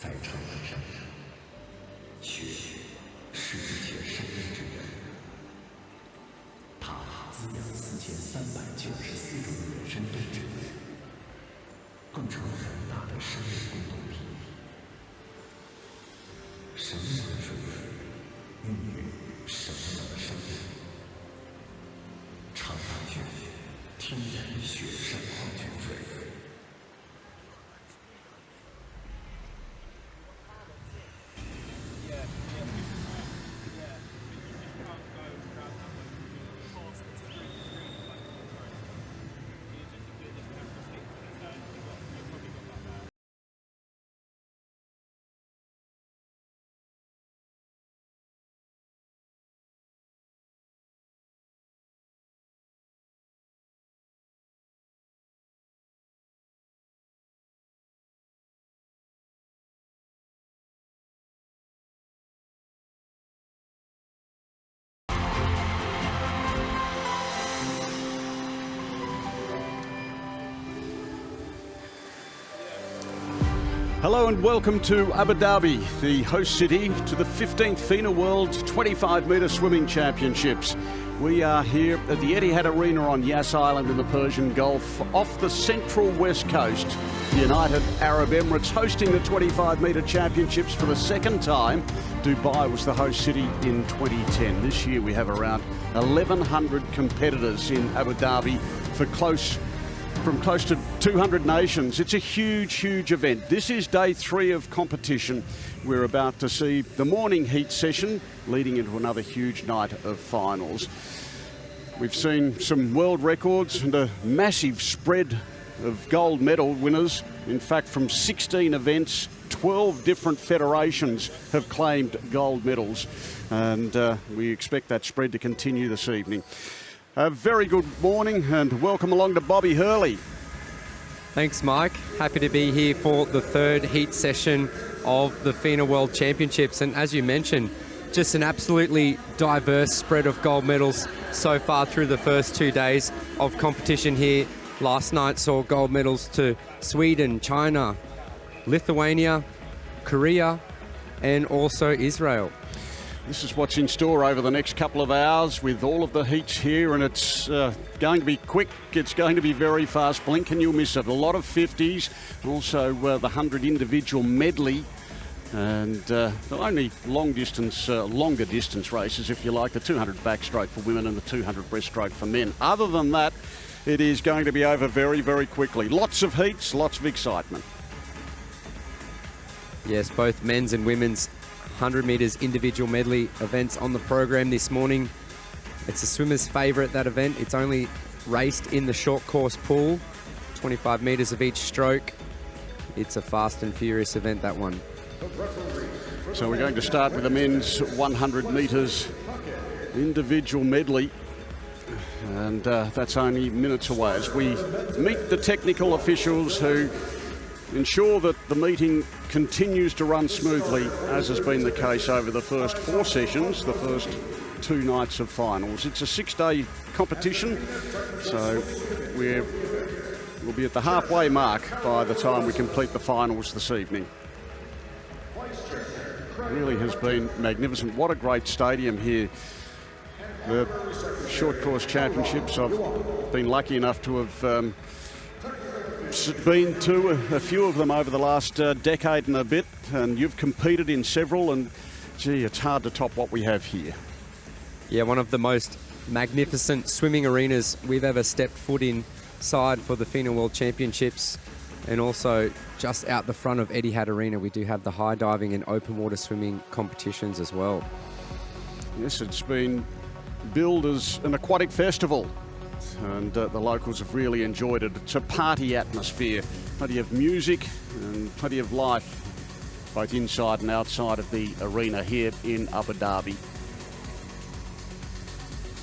在长安山上，雪是一切生命之源，它滋养4394种原生动植物，构成宏大的生命共同体。神秘的水孕育神秘的生命。长安雪，天然雪山矿泉水。Hello and welcome to Abu Dhabi, the host city to the 15th FINA World 25-metre Swimming Championships. We are here at the Etihad Arena on Yas Island in the Persian Gulf, off the central west coast. The United Arab Emirates hosting the 25-metre championships for the second time. Dubai was the host city in 2010. This year we have around 1,100 competitors in Abu Dhabi from close to 200 nations. It's a huge, huge event. This is day 3 of competition. We're about to see the morning heat session leading into another huge night of finals. We've seen some world records and a massive spread of gold medal winners. In fact, from 16 events, 12 different federations have claimed gold medals. And we expect that spread to continue this evening. A very good morning and welcome along to Bobby Hurley. Thanks, Mike. Happy to be here for the third heat session of the FINA World Championships. And as you mentioned, just an absolutely diverse spread of gold medals so far through the first 2 days of competition here. Last night saw gold medals to Sweden, China, Lithuania, Korea, and also Israel. This is what's in store over the next couple of hours with all of the heats here, and it's going to be quick. It's going to be very fast. Blink and you'll miss it. A lot of 50s, also the 100 individual medley, and only longer distance races, if you like, the 200 backstroke for women and the 200 breaststroke for men. Other than that, it is going to be over very, very quickly. Lots of heats, lots of excitement. Yes, both men's and women's 100 metres individual medley events on the program this morning. It's the swimmer's favourite, that event. It's only raced in the short course pool, 25 metres of each stroke. It's a fast and furious event, that one. So we're going to start with the men's 100 metres individual medley, and that's only minutes away as we meet the technical officials who ensure that the meeting continues to run smoothly, as has been the case over the first 4 sessions, the first 2 nights of finals. It's a 6-day competition, so we'll be at the halfway mark by the time we complete the finals this evening. It really has been magnificent. What a great stadium here. The short course championships, I've been lucky enough to have been to a few of them over the last decade and a bit, and you've competed in several, and gee, it's hard to top what we have here. Yeah, one of the most magnificent swimming arenas we've ever stepped foot inside for the FINA World Championships. And also just out the front of Etihad Arena, we do have the high diving and open water swimming competitions as well. Yes, it's been billed as an aquatic festival, and the locals have really enjoyed it. It's a party atmosphere, plenty of music and plenty of life, both inside and outside of the arena here in Abu Dhabi.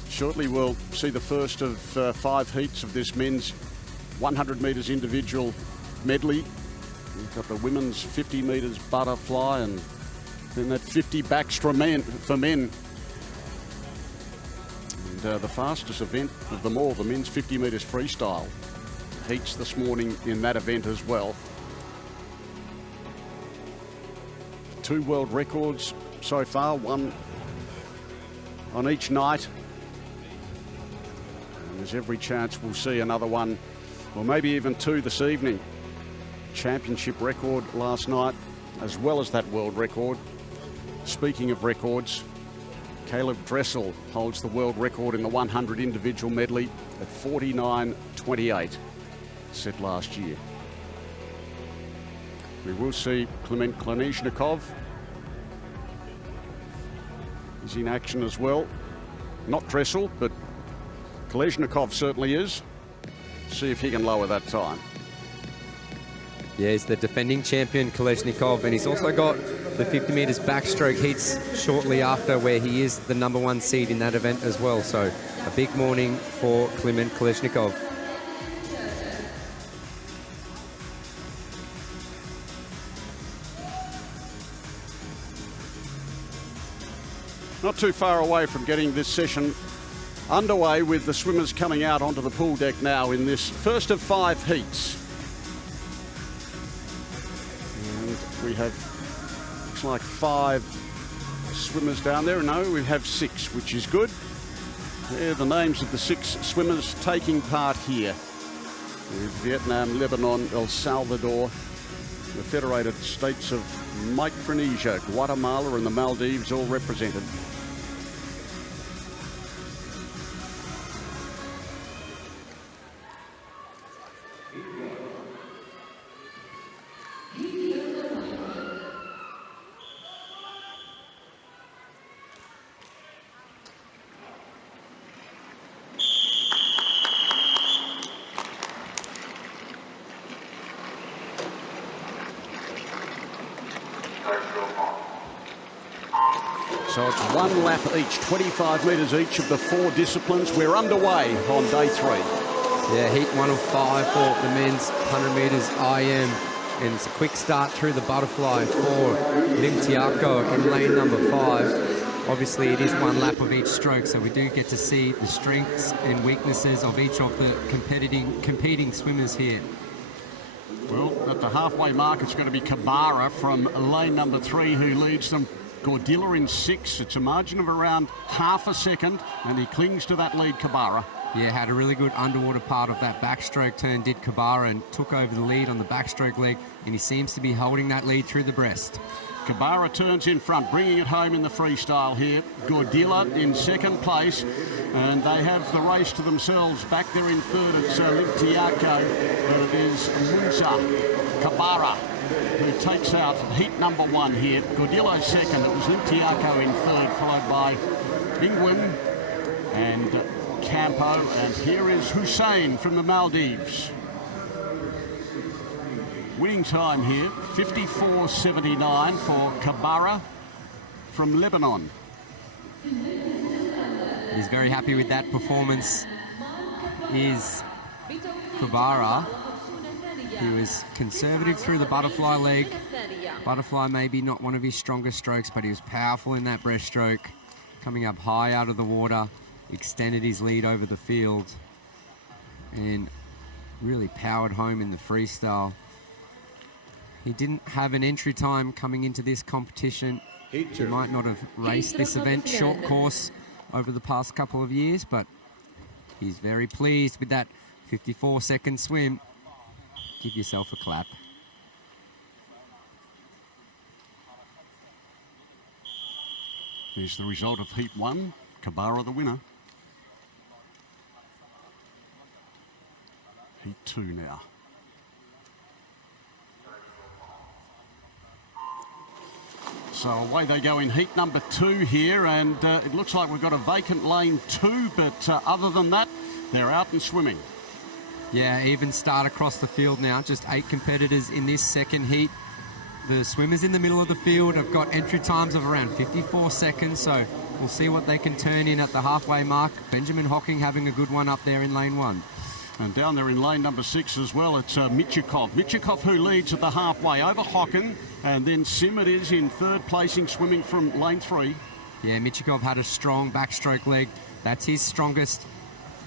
Shortly we'll see the first of 5 heats of this men's 100 metres individual medley. We've got the women's 50 metres butterfly, and then that 50 backstroke for men. And the fastest event of them all, the men's 50 metres freestyle. Heats this morning in that event as well. 2 world records so far, one on each night. And there's every chance we'll see another one, or maybe even 2 this evening. Championship record last night, as well as that world record. Speaking of records, Caleb Dressel holds the world record in the 100 individual medley at 49.28, set last year. We will see Klement Kolesnikov is in action as well. Not Dressel, but Kolesnikov certainly is. See if he can lower that time. Yeah, he's the defending champion, Kolesnikov, and he's also got the 50 metres backstroke heats shortly after, where he is the #1 seed in that event as well. So a big morning for Klement Kolesnikov. Not too far away from getting this session underway, with the swimmers coming out onto the pool deck now in this first of 5 heats. And we have, looks like 5 swimmers down there. No, we have 6, which is good. They're the names of the 6 swimmers taking part here, with Vietnam, Lebanon, El Salvador, the Federated States of Micronesia, Guatemala and the Maldives all represented. So it's 1 lap each, 25 metres each of the 4 disciplines. We're underway on day 3. Yeah, heat 1 of 5 for the men's 100 metres IM. And it's a quick start through the butterfly for Lim Tiako in lane number 5. Obviously, it is 1 lap of each stroke, so we do get to see the strengths and weaknesses of each of the competing swimmers here. Well, at the halfway mark, it's going to be Kabara from lane number 3 who leads them. Gordilla in 6. It's a margin of around half a second, and he clings to that lead, Kabara. Yeah, had a really good underwater part of that backstroke turn, did Kabara, and took over the lead on the backstroke leg, and he seems to be holding that lead through the breast. Kabara turns in front, bringing it home in the freestyle here. Gordilla in 2nd place, and they have the race to themselves. Back there in 3rd, it's Lim Tiako, but it is Musa Kabara who takes out heat number 1 here. Gordilla's 2nd, it was Lim Tiako in 3rd, followed by Ingwin and Campo, and here is Hussein from the Maldives. Winning time here, 54.79 for Kabara from Lebanon. He's very happy with that performance. Is Kabara. He was conservative through the butterfly leg. Butterfly maybe not one of his strongest strokes, but he was powerful in that breaststroke. Coming up high out of the water, extended his lead over the field, and really powered home in the freestyle. He didn't have an entry time coming into this competition. He might not have raced this event short course over the past couple of years, but he's very pleased with that 54-second swim. Give yourself a clap. Here's the result of heat 1. Kabara the winner. Heat 2 now. So away they go in heat number 2 here, and it looks like we've got a vacant lane 2, but other than that, they're out and swimming. Yeah, even start across the field now. Just 8 competitors in this 2nd heat. The swimmers in the middle of the field have got entry times of around 54 seconds, so we'll see what they can turn in at the halfway mark. Benjamin Hocking having a good one up there in lane 1. And down there in lane number 6 as well, it's Michikov. Michikov who leads at the halfway over Hocking, and then Sim it is in 3rd placing, swimming from lane 3. Yeah, Michikov had a strong backstroke leg. That's his strongest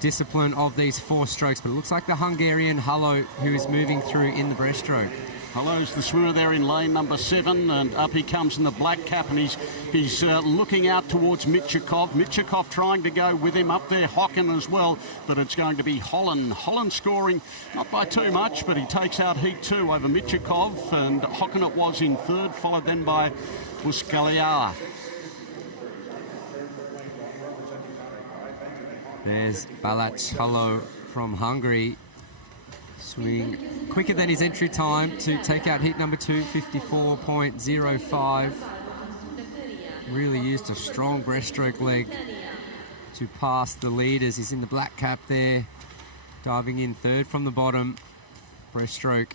discipline of these 4 strokes, but it looks like the Hungarian Hullo who is moving through in the breaststroke. Holo's the swimmer there in lane number 7, and up he comes in the black cap, and he's looking out towards Michikov. Michikov trying to go with him up there, Hocken as well, but it's going to be Holland. Holland scoring not by too much, but he takes out heat 2 over Michikov, and Hocken it was in 3rd, followed then by Muskaliar. There's Balach Holo from Hungary, swimming quicker than his entry time to take out heat number 2, 54.05. Really used a strong breaststroke leg to pass the leaders. He's in the black cap there, diving in 3rd from the bottom. Breaststroke,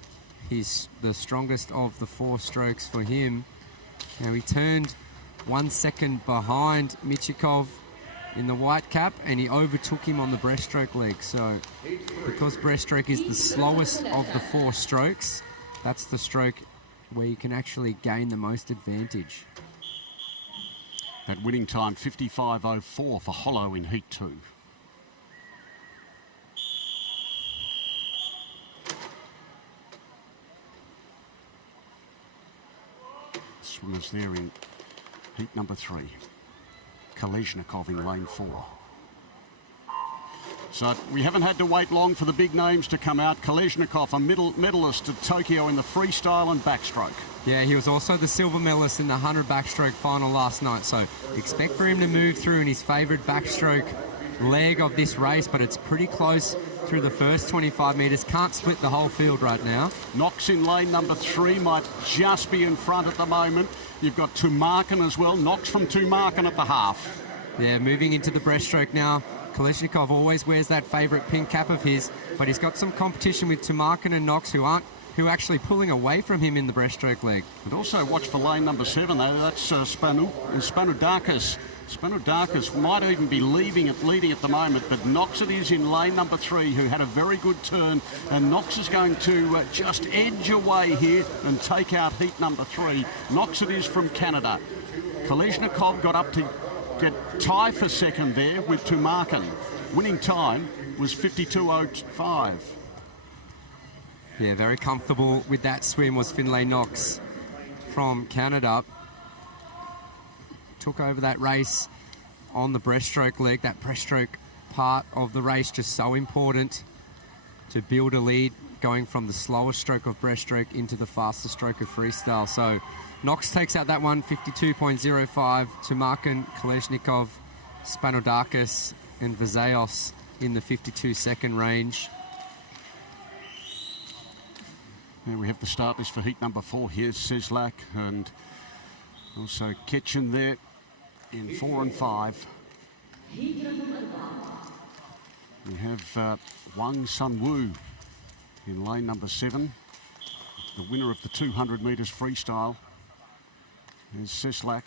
he's the strongest of the 4 strokes for him. Now he turned 1 second behind Michikov in the white cap, and he overtook him on the breaststroke leg. So because breaststroke is the slowest of the 4 strokes, that's the stroke where you can actually gain the most advantage. That winning time 55.04 for Holo in heat 2. Swimmers there in heat number 3. Kalashnikov in lane 4. So we haven't had to wait long for the big names to come out. Kalashnikov, a medalist at Tokyo in the freestyle and backstroke. Yeah, he was also the silver medalist in the 100 backstroke final last night. So expect for him to move through in his favourite backstroke leg of this race, but it's pretty close through the first 25 metres. Can't split the whole field right now. Knox in lane number 3 might just be in front at the moment. You've got Tumarkin as well. Knox from Tumarkin at the half. Yeah, moving into the breaststroke now. Kalashnikov always wears that favourite pink cap of his, but he's got some competition with Tumarkin and Knox who are actually pulling away from him in the breaststroke leg. And also watch for lane number 7 though. That's Spanudakis. Spanudakis might even be leading at the moment, but Knox it is in lane number 3, who had a very good turn, and Knox is going to just edge away here and take out heat number 3. Knox it is from Canada. Kalashnikov got up to get tie for second there with Tumarkin. Winning time was 52.05. Yeah, very comfortable with that swim was Finlay Knox from Canada. Took over that race on the breaststroke leg. That breaststroke part of the race just so important to build a lead going from the slower stroke of breaststroke into the faster stroke of freestyle. So Knox takes out that one, 52.05. Tumarkin, Kalashnikov, Spanodakis and Vazeos in the 52-second range. Now we have the start list for heat number 4. Here's Seslak and also Ketchen there in 4 and 5. We have Wang Sunwoo in lane number 7, the winner of the 200 metres freestyle. There's Seslak.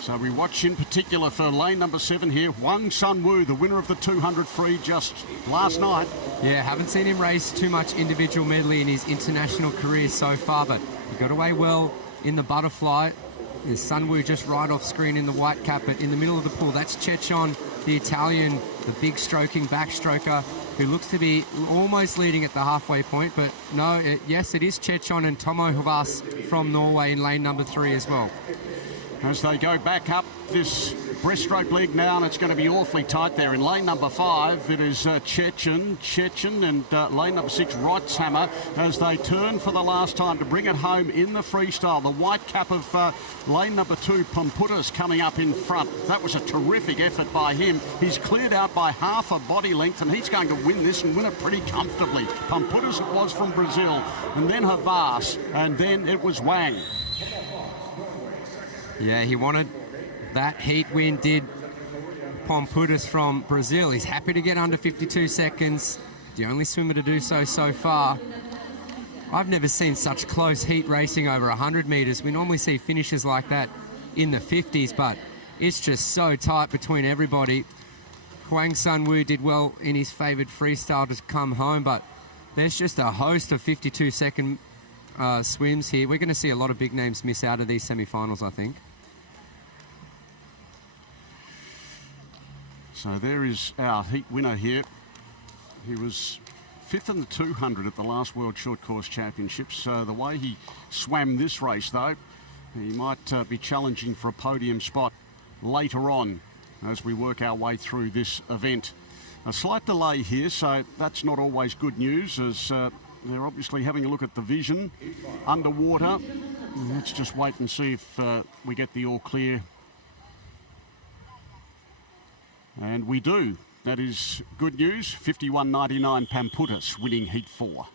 So we watch in particular for lane number 7 here, Wang Sunwoo, the winner of the 200 free just last night. Yeah, haven't seen him race too much individual medley in his international career so far, but he got away well in the butterfly. There's Sunwoo just right off screen in the white cap, but in the middle of the pool, that's Chechon, the Italian, the big stroking backstroker, who looks to be almost leading at the halfway point, but no, yes, it is Chechon and Tomo Huvas from Norway in lane number 3 as well. As they go back up this breaststroke leg now, and it's going to be awfully tight there. In lane number 5, it is Chechen, and lane number 6, Reitzhammer, as they turn for the last time to bring it home in the freestyle. The white cap of lane number 2, Pamputas, coming up in front. That was a terrific effort by him. He's cleared out by half a body length, and he's going to win this and win it pretty comfortably. Pamputas it was from Brazil, and then Havas, and then it was Wang. Yeah, he wanted that heat win, did Pamputas from Brazil. He's happy to get under 52 seconds. The only swimmer to do so far. I've never seen such close heat racing over 100 metres. We normally see finishes like that in the 50s, but it's just so tight between everybody. Wang Sunwoo did well in his favoured freestyle to come home, but there's just a host of 52-second swims here. We're going to see a lot of big names miss out of these semi-finals, I think. So there is our heat winner here. He was 5th in the 200 at the last World Short Course Championships. So the way he swam this race, though, he might be challenging for a podium spot later on as we work our way through this event. A slight delay here, so that's not always good news, as they're obviously having a look at the vision underwater. Let's just wait and see if we get the all clear. And we do. That is good news. 51.99 Pamputis winning heat 4.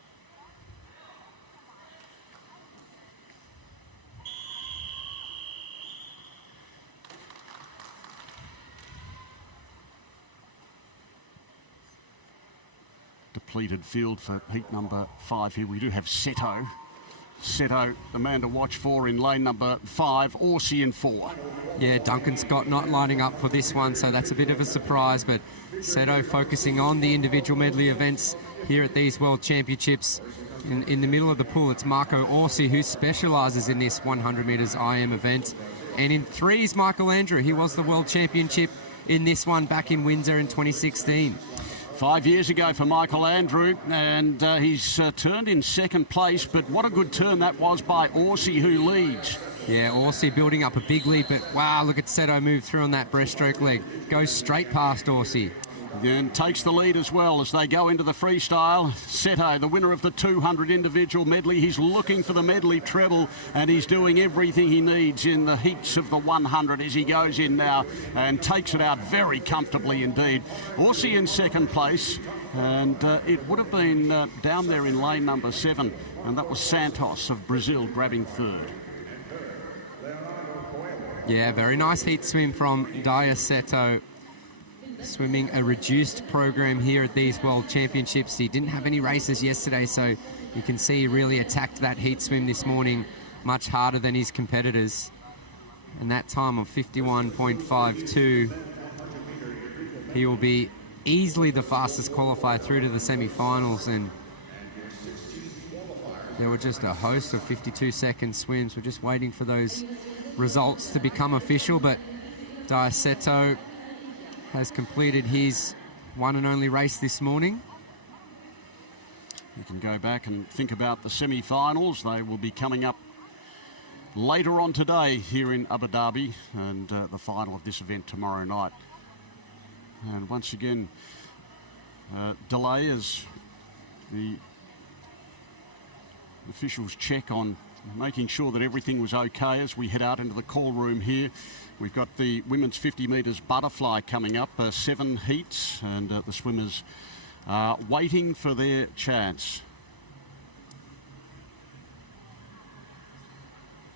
Depleted field for heat number 5 here. We do have Seto. Seto, the man to watch for in lane number 5, Orsi in 4. Yeah, Duncan Scott not lining up for this one, so that's a bit of a surprise, but Seto focusing on the individual medley events here at these World Championships. In the middle of the pool, it's Marco Orsi, who specialises in this 100 metres IM event. And in 3 is Michael Andrew. He was the World Championship in this one back in Windsor in 2016. 5 years ago for Michael Andrew, and he's turned in 2nd place, but what a good turn that was by Orsi, who leads. Yeah, Orsi building up a big lead, but wow, look at Seto move through on that breaststroke leg. Goes straight past Orsi. And takes the lead as well as they go into the freestyle. Seto, the winner of the 200 individual medley, he's looking for the medley treble, and he's doing everything he needs in the heats of the 100 as he goes in now and takes it out very comfortably indeed. Orsi in 2nd place, and it would have been down there in lane number 7, and that was Santos of Brazil grabbing 3rd. Yeah, very nice heat swim from Daya Seto. Swimming a reduced program here at these World Championships. He didn't have any races yesterday, so you can see he really attacked that heat swim this morning much harder than his competitors. And that time of 51.52, he will be easily the fastest qualifier through to the semi-finals. And there were just a host of 52-second swims. We're just waiting for those results to become official, but Daya Seto has completed his one and only race this morning. You can go back and think about the semi-finals. They will be coming up later on today here in Abu Dhabi, and the final of this event tomorrow night. And once again, delay as the officials check on making sure that everything was okay as we head out into the call room here. We've got the women's 50 metres butterfly coming up, 7 heats, and the swimmers are waiting for their chance.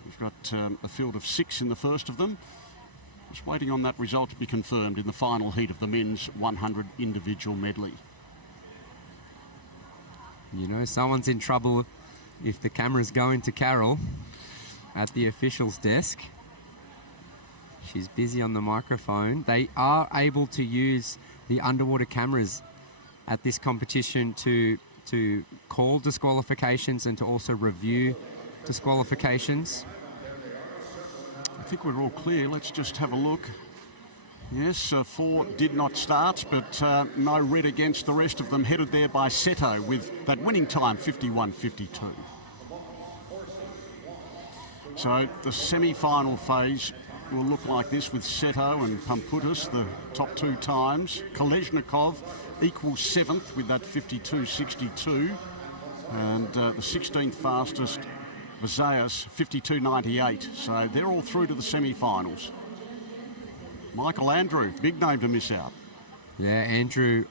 We've got a field of 6 in the first of them. Just waiting on that result to be confirmed in the final heat of the men's 100 individual medley. You know, someone's in trouble if the camera's going to Carol at the officials' desk. She's busy on the microphone. They are able to use the underwater cameras at this competition to call disqualifications and to also review disqualifications. I think we're all clear. Let's just have a look. Yes, 4 did not start, but no red against the rest of them, headed there by Seto with that winning time, 51.52. So the semi-final phase will look like this with Seto and Pamputis, the top 2 times. Kolesnikov equals 7th with that 52.62. And the 16th fastest, Vazeas, 52.98. So they're all through to the semi-finals. Michael Andrew, big name to miss out. Yeah, Andrew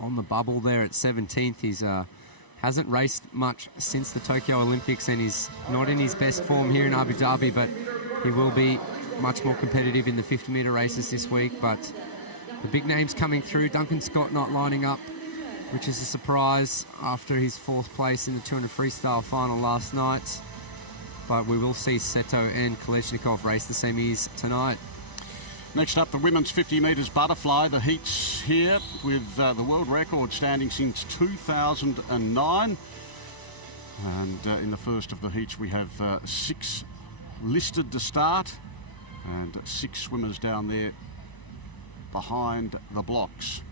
on the bubble there at 17th. He's hasn't raced much since the Tokyo Olympics, and he's not in his best form here in Abu Dhabi, but he will be much more competitive in the 50-metre races this week. But the big names coming through. Duncan Scott not lining up, which is a surprise after his 4th place in the 200 freestyle final last night. But we will see Seto and Kolesnikov race the semis tonight. Next up, the women's 50 metres butterfly. The heats here with the world record standing since 2009. And in the first of the heats, we have 6 listed to start and 6 swimmers down there behind the blocks.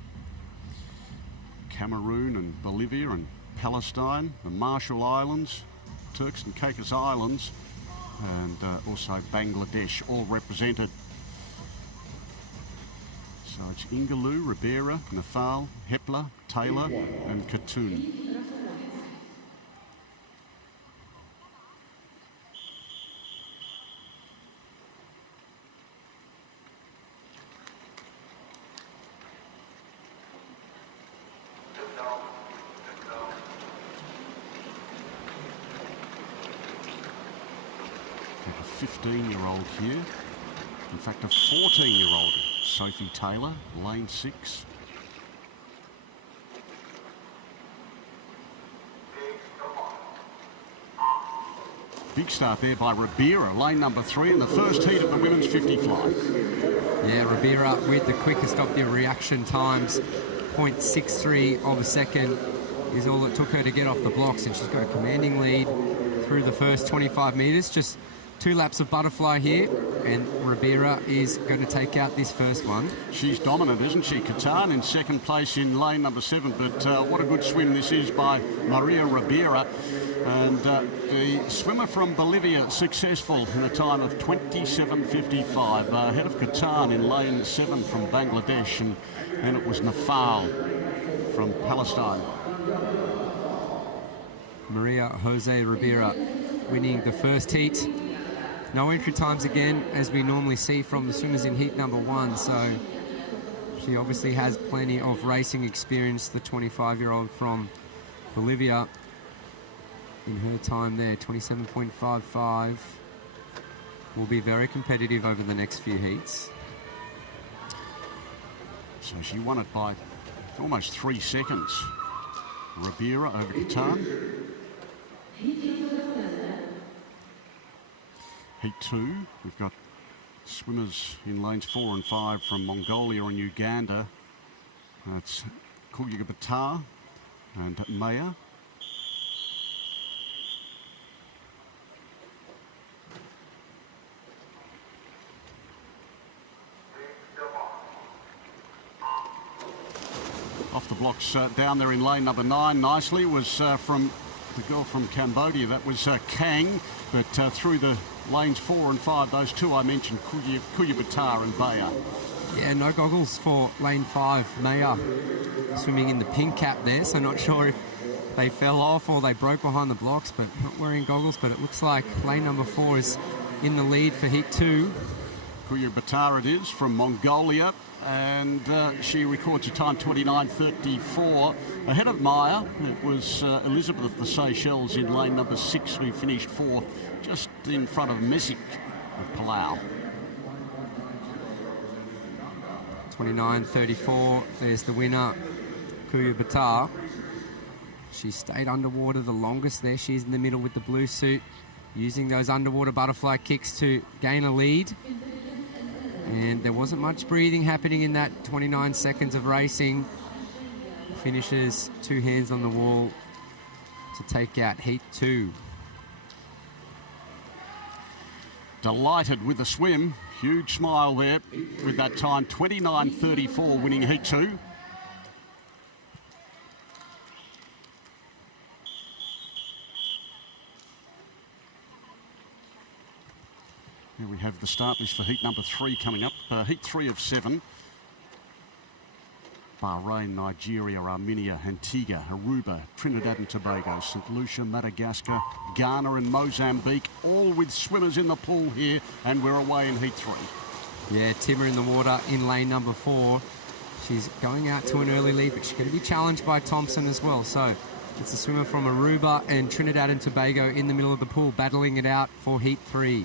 Cameroon and Bolivia and Palestine, the Marshall Islands, Turks and Caicos Islands, and also Bangladesh, all represented. So it's Ingaloo, Ribera, Nafal, Hepler, Taylor and Katoon. A 15-year-old here. In fact, a 14-year-old, Sophie Taylor, lane 6. Big start there by Ribera, lane number 3 in the first heat of the women's 50 fly. Yeah, Ribera with the quickest of the reaction times. 0.63 of a second is all it took her to get off the blocks, and she's got a commanding lead through the first 25 metres. Just 2 laps of butterfly here, and Ribera is going to take out this first one. She's dominant, isn't she? Catan in second place in lane number 7, but what a good swim this is by Maria Ribera. And the swimmer from Bolivia successful in a time of 27.55, ahead of Catan in lane 7 from Bangladesh, and it was Nafal from Palestine. Maria Jose Ribera winning the first heat. No entry times again, as we normally see from the swimmers in heat number 1, so she obviously has plenty of racing experience, the 25-year-old from Bolivia. In her time there, 27.55, will be very competitive over the next few heats. So she won it by almost 3 seconds. Ribera over Catan. Heat 2, we've got swimmers in lanes 4 and 5 from Mongolia and Uganda. That's Kulya Batar and Maya. Off the blocks down there in lane number 9 nicely was from the girl from Cambodia. That was Kang, but through the lanes 4 and 5, those 2 I mentioned, Kulya Batar and Baya. Yeah, no goggles for lane 5. Maya swimming in the pink cap there, so not sure if they fell off or they broke behind the blocks, but not wearing goggles. But it looks like lane number 4 is in the lead for heat 2. Kulya Batar it is from Mongolia, and she records a time 29.34 ahead of Maya. It was Elizabeth of the Seychelles in lane number 6 who finished 4th, just in front of Mesic of Palau. 29.34, there's the winner, Kulya Batar. She stayed underwater the longest there. She's in the middle with the blue suit, using those underwater butterfly kicks to gain a lead. And there wasn't much breathing happening in that 29 seconds of racing. Finishes 2 hands on the wall to take out heat 2. Delighted with the swim. Huge smile there with that time, 29.34, winning heat 2. Here we have the start list for heat number 3 coming up. Heat 3 of 7. Bahrain, Nigeria, Armenia, Antigua, Aruba, Trinidad and Tobago, St. Lucia, Madagascar, Ghana and Mozambique, all with swimmers in the pool here, and we're away in heat 3. Yeah, Timmer in the water in lane number 4. She's going out to an early lead, but she's going to be challenged by Thompson as well. So it's a swimmer from Aruba and Trinidad and Tobago in the middle of the pool, battling it out for heat 3.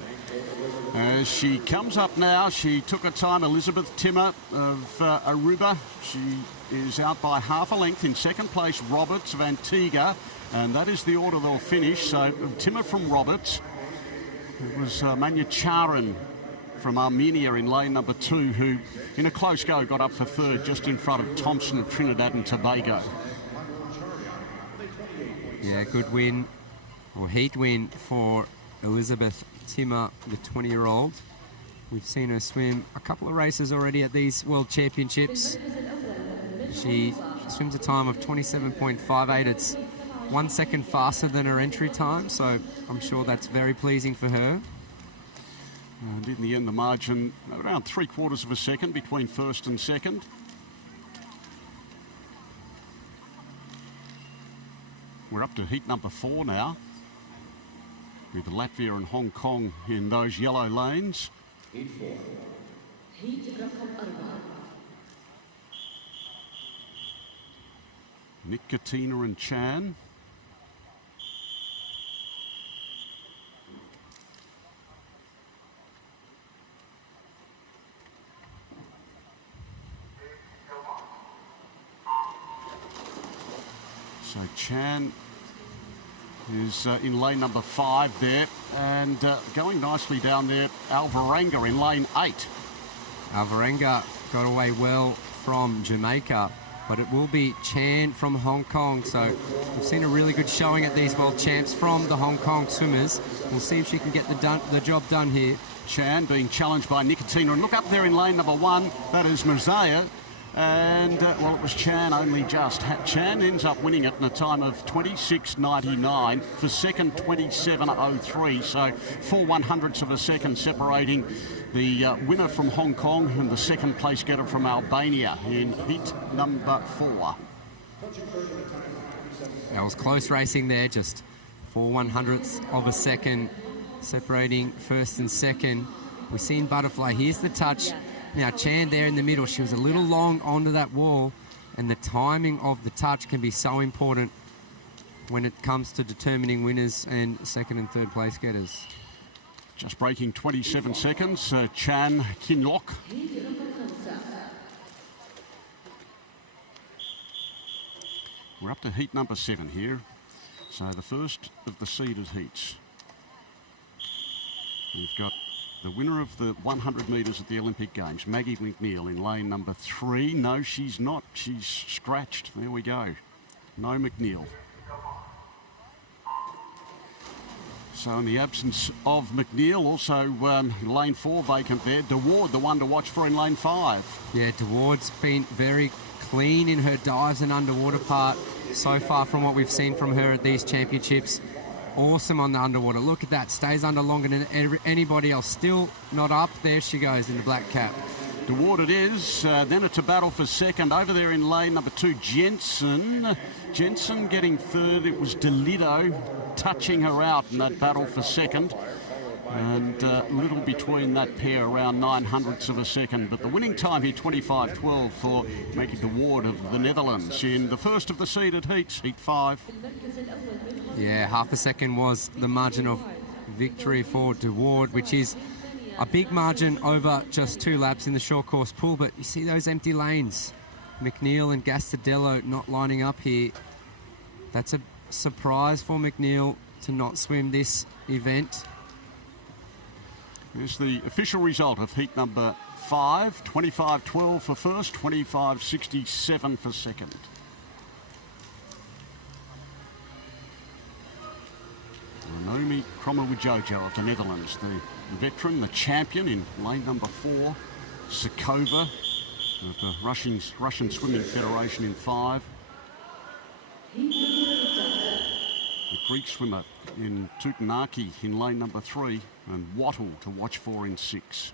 As she comes up now, she took her time, Elizabeth Timmer of Aruba. She is out by half a length. In second place, Roberts of Antigua, and that is the order they'll finish. So Timmer from Roberts. It was Manyacharan from Armenia in lane number 2, who in a close go got up for 3rd, just in front of Thompson of Trinidad and Tobago. Yeah, good win Well, heat win for Elizabeth Timmer, the 20-year-old. We've seen her swim a couple of races already at these World Championships. She swims a time of 27.58. It's 1 second faster than her entry time, so I'm sure that's very pleasing for her. And in the end, the margin around 3/4 of a second between first and second. We're up to heat number 4 now, with Latvia and Hong Kong in those yellow lanes. Heat 4. Heat رقم 4. Nick, Katina and Chan. So Chan is in lane number 5 there, and going nicely down there, Alvarenga in lane 8. Alvarenga got away well from Jamaica, but it will be Chan from Hong Kong. So we've seen a really good showing at these World Champs from the Hong Kong swimmers. We'll see if she can get the job done here. Chan being challenged by Nicotina, and look up there in lane number 1, that is Mirzaya. And, well, it was Chan only just. Chan ends up winning it in a time of 26.99, for second 27.03, so 4/100ths of a second separating the winner from Hong Kong and the second place getter from Albania in heat number 4. That was close racing there, just 4/100ths of a second separating first and second. We've seen Butterfly. Here's the touch. Now, Chan there in the middle, she was a little long onto that wall, and the timing of the touch can be so important when it comes to determining winners and second and third place getters. Just breaking 27 seconds, Chan Kinlock. We're up to heat number 7 here, so the first of the seeded heats. We've got the winner of the 100 metres at the Olympic Games, Maggie McNeil, in lane number 3. No, she's not. She's scratched. There we go. No McNeil. So in the absence of McNeil, also lane 4 vacant there. DeWard, the one to watch for in lane 5. Yeah, DeWard's been very clean in her dives and underwater part so far from what we've seen from her at these championships. Awesome on the underwater. Look at that. Stays under longer than anybody else. Still not up. There she goes in the black cap. DeWard it is. Then it's a battle for second. Over there in lane number 2, Jensen. Jensen getting third. It was DeLido touching her out in that battle for second. And little between that pair, around 9/100ths of a second. But the winning time here, 25:12 for Maggie DeWard of the Netherlands in the first of the seeded heats, heat 5. Yeah, half a second was the margin of victory for DeWard, which is a big margin over just 2 laps in the short course pool. But you see those empty lanes. McNeil and Gastadello not lining up here. That's a surprise for McNeil to not swim this event. Here's the official result of heat number 5. 25:12 for first, 25:67 for second. Naomi Kromowidjojo of the Netherlands, the veteran, the champion in lane number 4. Sakova of the Russian Swimming Federation in 5. The Greek swimmer in Tutanaki in lane number 3, and Wattle to watch for in 6.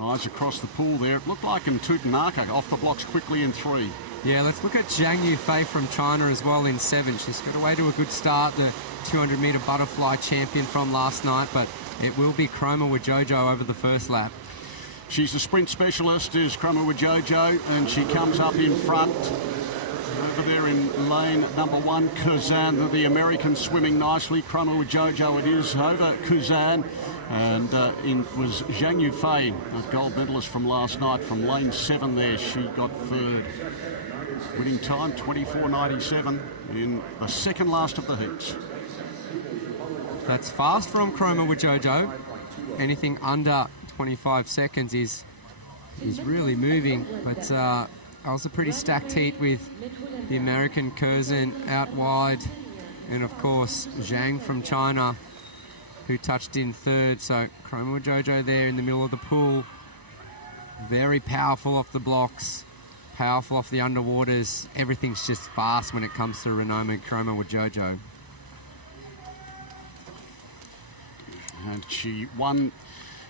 Eyes across the pool there. It looked like in Tutanaka off the blocks quickly in 3. Yeah, let's look at Zhang Yufei from China as well in 7. She's got away to a good start, the 200-metre butterfly champion from last night, but it will be Kromowidjojo over the first lap. She's a sprint specialist, is Kromowidjojo, and she comes up in front. Over there in lane number 1, Kuzan, the American swimming nicely. Kromowidjojo it is over Kuzan. And it was Zhang Yufei, a gold medalist from last night, from lane 7 there. She got third. Winning time, 24.97 in the second last of the heats. That's fast from Kromowidjojo. Anything under 25 seconds is really moving, but that was a pretty stacked heat with the American Curzon out wide, and of course Zhang from China, who touched in third. So Chroma Jojo there in the middle of the pool. Very powerful off the blocks, powerful off the underwaters. Everything's just fast when it comes to Renoma Chroma Jojo. And she won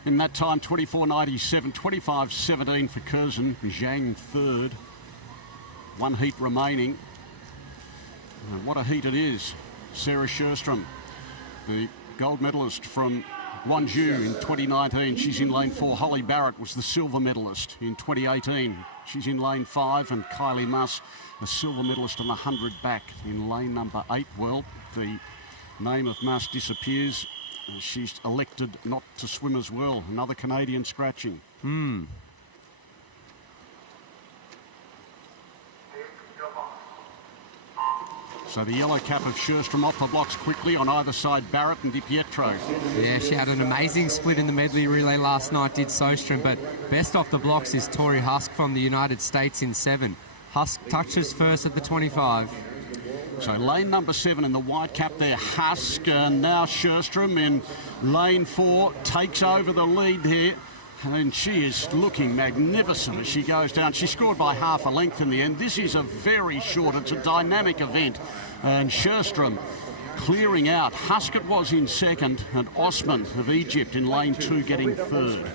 in that time 24.97, 25.17 for Curzon. Zhang third. One heat remaining. And what a heat it is. Sarah Sjöström, the gold medalist from Guangzhou in 2019. She's in lane 4. Holly Barrett was the silver medalist in 2018. She's in lane 5. And Kylie Muss, a silver medalist on the 100 back in lane number 8. Well, the name of Muss disappears. She's elected not to swim as well. Another Canadian scratching. So the yellow cap of Sjöström off the blocks quickly. On either side, Barrett and Di Pietro. Yeah, she had an amazing split in the medley relay last night, did Sjöström, but best off the blocks is Tori Husk from the United States in 7. Husk touches first at the 25. So lane number 7 in the white cap there, Husk, and now Sjöström in lane 4 takes over the lead here, and she is looking magnificent as she goes down. She scored by half a length in the end. This is a very short, it's a dynamic event, and Sjöström clearing out. Husk it was in second, and Osman of Egypt in lane 2 getting third.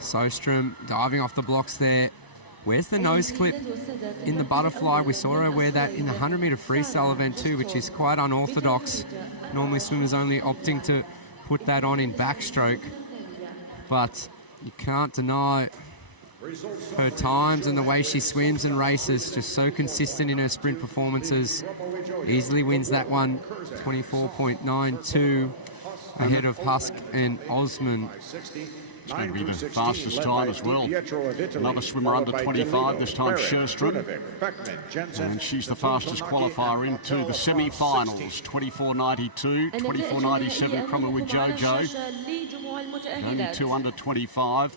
Sjöström diving off the blocks there. Where's the nose clip in the butterfly? We saw her wear that in the 100-metre freestyle event too, which is quite unorthodox. Normally swimmers only opting to put that on in backstroke. But you can't deny her times and the way she swims and races. Just so consistent in her sprint performances. Easily wins that one, 24.92 ahead of Husk and Osman. It's going to be the fastest time as well. Another swimmer under 25, this time Sjöström. And she's the fastest qualifier into the semi-finals. 24.92, 24.97 Chroma Jojo. Only 2 under 25.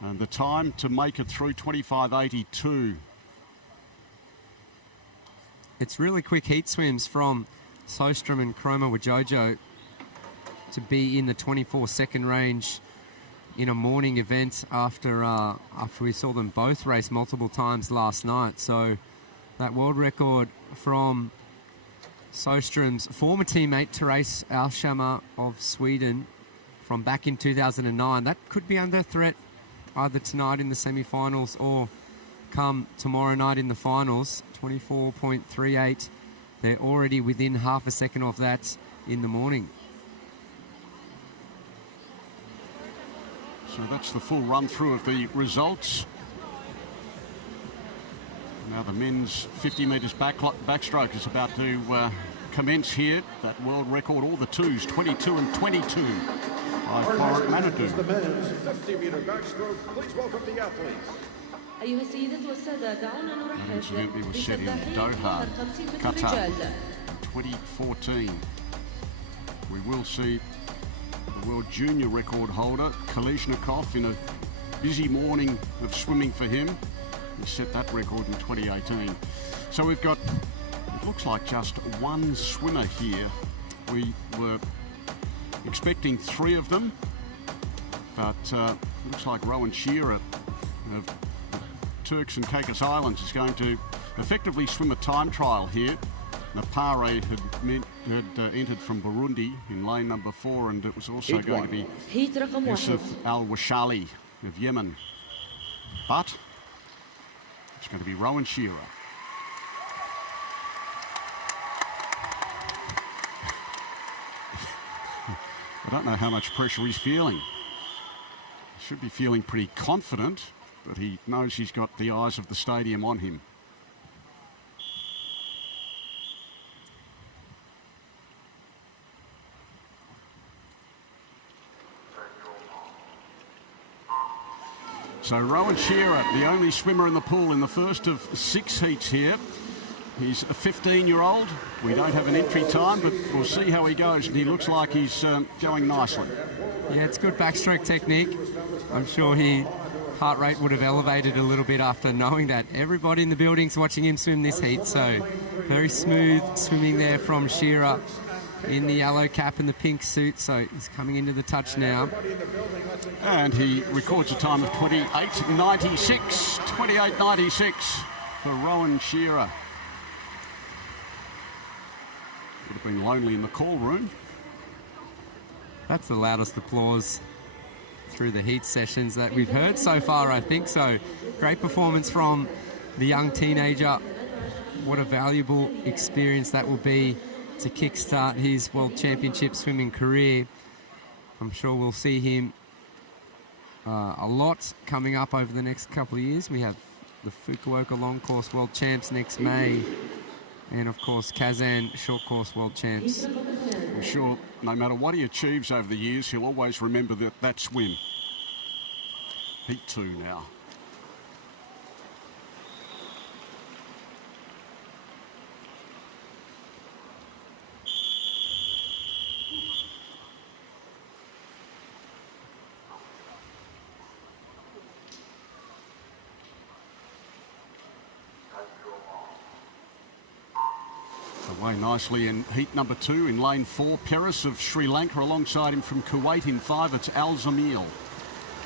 And the time to make it through, 25.82. It's really quick heat swims from Sjöström and Chroma Jojo to be in the 24-second range in a morning event after we saw them both race multiple times last night. So that world record from Sjöström's former teammate Therese Alshammar of Sweden from back in 2009, that could be under threat either tonight in the semi-finals or come tomorrow night in the finals. 24.38. They're already within half a second of that in the morning. So that's the full run through of the results. Now the men's 50 metres backstroke is about to commence here. That world record, all the twos, 22 and 22 by Florent Manadou. The men's 50-meter backstroke. Please welcome the athletes. And incidentally was set in Doha, Qatar, 2014. We will see the world junior record holder, Kalishnikov, in a busy morning of swimming for him. He set that record in 2018. So we've got, it looks like just one swimmer here. We were expecting 3 of them, but looks like Rowan Shearer of Turks and Caicos Islands is going to effectively swim a time trial here. Napare had entered from Burundi in lane number 4, and it was also going to be Yusuf Al-Washali of Yemen. But it's going to be Rowan Shearer. I don't know how much pressure he's feeling. He should be feeling pretty confident, but he knows he's got the eyes of the stadium on him. So Rowan Shearer, the only swimmer in the pool in the first of 6 heats here. He's a 15-year-old. We don't have an entry time, but we'll see how he goes. And he looks like he's going nicely. Yeah, it's good backstroke technique. I'm sure he heart rate would have elevated a little bit after knowing that everybody in the building's watching him swim this heat. So very smooth swimming there from Shearer in the yellow cap and the pink suit. So he's coming into the touch now. And he records a time of 28.96. 28.96 for Rowan Shearer. Would have been lonely in the call room. That's the loudest applause through the heat sessions that we've heard so far, I think. So great performance from the young teenager. What a valuable experience that will be to kickstart his World Championship swimming career. I'm sure we'll see him a lot coming up over the next couple of years. We have the Fukuoka Long Course World Champs next May, and of course Kazan Short Course World Champs. I'm sure no matter what he achieves over the years, he'll always remember that swim. Heat 2 now. Away nicely in heat number 2 in lane 4. Peris of Sri Lanka alongside him from Kuwait in 5. It's Al Zamil.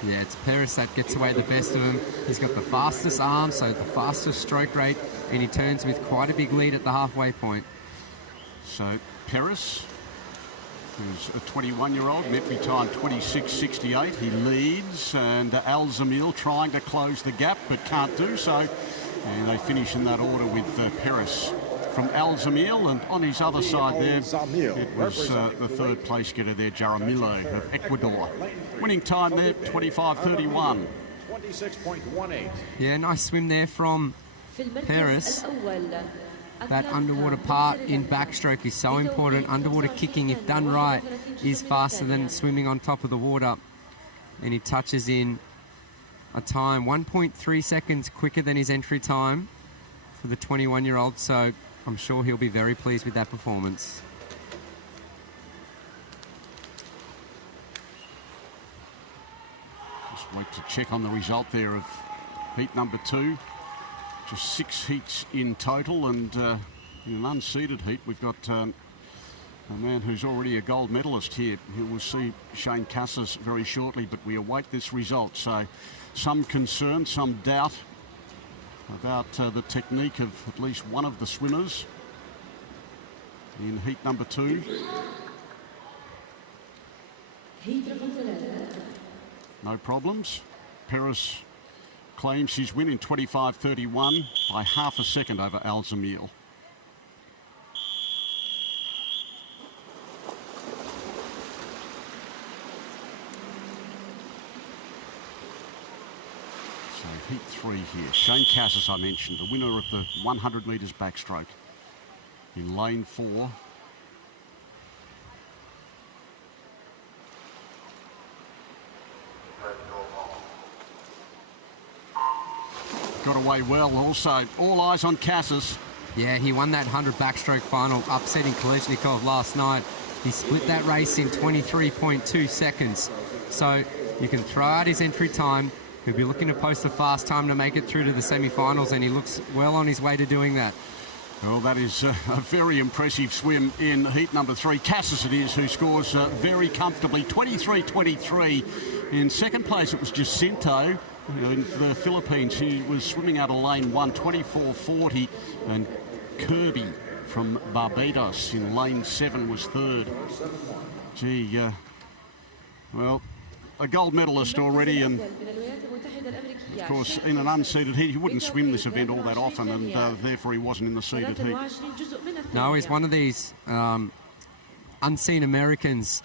Yeah, it's Peris that gets away the best of him. He's got the fastest arm, so the fastest stroke rate, and he turns with quite a big lead at the halfway point. So Peris, who's a 21-year-old, medley time 26.68. He leads, and Al Zamil trying to close the gap, but can't do so. And they finish in that order with Peris from Al Zamil, and on his other side there, it was the third place getter there, Jaramillo of Ecuador. Winning time there, 25.31. 26.18. Yeah, nice swim there from Peris. That underwater part in backstroke is so important. Underwater kicking, if done right, is faster than swimming on top of the water. And he touches in a time 1.3 seconds quicker than his entry time for the 21-year-old. So I'm sure he'll be very pleased with that performance. Just wait to check on the result there of heat number 2. Just 6 heats in total, and in an unseeded heat, we've got a man who's already a gold medalist here. We'll see Shane Cassis very shortly, but we await this result. So some concern, some doubt about the technique of at least one of the swimmers in heat number 2. No problems. Peris claims his win in 25.31 by half a second over Al Zamil. So heat 3 here. Shane Cassis, I mentioned, the winner of the 100 metres backstroke in lane 4. Got away well also. All eyes on Cassis. Yeah, he won that 100 backstroke final, upsetting Kolesnikov last night. He split that race in 23.2 seconds. So you can throw out his entry time. He'll be looking to post a fast time to make it through to the semi-finals, and he looks well on his way to doing that. Well, that is a very impressive swim in heat number 3. Cassis it is who scores very comfortably, 23.23. In second place, it was Jacinto in the Philippines. He was swimming out of lane 1, 24.40. And Kirby from Barbados in lane 7 was third. Gee, well, a gold medalist already, and of course in an unseeded heat he wouldn't swim this event all that often, and therefore he wasn't in the seeded heat. No, he's one of these unseen Americans,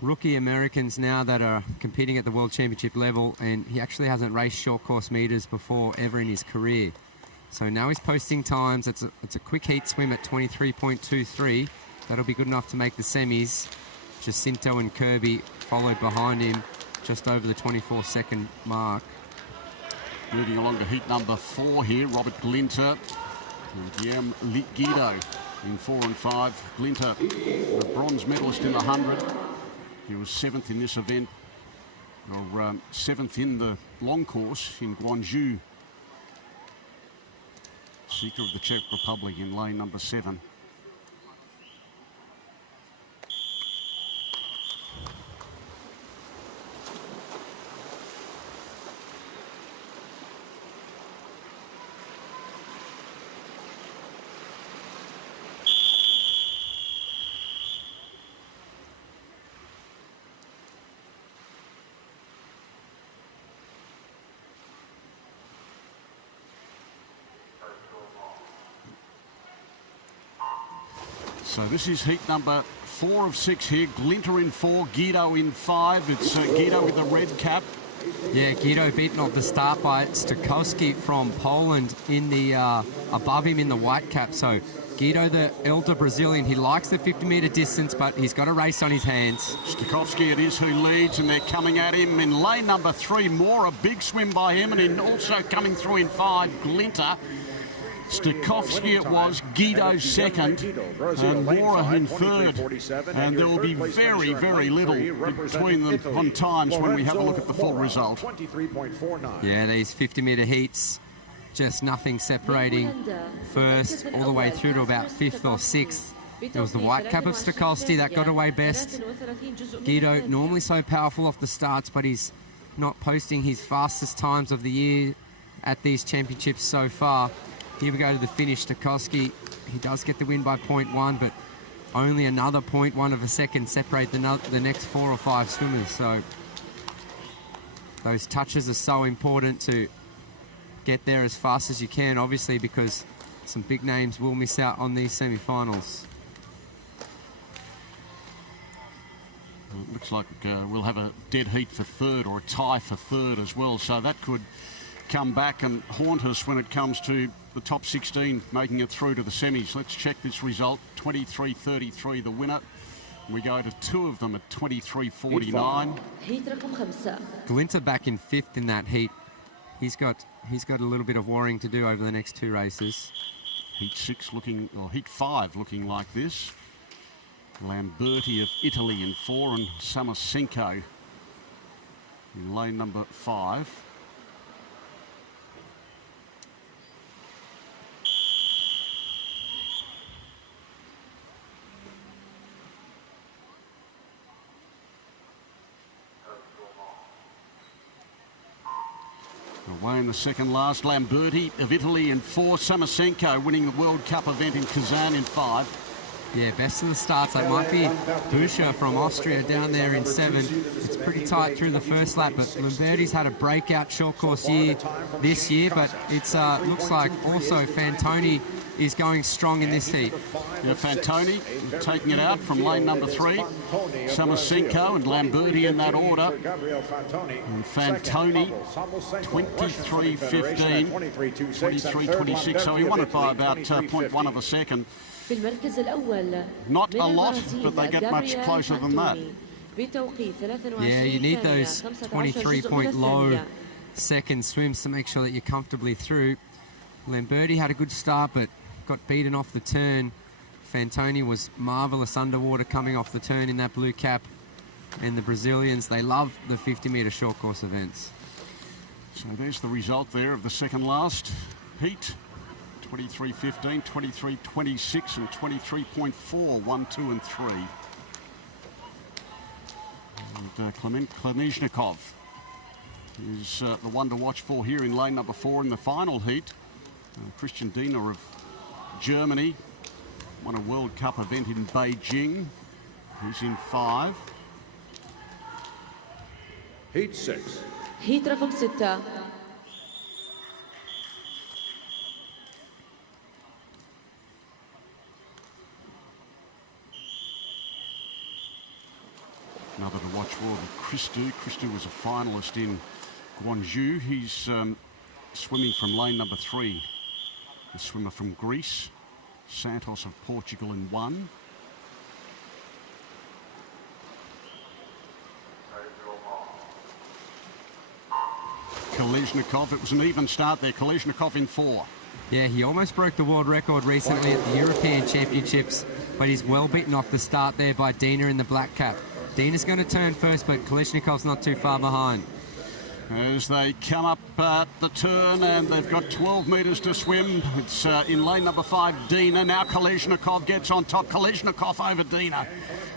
rookie Americans now that are competing at the World Championship level, and he actually hasn't raced short course meters before ever in his career. So now he's posting times. It's a quick heat swim at 23.23. That'll be good enough to make the semis. Jacinto and Kirby followed behind him just over the 24-second mark. Moving along to heat number 4 here, Robert Glinter and Guillaume Guido in 4 and 5. Glinter, a bronze medalist in the 100. He was 7th in this event or 7th in the long course in Guangzhou. Seeker of the Czech Republic in lane number 7. So this is heat number 4 of 6 here. Glinter in 4, Guido in 5. It's Guido with the red cap. Yeah, Guido beaten off the start by Stokowski from Poland in the above him in the white cap. So Guido, the elder Brazilian, he likes the 50-metre distance, but he's got a race on his hands. Stokowski it is who leads, and they're coming at him in lane number 3. More a big swim by him, and in also coming through in 5, Glinter. Stokowski it was, Guido second, and Mora in third. And there will be very, very little between them on times when we have a look at the full result. Yeah, these 50-metre heats, just nothing separating first all the way through to about 5th or 6th. There was the white cap of Stokowski that got away best. Guido, normally so powerful off the starts, but he's not posting his fastest times of the year at these championships so far. Here we go to the finish. Stokowski, he does get the win by 0.1, but only another 0.1 of a second separate the next 4 or 5 swimmers. So those touches are so important to get there as fast as you can, obviously, because some big names will miss out on these semi-finals. Well, it looks like we'll have a dead heat for third, or a tie for third as well, so that could come back and haunt us when it comes to the top 16 making it through to the semis. Let's check this result. 23.33 the winner. We go to 2 of them at 23.49. Glinter back in 5th in that heat. He's got a little bit of worrying to do over the next 2 races. Heat 6 looking, or heat 5 looking like this. Lamberti of Italy in 4, and Samosenko in lane number 5. Away in the second last, Lamberti of Italy in 4, Samosenko winning the World Cup event in Kazan in 5. Yeah, best of the starts. That might be Buscher from Austria down there in 7. It's pretty tight through the first lap, but Lamberti's had a breakout short course year this year, but it's looks like also Fantoni is going strong in this heat. Yeah, Fantoni taking it out from lane number 3. Samosenko and Lamberti in that order. And Fantoni, 23.15, 23.26, so he won it by about 0.1 of a second. Not a lot, but they get much closer than that. Yeah, you need those 23-point low second swims to make sure that you're comfortably through. Lamberti had a good start, but got beaten off the turn. Fantoni was marvellous underwater coming off the turn in that blue cap. And the Brazilians, they love the 50-metre short course events. So there's the result there of the second last heat. 23.15, 23.26 and 23.4, 1, 2 and 3. And Klement Klenizhnikov is the one to watch for here in lane number 4 in the final heat. Christian Diener of Germany won a World Cup event in Beijing. He's in 5. Heat 6. هيت رقم 6. Another to watch for, Christou. Christou was a finalist in Guangzhou. He's swimming from lane number 3. A swimmer from Greece. Santos of Portugal in 1. Kolesnikov, it was an even start there. Kolesnikov in 4. Yeah, he almost broke the world record recently at the European Championships, but he's well beaten off the start there by Diener in the black cap. Dina's going to turn first, but Kalishnikov's not too far behind. As they come up the turn, and they've got 12 metres to swim. It's in lane number 5, Dina. Now Kalishnikov gets on top. Kalishnikov over Dina.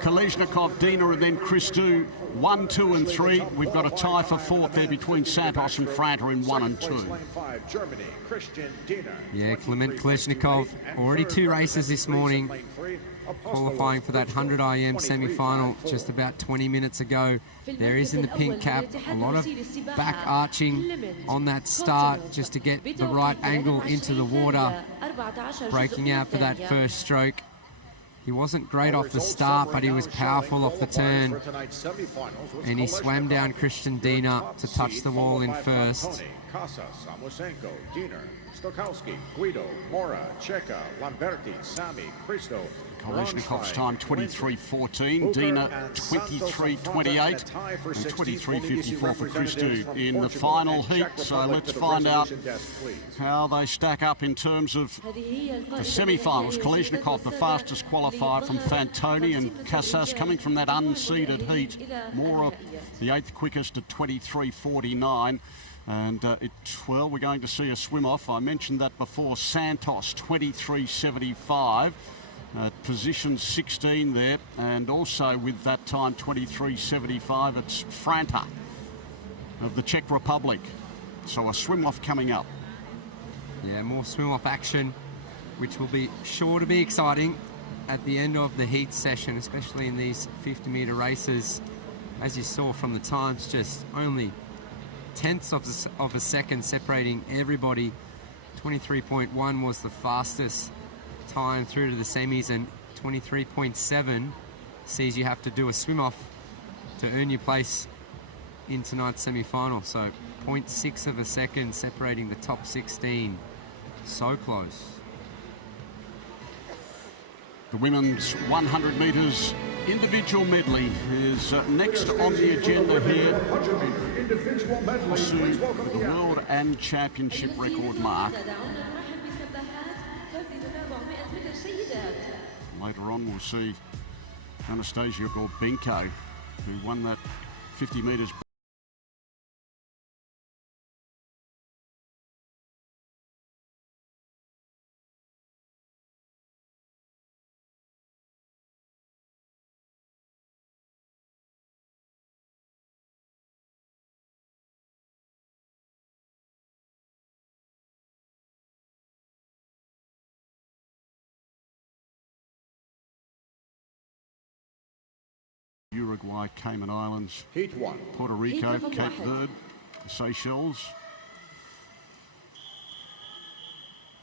Kalishnikov, Dina, and then Christou. 1, 2, and 3. We've got a tie for 4th there between Santos and Franta in 1 and 2. Yeah, Klement Kalishnikov, already 2 races this morning, qualifying for that 100 IM semi-final just about 20 minutes ago. There is in the pink cap a lot of back arching on that start just to get the right angle into the water, breaking out for that first stroke. He wasn't great off the start, but he was powerful off the turn, and he swam down Christian Dina to touch the wall in first. Kalishnikov's time 23.14, Dina 23.28, and 23.54 for Christou in the final heat. So let's find out how they stack up in terms of the semi-finals. Kalishnikov, the fastest qualifier from Fantoni, and Casas coming from that unseeded heat. Mora, the 8th quickest at 23.49. And well, we're going to see a swim-off. I mentioned that before. Santos, 23.75. Position 16 there, and also with that time 23.75, it's Franta of the Czech Republic. So a swim-off coming up. Yeah, more swim-off action, which will be sure to be exciting at the end of the heat session, especially in these 50-metre races. As you saw from the times, just only tenths of a second separating everybody. 23.1 was the fastest time through to the semis, and 23.7 sees you have to do a swim-off to earn your place in tonight's semi-final. So 0.6 of a second separating the top 16. So close. The women's 100 metres individual medley is next on the agenda here. Pursue the world and championship record mark. Later on we'll see Anastasia Gorbinko, who won that 50 metres. Uruguay, Cayman Islands, Heat 1. Puerto Rico, Cape Verde, Seychelles,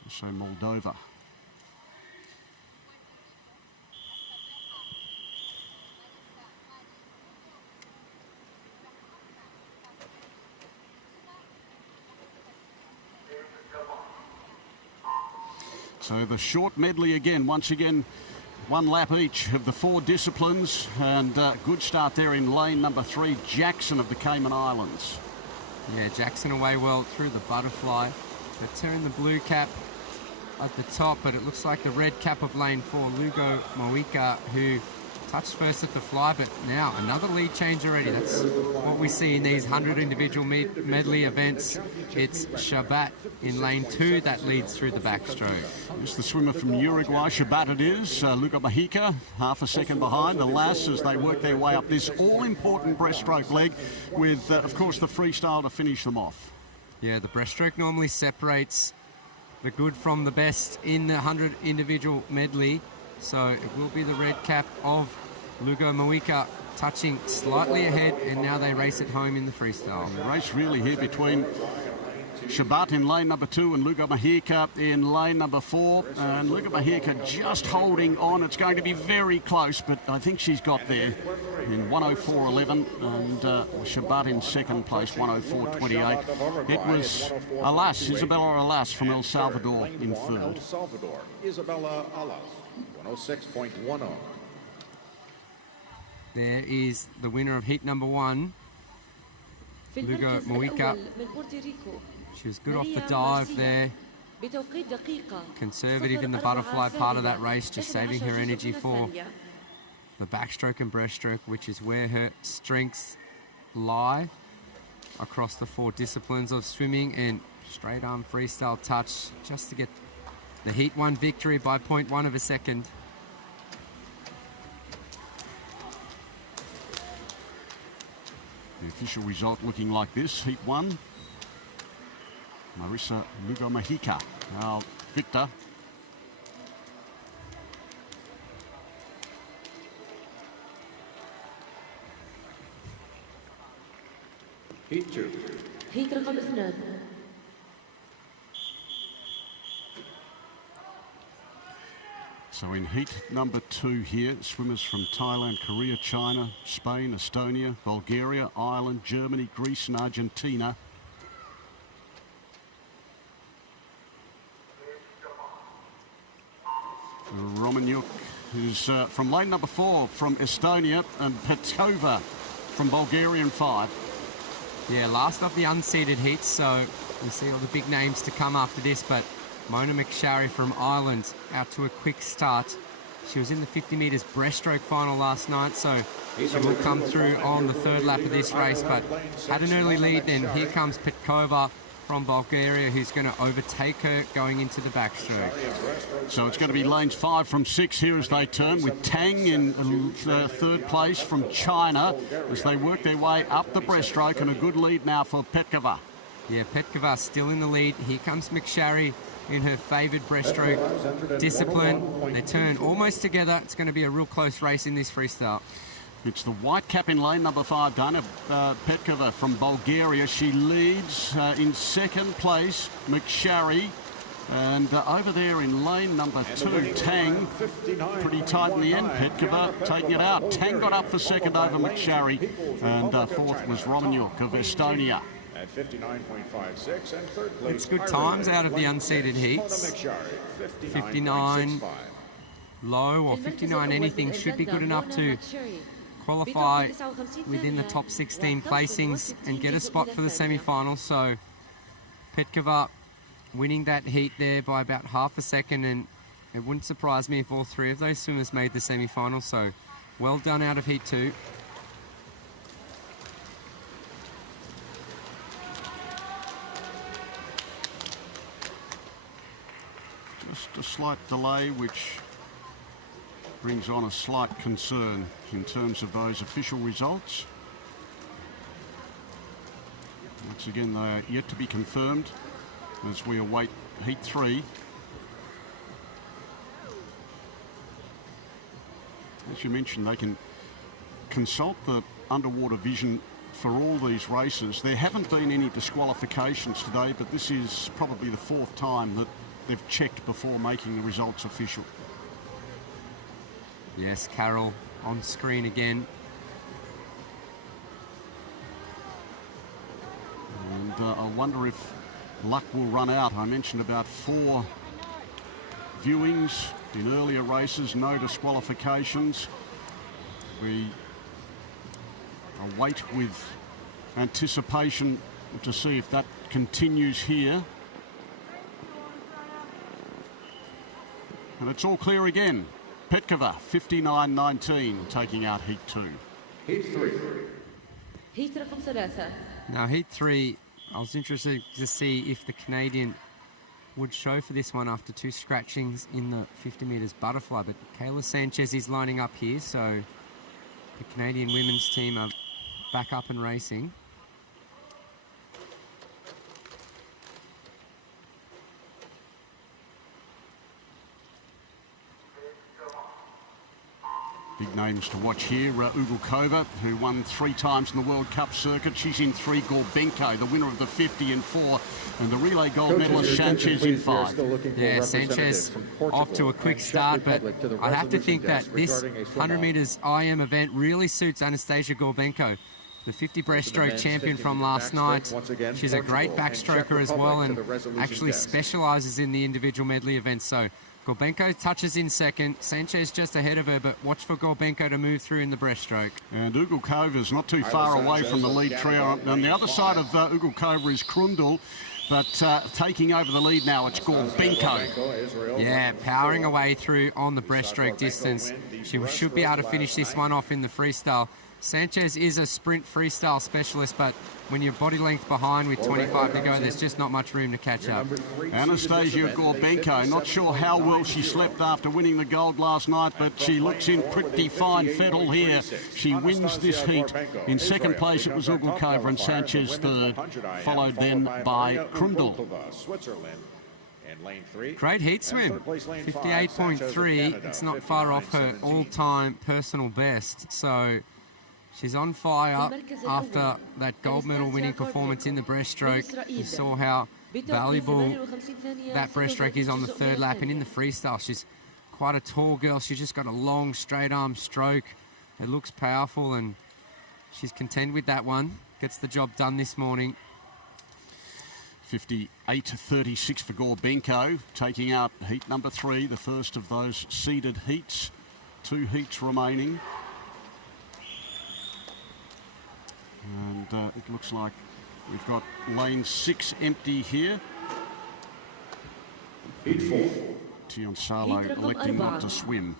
also Moldova. So the short medley again, once again, 1 lap each of the 4 disciplines, and good start there in lane number 3, Jackson of the Cayman Islands. Yeah, Jackson away well through the butterfly. They're tearing the blue cap at the top, but it looks like the red cap of lane 4, Lugo Moika, who touched first at the fly, but now another lead change already. That's what we see in these 100 individual medley events. It's Shabat in lane 2 that leads through the backstroke. It's the swimmer from Uruguay, Shabat it is. Lugo Mojica, half a second behind. Alas, as they work their way up this all-important breaststroke leg with, of course, the freestyle to finish them off. Yeah, the breaststroke normally separates the good from the best in the 100 individual medley. So it will be the red cap of Lugo Moika touching slightly ahead, and now they race it home in the freestyle. The race really here between Shabat in lane number 2 and Lugo Mojica in lane number 4. And Lugo Mojica just holding on. It's going to be very close, but I think she's got there in 104.11, and Shabat in second place, 104.28. It was Alas, Isabella Alas from El Salvador in third. El Salvador, Isabella Alas, 106.10. There is the winner of heat number 1, Lugo Moika. She was good off the dive there. Conservative in the butterfly part of that race, just saving her energy for the backstroke and breaststroke, which is where her strengths lie across the 4 disciplines of swimming, and straight arm freestyle touch just to get the Heat 1 victory by 0.1 of a second. The official result looking like this. Heat 1. Marissa Lugomahika, our victor. Heat 2. Heat رقم 2. So in heat number 2 here, swimmers from Thailand, Korea, China, Spain, Estonia, Bulgaria, Ireland, Germany, Greece and Argentina. Romaniuk, who's from lane number 4 from Estonia, and Petkova from Bulgaria in 5. Yeah, last of the unseeded heats, so we see all the big names to come after this, but Mona McSharry from Ireland out to a quick start. She was in the 50 metres breaststroke final last night, so she will come through on the 3rd lap of this race, but had an early lead. And here comes Petkova from Bulgaria, who's going to overtake her going into the backstroke. So it's going to be lanes 5 from 6 here as they turn, with Tang in 3rd place from China as they work their way up the breaststroke, and a good lead now for Petkova. Yeah, Petkova still in the lead. Here comes McSharry in her favoured breaststroke discipline. They turn almost together. It's going to be a real close race in this freestyle. It's the white cap in lane number 5, Dana Petkova from Bulgaria. She leads in 2nd place, McSharry. And over there in lane number 2, Tang, pretty tight in the end. Petkova taking it out. Tang got up for 2nd over McSharry. And 4th was Romaniuk of Estonia. At 59.56 and 3rd place. It's good times out of the unseeded heats. 59 low or 59 anything should be good enough to qualify within the top 16 placings and get a spot for the semi-finals. So Petkova winning that heat there by about half a second, and it wouldn't surprise me if all 3 of those swimmers made the semi-finals. So well done out of heat 2. Just a slight delay, which brings on a slight concern in terms of those official results. Once again, they are yet to be confirmed as we await heat 3. As you mentioned, they can consult the underwater vision for all these races. There haven't been any disqualifications today, but this is probably the 4th time that they've checked before making the results official. Yes, Carol on screen again. And I wonder if luck will run out. I mentioned about 4 viewings in earlier races, no disqualifications. We await with anticipation to see if that continues here. And it's all clear again. Petkova, 59.19, taking out heat 2. Heat 3. هيت رقم 3. Now heat 3, I was interested to see if the Canadian would show for this one after 2 scratchings in the 50 metres butterfly, but Kayla Sanchez is lining up here, so the Canadian women's team are back up and racing. Big names to watch here. Ugulkova, who won 3 times in the World Cup circuit. She's in 3. Gorbenko, the winner of the 50 in 4. And the relay gold medalist Sanchez in 5. Yeah, Sanchez off to a quick start, but I have to think that this 100 metres IM event really suits Anastasia Gorbenko, the 50 breaststroke champion from last night. She's a great backstroker as well, and actually specialises in the individual medley events. So Gorbenko touches in 2nd. Sanchez just ahead of her, but watch for Gorbenko to move through in the breaststroke. And Ugulkova is not too far away from the lead trio. On the other side of Ugulkova is Krundel, but taking over the lead now, it's Gorbenko. Yeah, powering away through on the breaststroke distance. She should be able to finish this one off in the freestyle. Sanchez is a sprint freestyle specialist, but when you're body length behind with 25 to go, there's just not much room to catch up. Anastasia Gorbenko, not sure how well she slept after winning the gold last night, but she looks in pretty fine fettle here. She wins this heat. In second place, it was Uglukova and Sanchez third, followed then by Krundle. Great heat swim, 58.3. It's not far off her all-time personal best, so she's on fire after that gold medal winning performance in the breaststroke. You saw how valuable that breaststroke is on the third lap, and in the freestyle, she's quite a tall girl. She's just got a long straight arm stroke. It looks powerful, and she's content with that one. Gets the job done this morning. 58.36 for Gorbenko, taking out heat number 3, the first of those seeded heats. 2 heats remaining. And it looks like we've got lane 6 empty here. Heat 4. Tion Salo electing not to swim.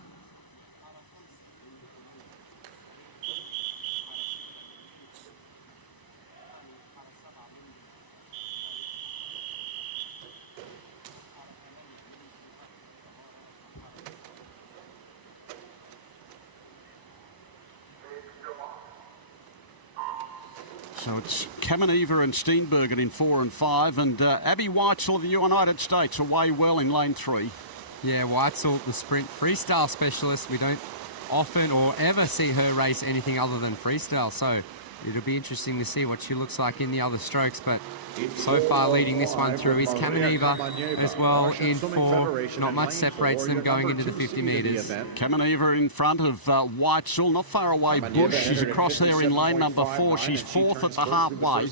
So it's Kameneva and Steenbergen in 4 and 5, and Abby Weitzel of the United States away well in lane 3. Yeah, Weitzel, the sprint freestyle specialist. We don't often or ever see her race anything other than freestyle, so it'll be interesting to see what she looks like in the other strokes, but so far leading this one through is Kameneva as well in 4. Not much separates them going into the 50 metres. Kameneva in front of Weitzel, not far away Bush. She's across there in lane number 4. She's 4th at the halfway.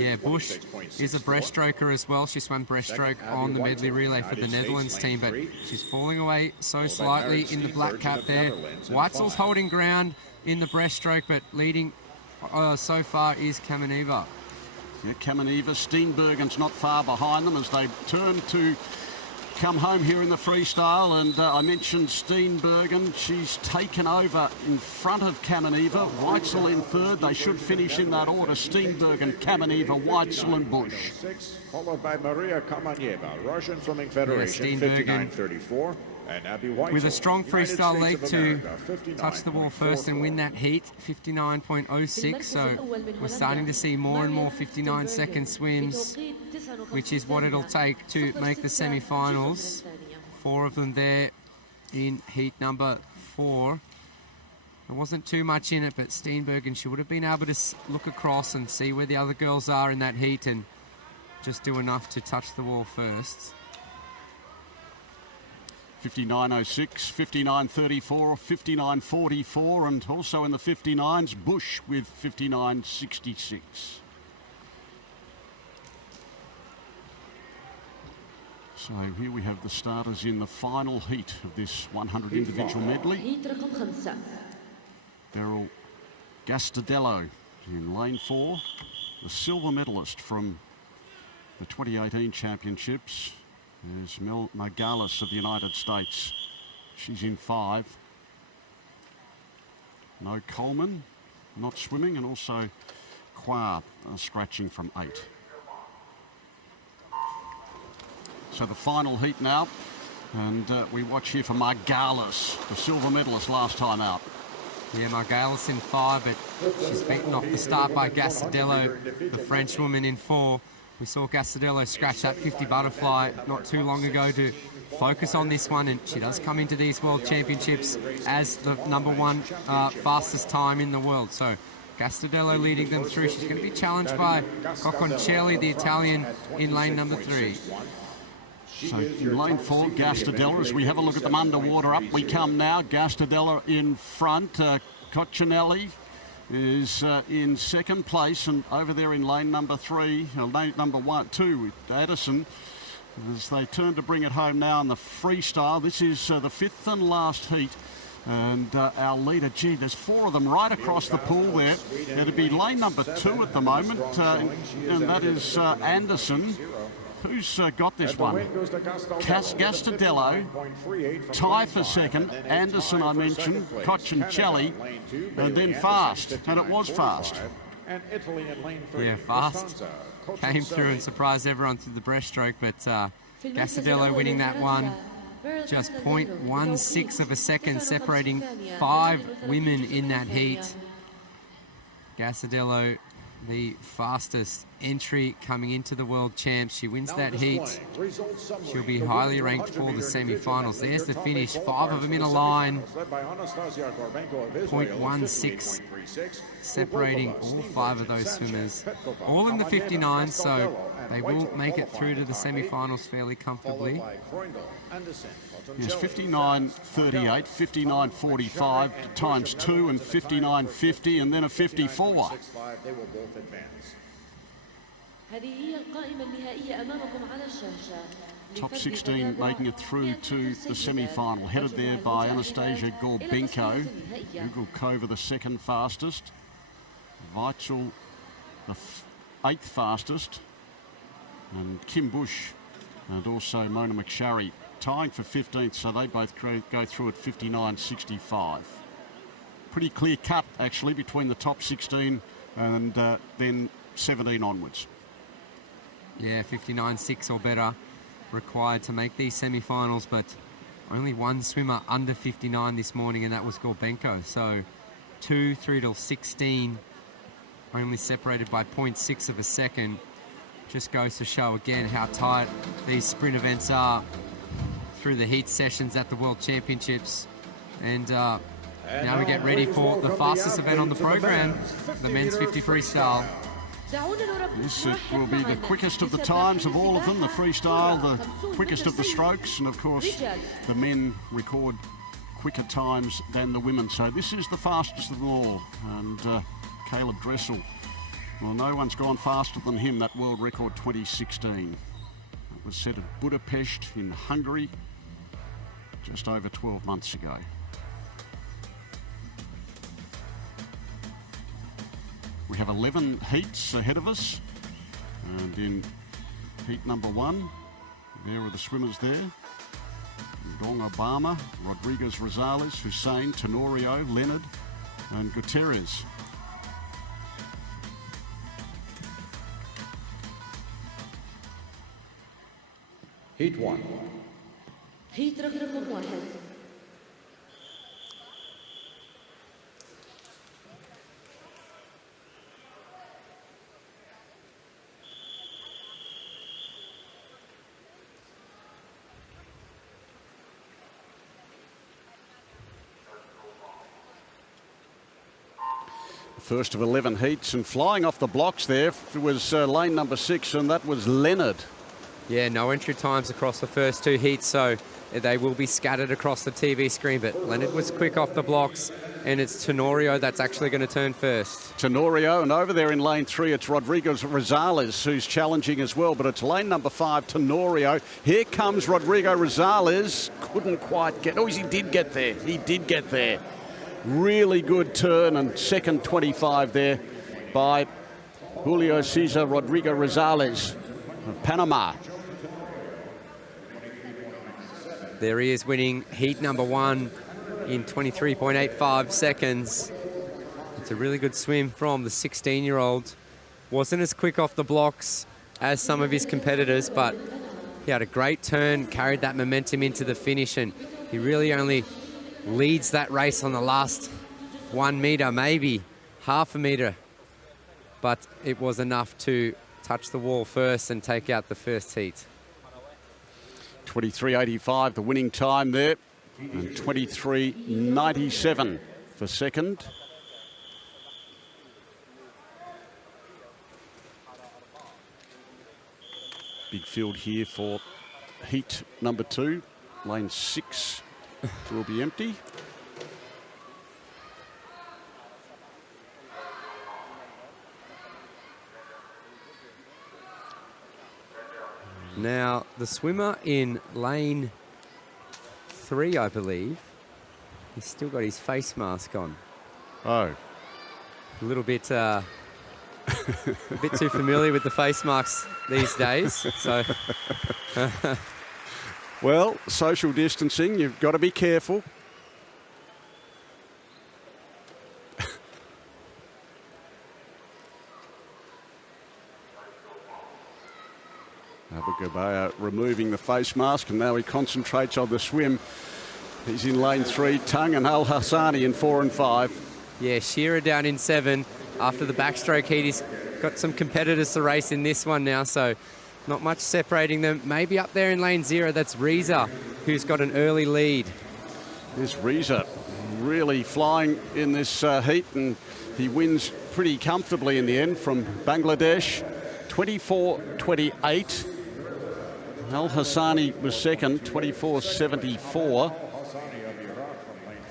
Yeah, Bush is a breaststroker as well. She swam breaststroke on the medley relay for the Netherlands team, but she's falling away so slightly in the black cap there. Weitzel's holding ground in the breaststroke, but leading so far is Kameneva. Yeah, Kameneva, Steenbergen's not far behind them as they turn to come home here in the freestyle. And I mentioned Steenbergen. She's taken over in front of Kameneva. Weitzel in third. They should finish in that order. Steenbergen, Kameneva, Weitzel and Bush. Followed by Maria Kamanyeva, Russian Swimming Federation, 59.34. With a strong freestyle leg to touch the wall first and win that heat, 59.06. So we're starting to see more and more 59-second swims, which is what it'll take to make the semi-finals. 4 of them there in heat number 4. There wasn't too much in it, but Steenbergen, she would have been able to look across and see where the other girls are in that heat and just do enough to touch the wall first. 59.06, 59.34, 59.44, and also in the 59s, Bush with 59.66. So here we have the starters in the final heat of this 100 individual medley. Beryl Gastadello in lane 4, the silver medalist from the 2018 championships. There's Mel Margalis of the United States. She's in 5. No Coleman, not swimming, and also Qua scratching from 8. So the final heat now, and we watch here for Margalis, the silver medalist last time out. Yeah, Margalis in 5, but she's beaten off the start by Gastadello, the French woman, in 4. We saw Gastadello scratch that 50 butterfly not too long ago to focus on this one, and she does come into these World Championships as the #1 fastest time in the world. So Gastadello leading them through. She's going to be challenged by Cocconcelli, the Italian, in lane number 3. So in lane 4, Gastadello, as we have a look at them underwater, up we come now. Gastadello in front, Cocconcelli is in second place, and over there in lane number 3, lane number 2, Addison, as they turn to bring it home now in the freestyle. This is the 5th and last heat And our leader, gee, there's 4 of them right across the pool there. It'd be lane number 2 at the moment, and that is Anderson. Who's got this one? Gastadello, tie for second. Anderson, I mentioned, Coccincelli, and then fast, and it was fast. Yeah, fast. Came through and surprised everyone through the breaststroke, but Gastadello winning that one. Just 0.16 of a second, separating 5 women in that heat. Gastadello, the fastest entry coming into the World Champs. She wins that heat. She'll be highly ranked for the semi-finals. There's the finish, 5 of them in a line. 0.16 separating all 5 of those swimmers. All in the 59, so they will make it through to the semi-finals fairly comfortably. Yes, 59.38, 59.45 times 2 and 59.50, and then a 54. Top 16 making it through to the semi-final, headed there by Anastasia Gorbenko. Ugalkova the second fastest, Weitzel the 8th fastest, and Kim Bush and also Mona McSharry tying for 15th, so they both go through at 59.65. Pretty clear cut actually between the top 16 and then 17 onwards. Yeah, 59.6 or better required to make these semi-finals, but only one swimmer under 59 this morning, and that was Gorbenko. So 2 through till 16, only separated by 0.6 of a second. Just goes to show again how tight these sprint events are through the heat sessions at the World Championships. And now we get ready for the fastest event on the program, the men's 50 freestyle. This will be the quickest of the times of all of them, the freestyle, the quickest of the strokes, and of course the men record quicker times than the women. So this is the fastest of them all, and Caleb Dressel, well, no one's gone faster than him, that world record 2016. It was set at Budapest in Hungary just over 12 months ago. We have 11 heats ahead of us, and in heat number 1, there are the swimmers there. Dong Obama, Rodriguez Rosales, Hussein, Tenorio, Leonard and Gutierrez. Heat 1. هيت رقم 1. First of 11 heats, and flying off the blocks there was lane number 6, and that was Leonard. Yeah, no entry times across the first 2 heats, so they will be scattered across the TV screen, but Leonard was quick off the blocks, and it's Tenorio that's actually going to turn first. Tenorio, and over there in lane 3, it's Rodriguez Rosales who's challenging as well, but it's lane number 5, Tenorio. Here comes Rodrigo Rosales. Couldn't quite get, oh, he did get there. He did get there. Really good turn, and second 25 there by Julio Cesar Rodrigo Rosales of Panama. There he is, winning heat number 1 in 23.85 seconds. It's a really good swim from the 16-year-old. Wasn't as quick off the blocks as some of his competitors, but he had a great turn, carried that momentum into the finish, and he really only leads that race on the last 1 meter, maybe half a meter. But it was enough to touch the wall first and take out the first heat. 23.85 the winning time there, and 23.97 for second. Big field here for heat number 2. Lane 6 will be empty. Now, the swimmer in lane 3, I believe, He's still got his face mask on. Oh. A little bit, a bit too familiar with the face masks these days. So, well, social distancing, you've got to be careful. Abu Gabaya removing the face mask, and now he concentrates on the swim. He's in lane 3, Tung and Al Hassani in 4 and 5. Yeah, Shearer down in 7. After the backstroke heat, he's got some competitors to race in this one now, so not much separating them. Maybe up there in lane 0, that's Reza, who's got an early lead. There's Reza really flying in this heat, and he wins pretty comfortably in the end from Bangladesh, 24-28. Al Hassani was second, 24-74.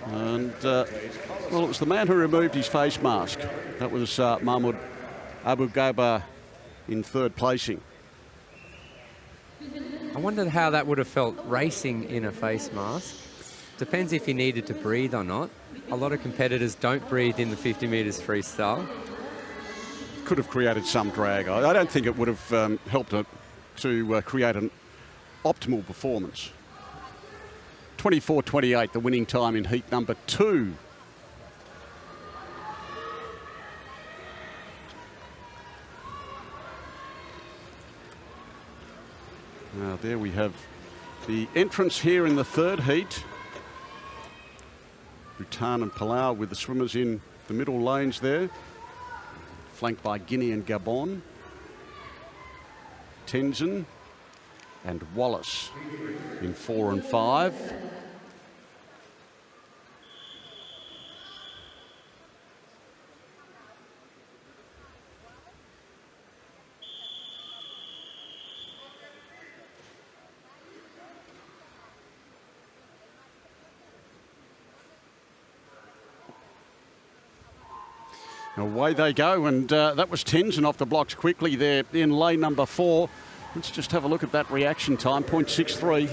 And, well, it was the man who removed his face mask. That was Mahmoud Abu Gaba in 3rd placing. I wondered how that would have felt racing in a face mask. Depends if you needed to breathe or not. A lot of competitors don't breathe in the 50 metres freestyle. Could have created some drag. I don't think it would have helped it to create an optimal performance. 24-28, the winning time in heat number 2. Now there we have the entrance here in the 3rd heat. Bhutan and Palau with the swimmers in the middle lanes there, flanked by Guinea and Gabon. Tenzin and Wallace in 4 and 5. Away they go, and that was Tenzin off the blocks quickly there in lane number 4. Let's just have a look at that reaction time, 0.63.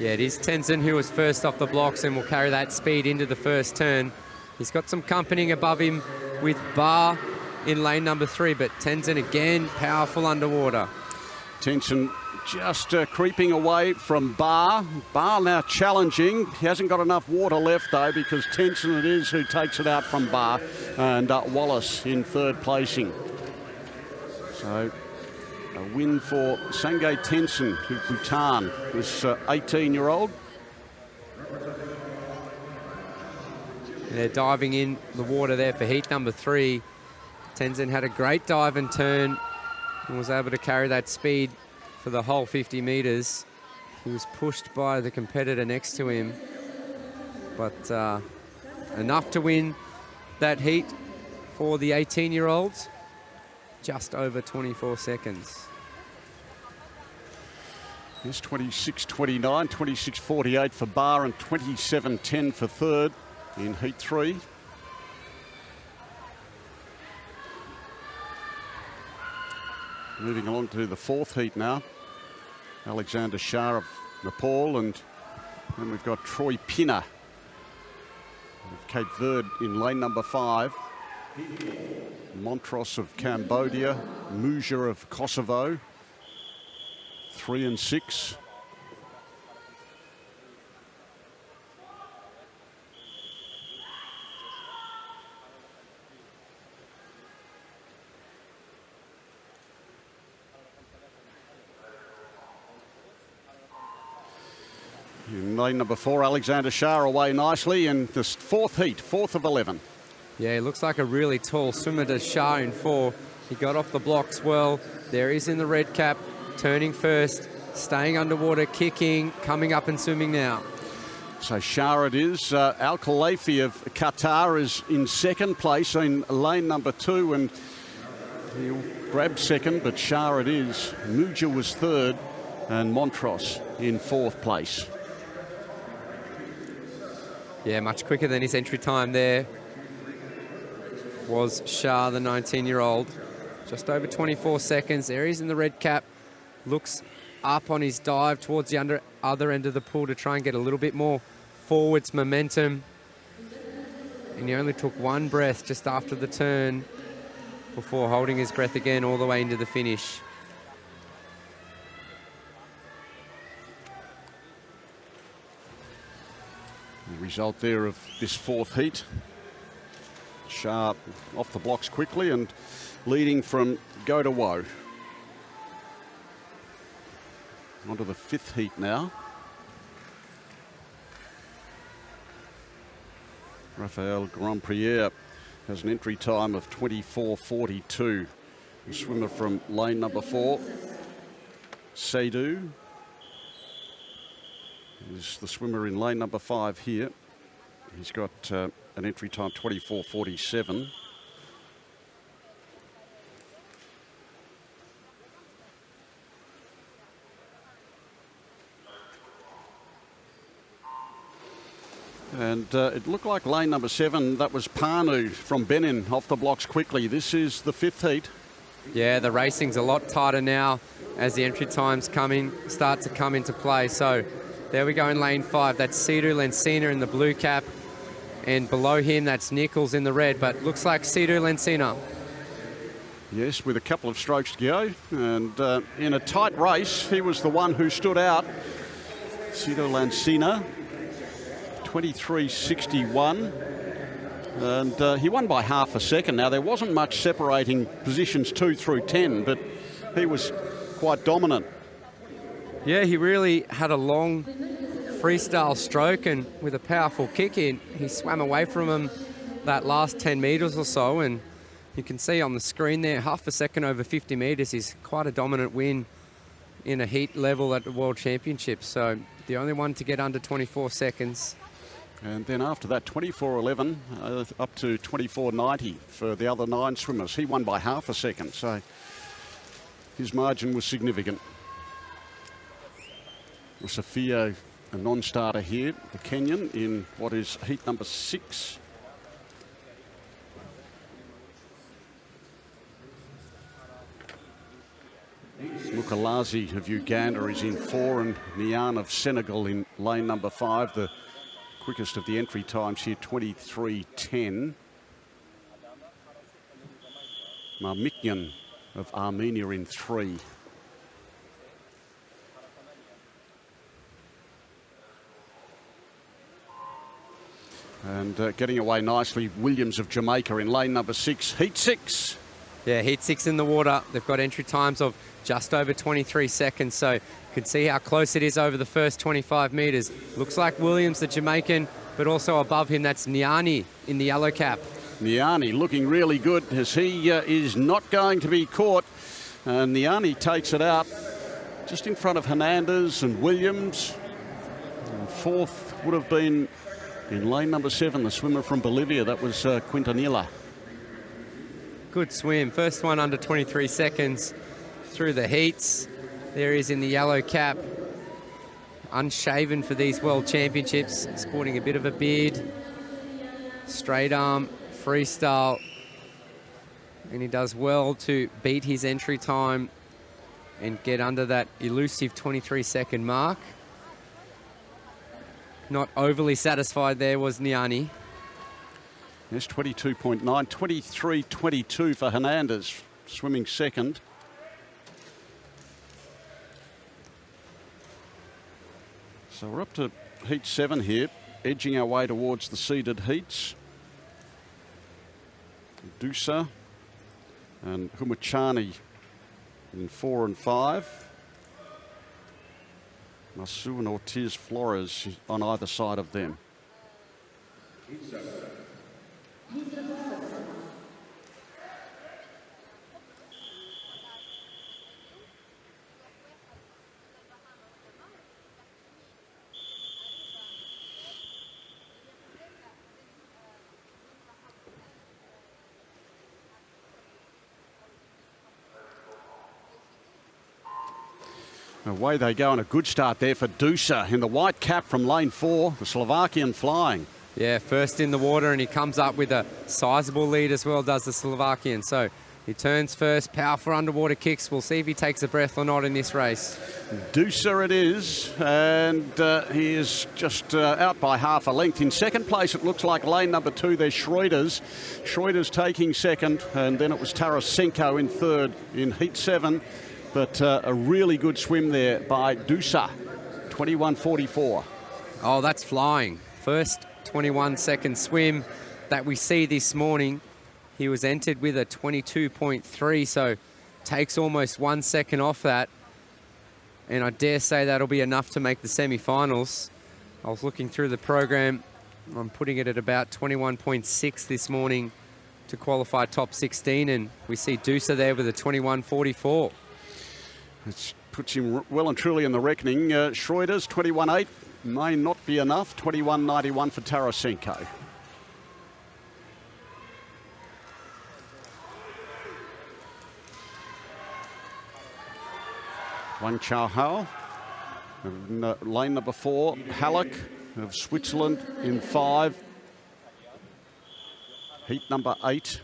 Yeah, it is Tenzin who was first off the blocks and will carry that speed into the first turn. He's got some company above him with Bar in lane number 3, but Tenzin again, powerful underwater. Tenzin just creeping away from Bar. Bar now challenging. He hasn't got enough water left, though, because Tenzin it is who takes it out from Bar. And Wallace in 3rd placing. So a win for Sangay Tenzin, who Bhutan, this 18-year-old. They're diving in the water there for heat number 3. Tenzin had a great dive and turn and was able to carry that speed for the whole 50 metres. He was pushed by the competitor next to him, but enough to win that heat for the 18-year-olds, just over 24 seconds. Yes, 26-29, 26-48 for Bar and 27-10 for 3rd in heat 3. Moving along to the 4th heat now. Alexander Shah of Nepal, and then we've got Troy Pinner of Cape Verde in lane number 5. Montrose of Cambodia, Muja of Kosovo, 3 and 6. In lane number 4, Alexander Shah away nicely in this 4th heat, 4th of 11. Yeah, he looks like a really tall swimmer to Shah in 4. He got off the blocks well. There he's in the red cap, turning first, staying underwater, kicking, coming up and swimming now. So Shah it is. Al Khalifi of Qatar is in 2nd place in lane number 2, and he'll grab 2nd, but Shah it is. Muja was 3rd, and Montrose in 4th place. Yeah, much quicker than his entry time there was Shah, the 19-year-old. Just over 24 seconds. There he's in the red cap. Looks up on his dive towards the other end of the pool to try and get a little bit more forwards momentum. and he only took one breath just after the turn before holding his breath again all the way into the finish. The result there of this fourth heat. Sharp off the blocks quickly and leading from go to woe. Onto the fifth heat now. Raphael Grandpriere has an entry time of 24:42. The swimmer from lane number 4, Seydoux, is the swimmer in lane number 5 here. He's got an entry time 24:47. And it looked like lane number 7, that was Panu from Benin, off the blocks quickly. This is the fifth heat. Yeah, the racing's a lot tighter now as the entry times start to come into play. So there we go in lane 5. That's Seydoux Lencina in the blue cap. And below him, that's Nichols in the red. But looks like Seydoux Lencina. Yes, with a couple of strokes to go. And in a tight race, he was the one who stood out. Seydoux Lencina, 23:61. And he won by half a second. Now, there wasn't much separating positions 2 through 10, but he was quite dominant. Yeah, he really had a long freestyle stroke, and with a powerful kick in, he swam away from him that last 10 metres or so, and you can see on the screen there, half a second over 50 metres is quite a dominant win in a heat level at the World Championships. So the only one to get under 24 seconds. And then after that, 24:11 up to 24:90 for the other 9 swimmers. He won by half a second, so his margin was significant. Safio, a non-starter here, the Kenyan, in what is heat number 6. Mukalazi of Uganda is in 4, and Nian of Senegal in lane number 5. The quickest of the entry times here, 23:10. Marmikyan of Armenia in 3. And getting away nicely, Williams of Jamaica in lane number 6, heat 6. Yeah, heat 6 in the water. They've got entry times of just over 23 seconds, so you can see how close it is over the first 25 metres. Looks like Williams, the Jamaican, but also above him, that's Niani in the yellow cap. Niani looking really good as he is not going to be caught. And Niani takes it out just in front of Hernandez and Williams. And 4th would have been in lane number 7, the swimmer from Bolivia. That was Quintanilla. Good swim. First one under 23 seconds through the heats. There he is in the yellow cap. Unshaven for these World Championships. Sporting a bit of a beard. Straight arm, freestyle. And he does well to beat his entry time and get under that elusive 23-second mark. Not overly satisfied there was Niani. Yes, 22.9, 23:22 for Hernandez, swimming second. So we're up to heat 7 here, edging our way towards the seeded heats. Dusa and Humachani in 4 and 5. Masu and Ortiz Flores on either side of them. Away they go, and a good start there for Dusa in the white cap from lane 4, the Slovakian flying. Yeah, first in the water, and he comes up with a sizable lead as well, does the Slovakian. So He turns first, powerful underwater kicks. We'll see if he takes a breath or not in this race. Doosa it is, and he is just out by half a length. In second place, it looks like lane number 2, there's Schroeder's. Schroeder's taking second, and then it was Tarasenko in third in heat 7. But a really good swim there by Doosa, 21.44. Oh, that's flying. First 21-second swim that we see this morning. He was entered with a 22.3, so takes almost 1 second off that. And I dare say that'll be enough to make the semi-finals. I was looking through the program. I'm putting it at about 21.6 this morning to qualify top 16, and we see Doosa there with a 21.44. It puts him well and truly in the reckoning. Schroeder's 21.8 may not be enough. 21.91 for Tarasenko. Wang Chao in lane number 4. Halleck of Switzerland in 5. Heat number 8.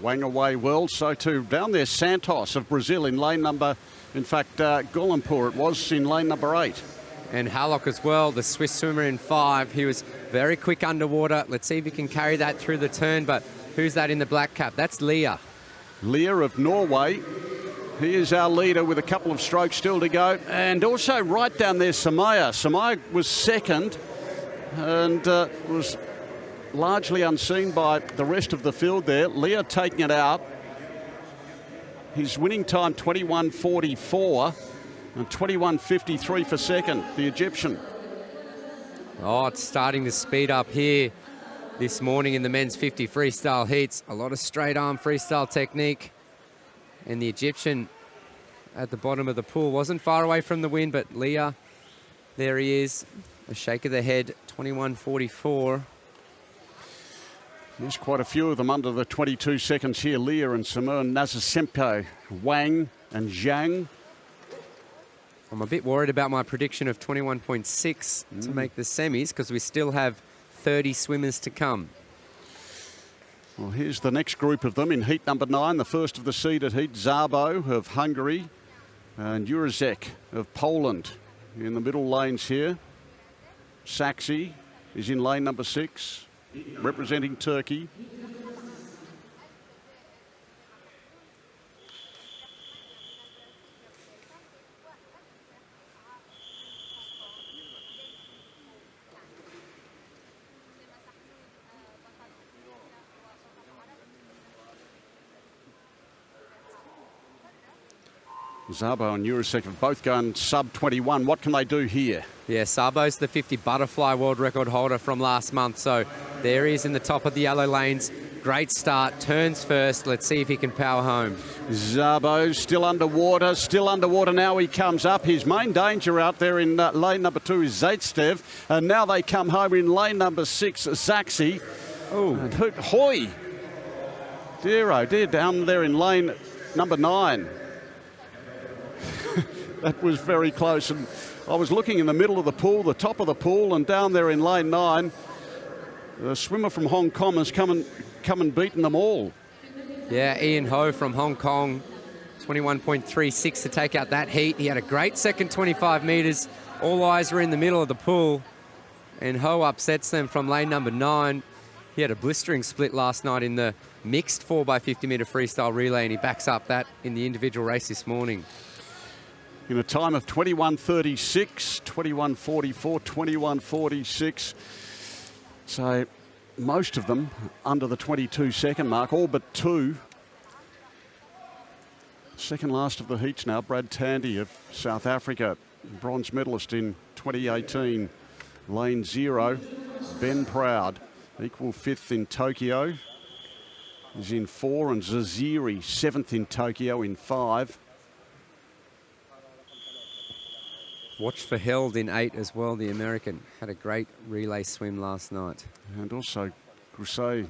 Wang away well, so too down there Santos of Brazil in lane number, in fact Golampur it was in lane number 8. And Halleck as well, the Swiss swimmer in 5. He was very quick underwater. Let's see if he can carry that through the turn, but who's that in the black cap? That's Leah. Leah of Norway. He is our leader with a couple of strokes still to go. And also right down there Samaya. Samaya was second and was largely unseen by the rest of the field there. Leah taking it out. His winning time 21.44 and 21.53 for second, the Egyptian. Oh, it's starting to speed up here this morning in the men's 50 freestyle heats. A lot of straight arm freestyle technique. And the Egyptian at the bottom of the pool wasn't far away from the win, but Leah, there he is. A shake of the head, 21.44. There's quite a few of them under the 22 seconds here. Leah and Simone Nazasempo, Wang and Zhang. I'm a bit worried about my prediction of 21.6 to make the semis because we still have 30 swimmers to come. Well, here's the next group of them in heat number 9, the first of the seeded heat. Szabo of Hungary and Jurzek of Poland in the middle lanes here. Saxi is in lane number 6. Representing Turkey. Szabo and Jurasek have both gone sub 21. What can they do here? Yeah, Szabo's the 50 butterfly world record holder from last month. So there he is in the top of the yellow lanes. Great start, turns first. Let's see if he can power home. Szabo still underwater now. He comes up. His main danger out there in lane number 2 is Zaitsev. And now they come home in lane number 6, Zaxi. Oh, and Hoy. Dear oh dear, down there in lane number 9. That was very close, and I was looking in the middle of the pool, the top of the pool, and down there in lane 9, the swimmer from Hong Kong has come and beaten them all. Yeah, Ian Ho from Hong Kong, 21.36 to take out that heat. He had a great second 25 metres. All eyes were in the middle of the pool, and Ho upsets them from lane number 9. He had a blistering split last night in the mixed 4x50 metre freestyle relay, and he backs up that in the individual race this morning. In a time of 21.36, 21.44, 21.46. So most of them under the 22-second mark, all but 2. Second last of the heats now, Brad Tandy of South Africa, bronze medalist in 2018. Lane 0, Ben Proud, equal 5th in Tokyo, is in 4, and Zaziri 7th in Tokyo in 5. Watch for Held in 8 as well, the American. Had a great relay swim last night. And also Grousset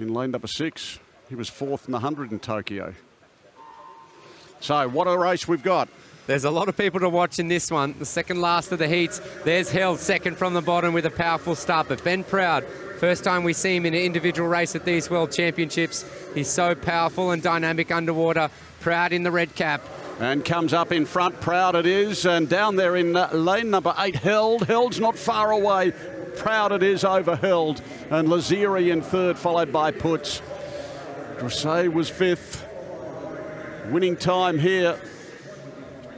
in lane number 6. He was 4th in the 100 in Tokyo. So what a race we've got. There's a lot of people to watch in this one. The second last of the heats. There's Held second from the bottom with a powerful start. But Ben Proud, first time we see him in an individual race at these World Championships. He's so powerful and dynamic underwater. Proud in the red cap. And comes up in front, Proud it is. And down there in lane number 8, Held. Held's not far away. Proud it is over Held. And Laziri in 3rd, followed by Putz. Grosset was 5th. Winning time here,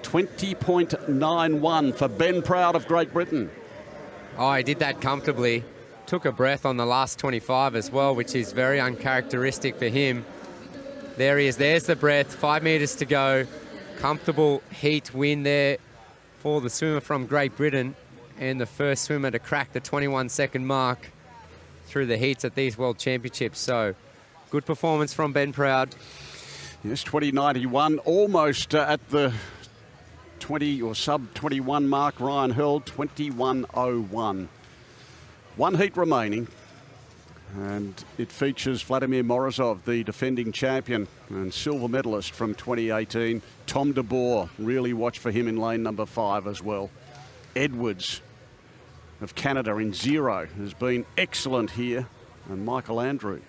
20.91 for Ben Proud of Great Britain. Oh, he did that comfortably. Took a breath on the last 25 as well, which is very uncharacteristic for him. There he is. There's the breath. 5 meters to go. Comfortable heat win there for the swimmer from Great Britain, and the first swimmer to crack the 21-second mark through the heats at these World Championships. So good performance from Ben Proud. Yes, 20.91, almost at the 20 or sub 21 mark. Ryan Held 21.01. 1 heat remaining, and it features Vladimir Morozov, the defending champion and silver medalist from 2018. Tom de Boer, really watch for him in lane number 5 as well. Edwards of Canada in 0 has been excellent here, and Michael Andrew.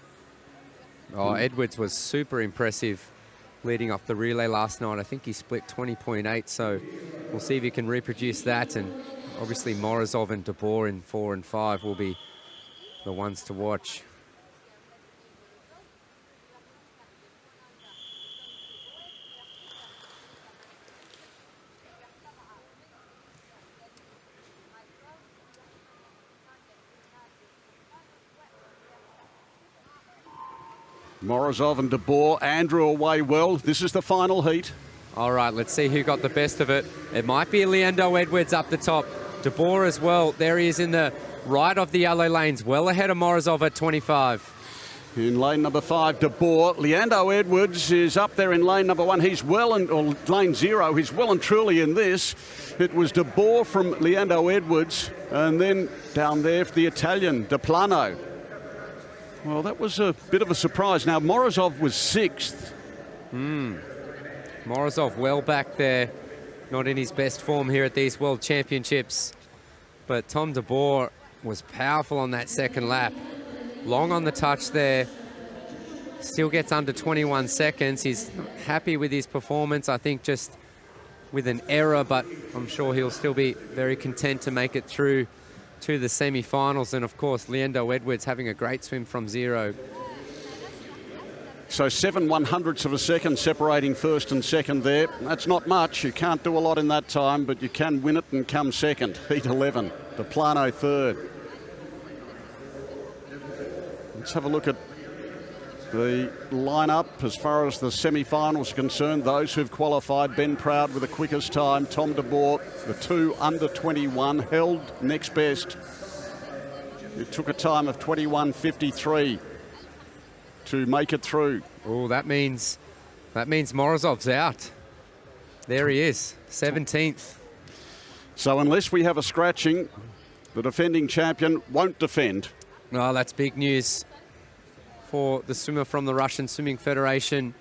Oh, Edwards was super impressive leading off the relay last night. I think he split 20.8, so we'll see if he can reproduce that. And obviously Morozov and de Boer in 4 and 5 will be the ones to watch. Morozov and de Boer, Andrew away well. This is the final heat. All right, let's see who got the best of it. It might be Leandro Edwards up the top. De Boer as well. There he is in the right of the yellow lanes, well ahead of Morozov at 25. In lane number 5, de Boer. Leandro Edwards is up there in lane number 1. He's well in, or lane 0. He's well and truly in this. It was de Boer from Leandro Edwards, and then down there for the Italian, De Plano. Well, that was a bit of a surprise. Now, Morozov was 6th. Morozov well back there, not in his best form here at these World Championships. But Tom de Boer was powerful on that second lap. Long on the touch there. Still gets under 21 seconds. He's happy with his performance, I think just with an error, but I'm sure he'll still be very content to make it through to the semi-finals. And of course, Leandro Edwards having a great swim from 0. So 7/100ths of a second separating first and second there. That's not much. You can't do a lot in that time, but you can win it and come second. Heat 11, De Plano 3rd. Let's have a look at the lineup as far as the semi-finals are concerned. Those who've qualified: Ben Proud with the quickest time, Tom de Boer, the 2 under 21, Held next best. It took a time of 21.53 to make it through. Oh, that means Morozov's out. There he is, 17th. So unless we have a scratching, the defending champion won't defend. Oh, that's big news for the swimmer from the Russian Swimming Federation,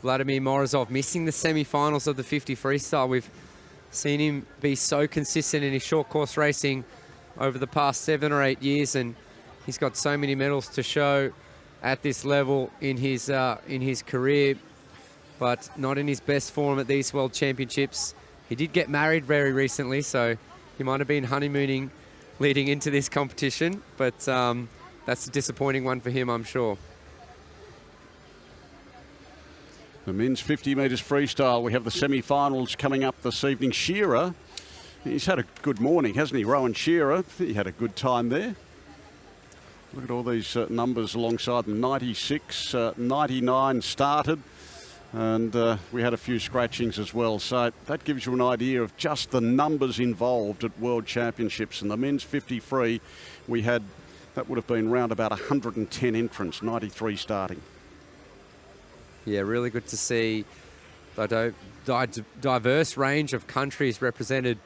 Vladimir Morozov, missing the semi-finals of the 50 freestyle. We've seen him be so consistent in his short course racing over the past 7 or 8 years, and he's got so many medals to show at this level in his career, but not in his best form at these World Championships. He did get married very recently, so he might have been honeymooning leading into this competition, but that's a disappointing one for him, I'm sure. The men's 50 metres freestyle, we have the semi-finals coming up this evening. Shearer, he's had a good morning, hasn't he? Rowan Shearer, he had a good time there. Look at all these numbers alongside them. 96, 99 started, and we had a few scratchings as well. So that gives you an idea of just the numbers involved at World Championships. And the men's 50 free, we had, that would have been around about 110 entrants, 93 starting. Yeah, really good to see the diverse range of countries represented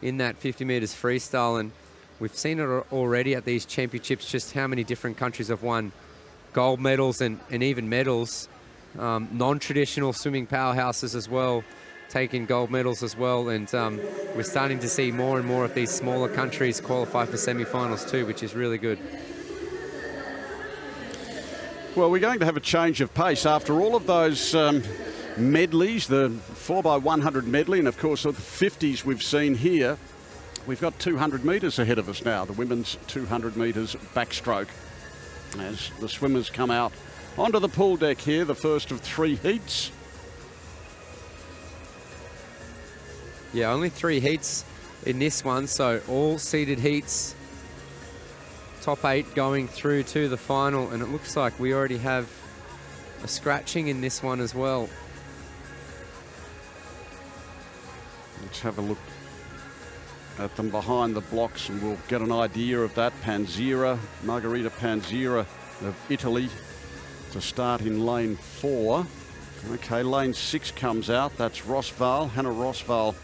in that 50 metres freestyle. And we've seen it already at these championships, just how many different countries have won gold medals and even medals. Non-traditional swimming powerhouses as well, taking gold medals as well. And we're starting to see more and more of these smaller countries qualify for semi-finals too, which is really good. Well, we're going to have a change of pace after all of those medleys, the 4x100 medley, and of course the 50s we've seen here. We've got 200 metres ahead of us now, the women's 200 metres backstroke, as the swimmers come out onto the pool deck here, the first of 3 heats. Yeah, only 3 heats in this one, so all seeded heats. Top 8 going through to the final, and it looks like we already have a scratching in this one as well. Let's have a look at them behind the blocks and we'll get an idea of that. Margherita Panzira of Italy to start in lane 4. Okay, lane 6 comes out. That's Hannah Rosval.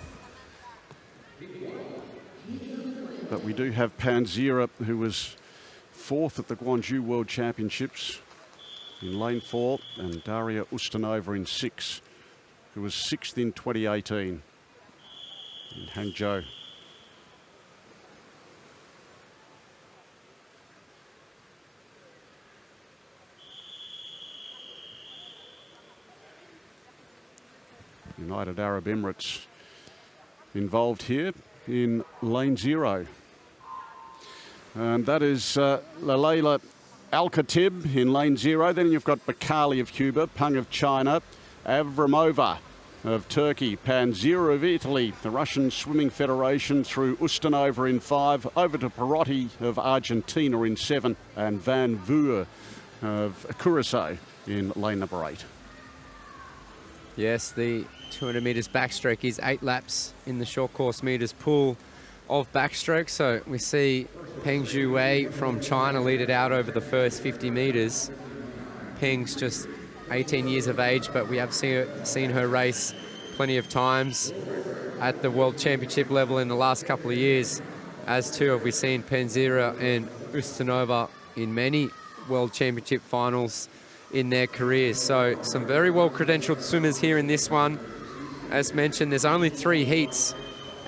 But we do have Panzira, who was 4th at the Guangzhou World Championships in lane 4, and Daria Ustanova in 6, who was 6th in 2018 in Hangzhou. United Arab Emirates involved here in lane 0. And that is Laila Al-Khatib in lane 0. Then you've got Bakali of Cuba, Pung of China, Avramova of Turkey, Panzira of Italy, the Russian Swimming Federation through Ustanova in 5, over to Perotti of Argentina in 7, and Van Vuur of Curacao in lane number 8. Yes, the 200 metres backstroke is 8 laps in the short course metres pool of backstroke. So we see Peng Zhuwei from China lead it out over the first 50 metres. Peng's just 18 years of age, but we have seen her race plenty of times at the World Championship level in the last couple of years, as too have we seen Panzira and Ustanova in many World Championship finals in their careers. So some very well credentialed swimmers here in this one. As mentioned, there's only 3 heats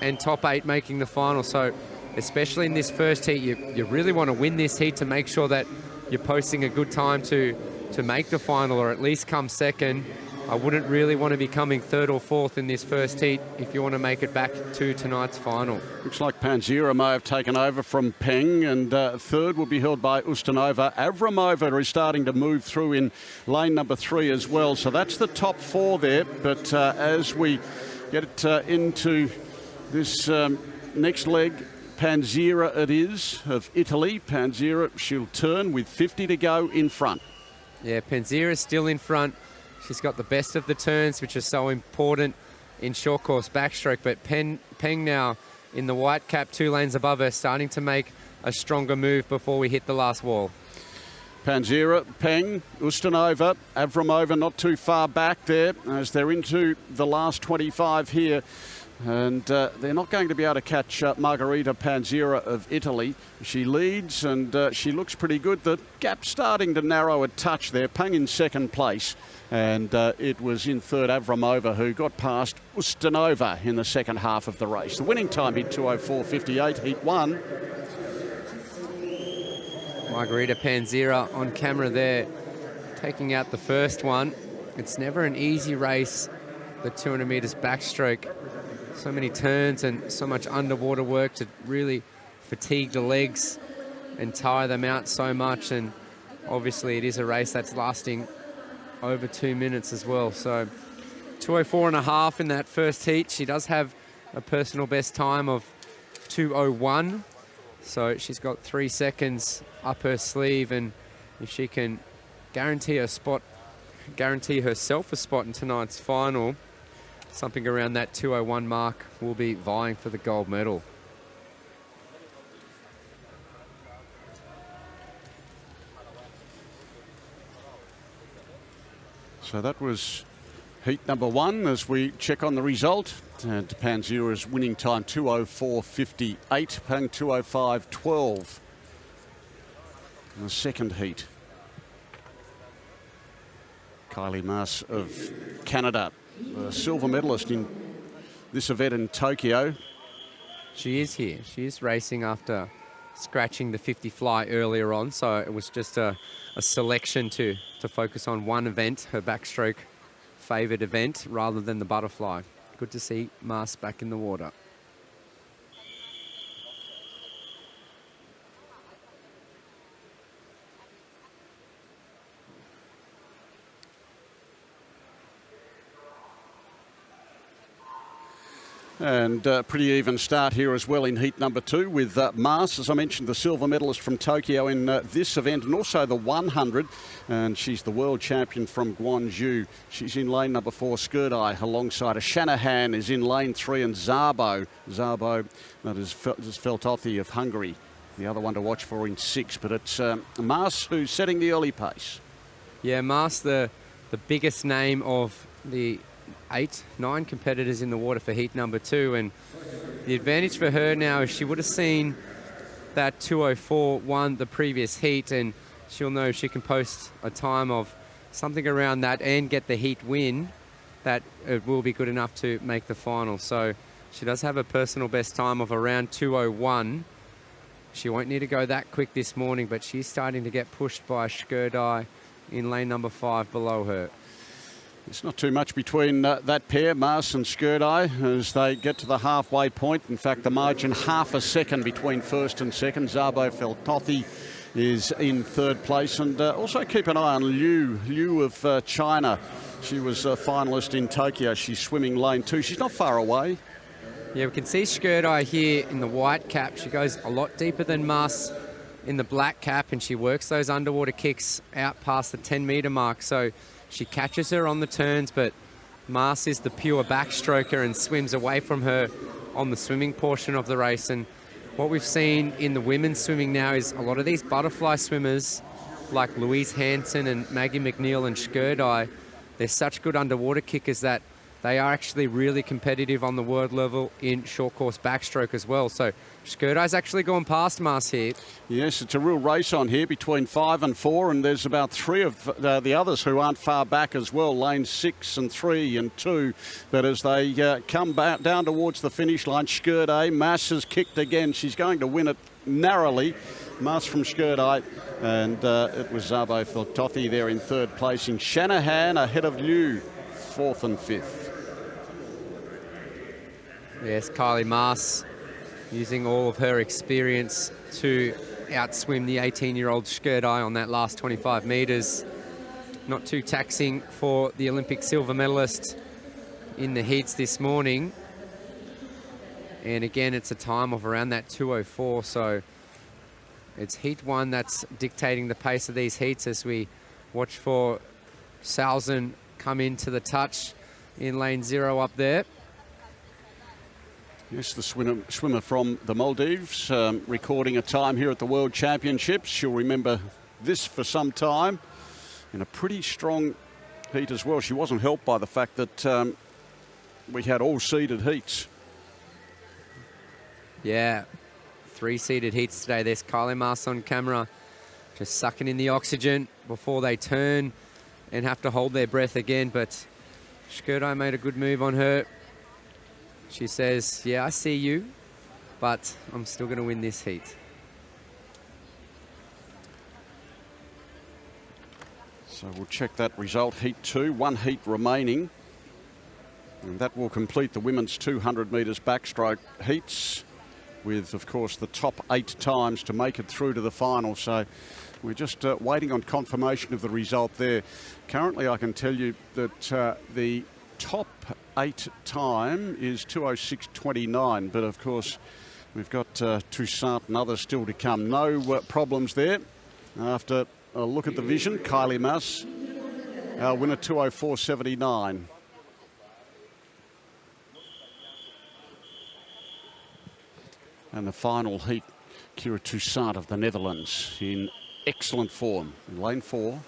and top 8 making the final. So especially in this first heat, you really want to win this heat to make sure that you're posting a good time to make the final, or at least come second. I wouldn't really want to be coming 3rd or 4th in this first heat if you want to make it back to tonight's final. Looks like Panzira may have taken over from Peng, and 3rd will be held by Ustanova. Avramova is starting to move through in lane number 3 as well. So that's the top 4 there. But as we get into this next leg, Panzira it is of Italy. Panzira, she'll turn with 50 to go in front. Yeah, Panzira is still in front. She's got the best of the turns, which is so important in short course backstroke. But Peng now in the white cap, 2 lanes above her, starting to make a stronger move before we hit the last wall. Panzira, Peng, Ustanova, Avramova not too far back there as they're into the last 25 here. And they're not going to be able to catch Margherita Panzira of Italy. She leads and she looks pretty good. The gap starting to narrow a touch there. Peng in 2nd place. And it was in 3rd Avramova who got past Ustanova in the second half of the race. The winning time hit 2:04.58, heat 1. Margherita Panzira on camera there, taking out the first one. It's never an easy race, the 200 metres backstroke. So many turns and so much underwater work to really fatigue the legs and tire them out so much. And obviously it is a race that's lasting over 2 minutes as well. So 2:04.5 in that first heat. She does have a personal best time of 2:01. So she's got 3 seconds up her sleeve, and if she can guarantee herself a spot in tonight's final, something around that 2:01 mark will be vying for the gold medal. So that was heat number 1 as we check on the result. And Panzira's winning time 2:04.58, Peng 2:05.12 in the second heat. Kylie Maas of Canada, a silver medalist in this event in Tokyo. She is here. She is racing after scratching the 50 fly earlier on, so it was just a selection to focus on one event, her backstroke favoured event, rather than the butterfly. Good to see Maas back in the water. And pretty even start here as well in heat number 2 with Maas, as I mentioned, the silver medalist from Tokyo in this event, and also the 100. And she's the world champion from Gwangju. She's in lane number 4, Skurdai, alongside a Shanahan is in lane 3, and Zabo, that is Feltothi of Hungary, the other one to watch for in 6. But it's Maas who's setting the early pace. Yeah, Maas, the biggest name of the 8-9 competitors in the water for heat number 2, and the advantage for her now is she would have seen that 2:04 won the previous heat, and she'll know she can post a time of something around that and get the heat win, that it will be good enough to make the final. So she does have a personal best time of around 2:01. She won't need to go that quick this morning, but she's starting to get pushed by Skurdai in lane number 5 below her. It's not too much between that pair, Maas and Skurdai, as they get to the halfway point. In fact, the margin half a second between first and second. Zabo Feltothi is in 3rd place. And also keep an eye on Liu of China. She was a finalist in Tokyo. She's swimming lane 2. She's not far away. Yeah, we can see Skurdai here in the white cap. She goes a lot deeper than Maas in the black cap, and she works those underwater kicks out past the 10-metre mark. So she catches her on the turns, but Maas is the pure backstroker and swims away from her on the swimming portion of the race. And what we've seen in the women's swimming now is a lot of these butterfly swimmers like Louise Hansen and Maggie McNeil and Skurdai, they're such good underwater kickers that they are actually really competitive on the world level in short course backstroke as well. So Skurdai's actually gone past Maas here. Yes, it's a real race on here between 5 and 4, and there's about 3 of the others who aren't far back as well, lane 6 and 3 and 2. But as they come back down towards the finish line, Skurdai, Maas has kicked again. She's going to win it narrowly. Maas from Skurdai, and it was Zabo Feltothi there in 3rd place. In Shanahan ahead of Liu, 4th and 5th. Yes, Kylie Maas using all of her experience to outswim the 18-year-old Skurdai on that last 25 metres. Not too taxing for the Olympic silver medalist in the heats this morning. And again, it's a time of around that 2:04, so it's heat 1 that's dictating the pace of these heats as we watch for Salzen come into the touch in lane 0 up there. Yes, the swimmer from the Maldives, recording a time here at the World Championships. She'll remember this for some time. In a pretty strong heat as well. She wasn't helped by the fact that we had all seeded heats. Yeah, 3 seeded heats today. There's Kylie Maas on camera, just sucking in the oxygen before they turn and have to hold their breath again. But Skurdai made a good move on her. She says, yeah, I see you, but I'm still going to win this heat. So we'll check that result. Heat 2, 1 heat remaining. And that will complete the women's 200 metres backstroke heats with, of course, the top 8 times to make it through to the final. So we're just waiting on confirmation of the result there. Currently, I can tell you that the top 8 time is 2:06.29, but of course we've got Toussaint and others still to come. No problems there. After a look at the vision, Kylie Maas, our winner, 2:04.79. And the final heat, Kira Toussaint of the Netherlands in excellent form in lane 4.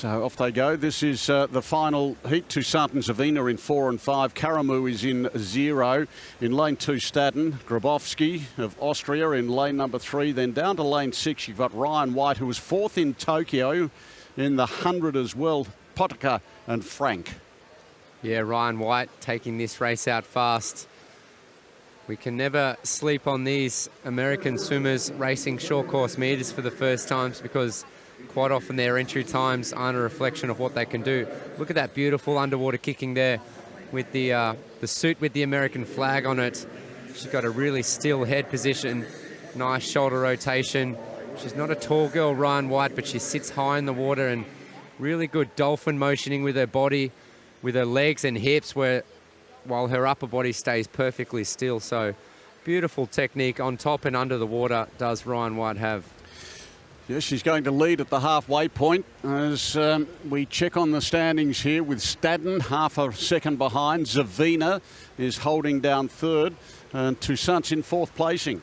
So off they go. This is the final heat. Toussaint and Zavina in 4 and 5. Karamu is in 0. In lane 2, Stadden. Grabowski of Austria in lane number 3. Then down to lane 6, you've got Ryan White, who was 4th in Tokyo in the 100 as well. Potica and Frank. Yeah, Ryan White taking this race out fast. We can never sleep on these American swimmers racing short course meters for the first times, because quite often their entry times aren't a reflection of what they can do. Look at that beautiful underwater kicking there with the suit with the American flag on it. She's got a really still head position, nice shoulder rotation. She's not a tall girl, Ryan White, but she sits high in the water, and really good dolphin motioning with her body, with her legs and hips, while her upper body stays perfectly still. So beautiful technique on top and under the water does Ryan White have. Yes, she's going to lead at the halfway point as we check on the standings here with Stadden half a second behind. Zavina is holding down 3rd, and Toussaint's in 4th placing.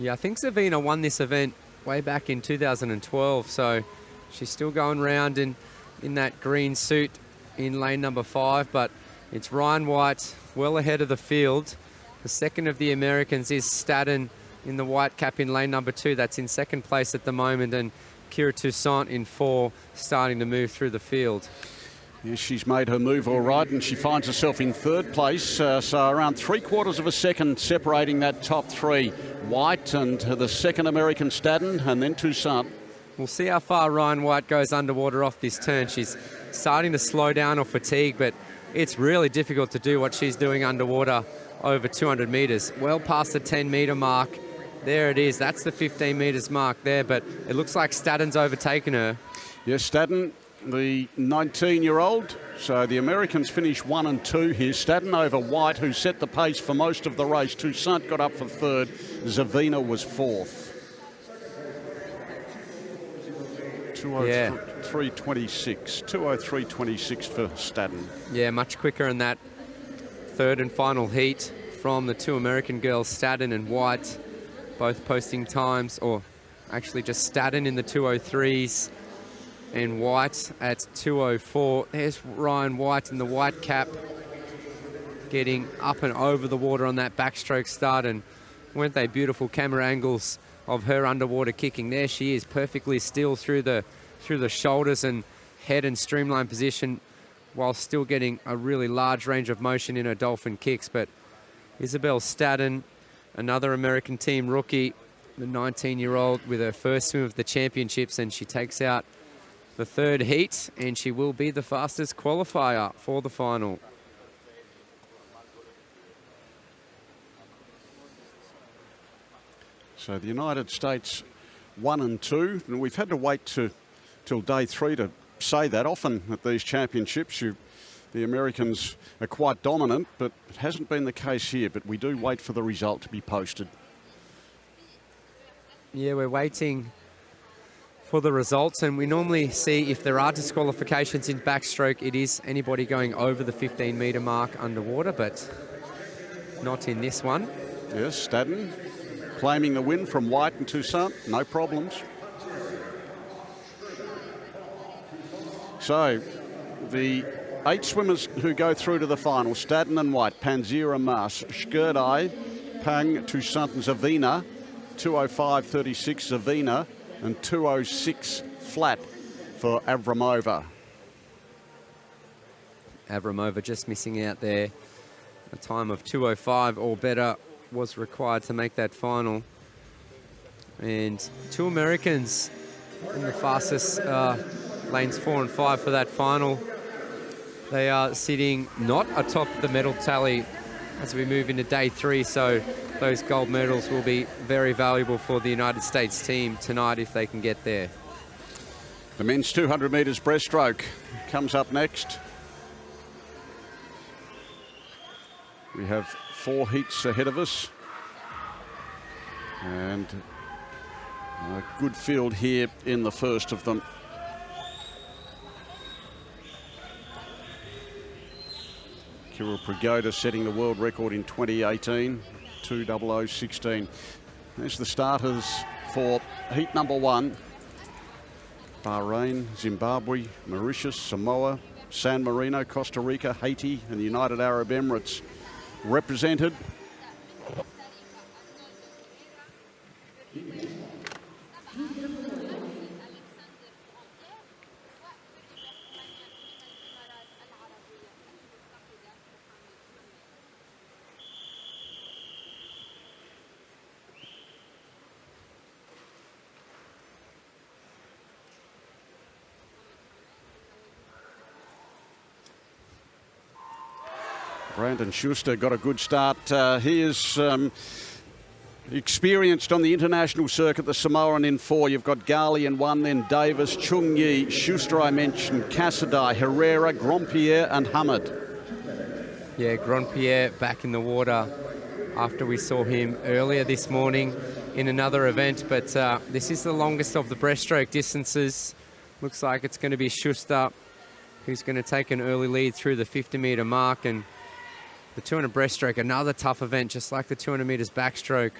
Yeah, I think Zavina won this event way back in 2012, so she's still going round in that green suit in lane number 5, but it's Ryan White well ahead of the field. The second of the Americans is Stadden in the white cap in lane number 2. That's in 2nd place at the moment, and Kira Toussaint in 4, starting to move through the field. Yes, she's made her move all right, and she finds herself in 3rd place, so around 3/4 of a second separating that top 3. White and the second American Stadden, and then Toussaint. We'll see how far Ryan White goes underwater off this turn. She's starting to slow down or fatigue, but it's really difficult to do what she's doing underwater over 200 metres. Well past the 10-metre mark. There it is. That's the 15 metres mark there, but it looks like Stadden's overtaken her. Yes, Stadden, the 19-year-old. So the Americans finish 1 and 2 here. Stadden over White, who set the pace for most of the race. Toussaint got up for 3rd. Zavina was 4th. 203.26. 203.26 for Stadden. Yeah, much quicker in that 3rd and final heat from the 2 American girls, Stadden and White, both posting times, or actually just Stadden in the 203s and White at 204. There's Ryan White in the white cap, getting up and over the water on that backstroke start, and weren't they beautiful camera angles of her underwater kicking? There she is, perfectly still through the shoulders and head and streamline position, while still getting a really large range of motion in her dolphin kicks. But Isabel Stadden, another American team rookie, the 19-year-old, with her first swim of the championships, and she takes out the 3rd heat, and she will be the fastest qualifier for the final. So the United States 1 and 2, and we've had to wait till day 3 to say that. Often at these championships, the Americans are quite dominant, but it hasn't been the case here. But we do wait for the result to be posted. Yeah, we're waiting for the results, and we normally see if there are disqualifications in backstroke, it is anybody going over the 15-metre mark underwater, but not in this one. Yes, Stadden claiming the win from White and Toussaint, no problems. So the 8 swimmers who go through to the final: Stadden and White, Panzira, Maas, Skurdai, Pang, Toussaint and Zavina. 205.36 Zavina and 206 flat for Avramova. Avramova just missing out there. A time of 2:05 or better was required to make that final. And 2 Americans in the fastest lanes 4 and 5 for that final. They are sitting not atop the medal tally as we move into day 3, so those gold medals will be very valuable for the United States team tonight if they can get there. The men's 200 metres breaststroke comes up next. We have 4 heats ahead of us, and a good field here in the first of them. Kirill Prigoda setting the world record in 2018, 2:00:16. There's the starters for heat number 1. Bahrain, Zimbabwe, Mauritius, Samoa, San Marino, Costa Rica, Haiti, and the United Arab Emirates represented. Brandon Schuster got a good start. He is experienced on the international circuit, the Samoan in 4. You've got Gali in 1, then Davis, Chung Yi, Schuster I mentioned, Cassidy, Herrera, Grandpierre and Hamid. Yeah, Grandpierre back in the water after we saw him earlier this morning in another event. But this is the longest of the breaststroke distances. Looks like it's going to be Schuster who's going to take an early lead through the 50-metre mark. And the 200 breaststroke, another tough event, just like the 200 metres backstroke.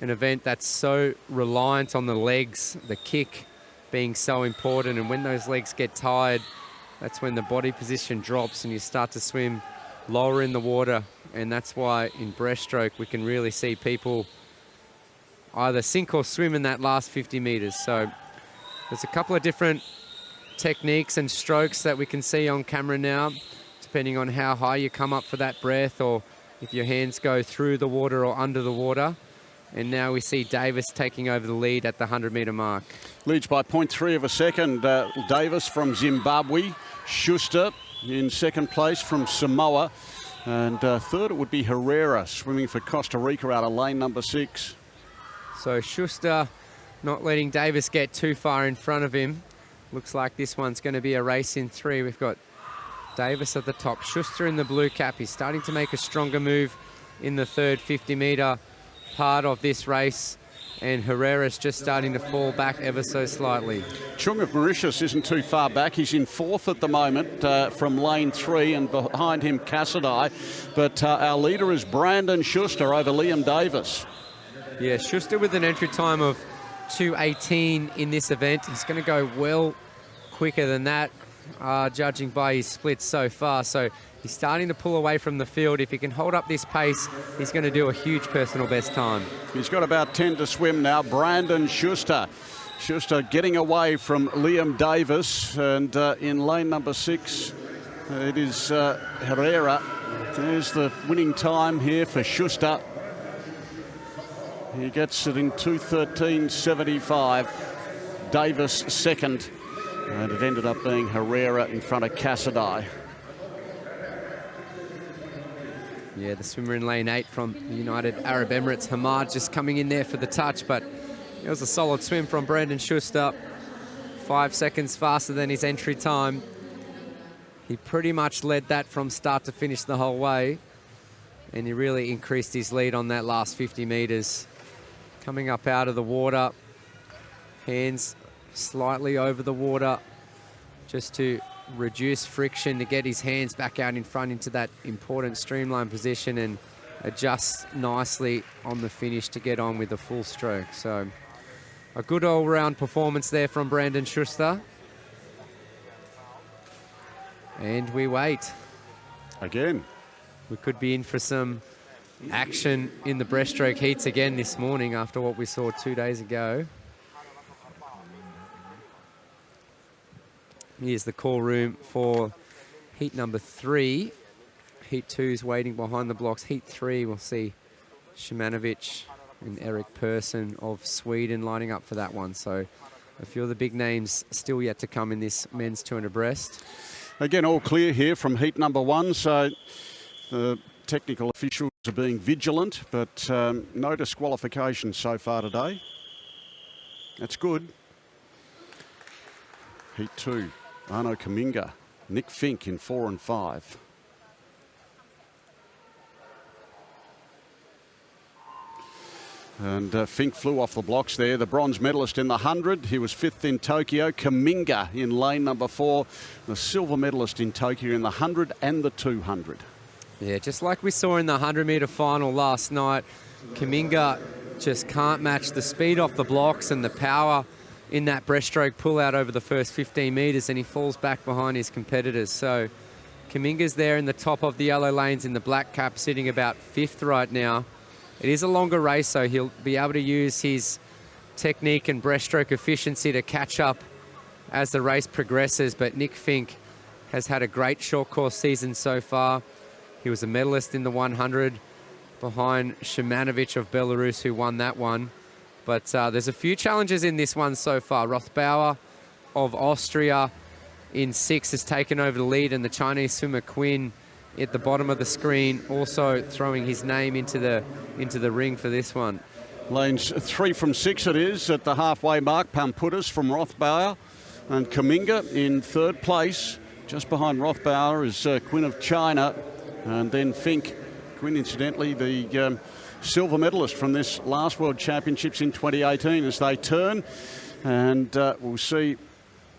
An event that's so reliant on the legs, the kick being so important. And when those legs get tired, that's when the body position drops and you start to swim lower in the water. And that's why in breaststroke, we can really see people either sink or swim in that last 50 metres. So there's a couple of different techniques and strokes that we can see on camera now, depending on how high you come up for that breath or if your hands go through the water or under the water. And now we see Davis taking over the lead at the 100-metre mark. Leads by 0.3 of a second. Davis from Zimbabwe. Schuster in second place from Samoa. And third it would be Herrera swimming for Costa Rica out of lane number 6. So Schuster not letting Davis get too far in front of him. Looks like this one's going to be a race in 3. We've got Davis at the top, Schuster in the blue cap. He's starting to make a stronger move in the third 50-metre part of this race. And Herrera's just starting to fall back ever so slightly. Chung of Mauritius isn't too far back. He's in 4th at the moment from lane 3, and behind him Cassidy. But our leader is Brandon Schuster over Liam Davis. Yeah, Schuster with an entry time of 2:18 in this event. He's going to go well quicker than that, judging by his splits so far. So he's starting to pull away from the field. If he can hold up this pace, he's going to do a huge personal best time. He's got about 10 to swim now. Brandon Schuster. Schuster getting away from Liam Davis. And in lane number 6, it is Herrera. There's the winning time here for Schuster. He gets it in 2:13.75. Davis second. And it ended up being Herrera in front of Cassidy. Yeah, the swimmer in lane 8 from the United Arab Emirates, Hamad, just coming in there for the touch, but it was a solid swim from Brandon Schuster. 5 seconds faster than his entry time. He pretty much led that from start to finish the whole way, and he really increased his lead on that last 50 metres. Coming up out of the water, hands slightly over the water, just to reduce friction, to get his hands back out in front into that important streamline position and adjust nicely on the finish to get on with the full stroke. So a good all-round performance there from Brandon Schuster. And we wait. Again. We could be in for some action in the breaststroke heats again this morning after what we saw 2 days ago. Here's the call room for heat number 3. Heat 2 is waiting behind the blocks. Heat 3, we'll see Shimanovic and Erik Persson of Sweden lining up for that one. So a few of the big names still yet to come in this men's 200 breast. Again, all clear here from heat number 1. So the technical officials are being vigilant, but no disqualifications so far today. That's good. Heat 2, Arno Kaminga, Nick Fink in 4 and 5. And Fink flew off the blocks there, the bronze medalist in the 100. He was 5th in Tokyo. Kaminga in lane number 4, the silver medalist in Tokyo in the 100 and the 200. Yeah, just like we saw in the 100-metre final last night, Kaminga just can't match the speed off the blocks and the power in that breaststroke pull out over the first 15 metres, and he falls back behind his competitors. So Kaminga's there in the top of the yellow lanes in the black cap, sitting about 5th right now. It is a longer race, so he'll be able to use his technique and breaststroke efficiency to catch up as the race progresses. But Nick Fink has had a great short course season so far. He was a medalist in the 100 behind Shimanovic of Belarus, who won that one. But there's a few challenges in this one so far. Rothbauer of Austria in 6 has taken over the lead, and the Chinese swimmer Quinn at the bottom of the screen also throwing his name into the ring for this one. Lanes 3 from 6 it is at the halfway mark. Pamputis from Rothbauer, and Kaminga in 3rd place. Just behind Rothbauer is Quinn of China, and then Fink. Quinn, incidentally, the silver medalist from this last World Championships in 2018, as they turn. And we'll see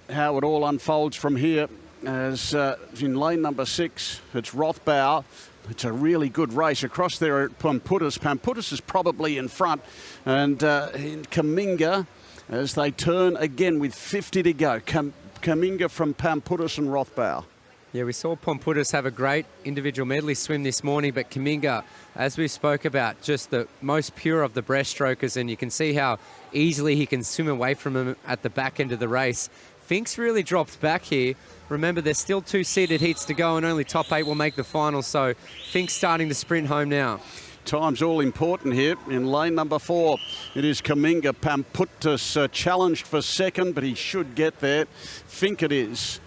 how it all unfolds from here. As in lane number 6, it's Rothbauer. It's a really good race across there at Pamputis. Pamputis is probably in front. And in Kaminga, as they turn again with 50 to go. Kaminga from Pamputis and Rothbauer. Yeah, we saw Pamputis have a great individual medley swim this morning, but Kaminga, as we spoke about, just the most pure of the breaststrokers, and you can see how easily he can swim away from him at the back end of the race. Fink's really dropped back here. Remember, there's still 2 seeded heats to go, and only top 8 will make the final, so Fink's starting to sprint home now. Time's all important here. In lane number 4, it is Kaminga. Pamputis challenged for 2nd, but he should get there. Fink it is.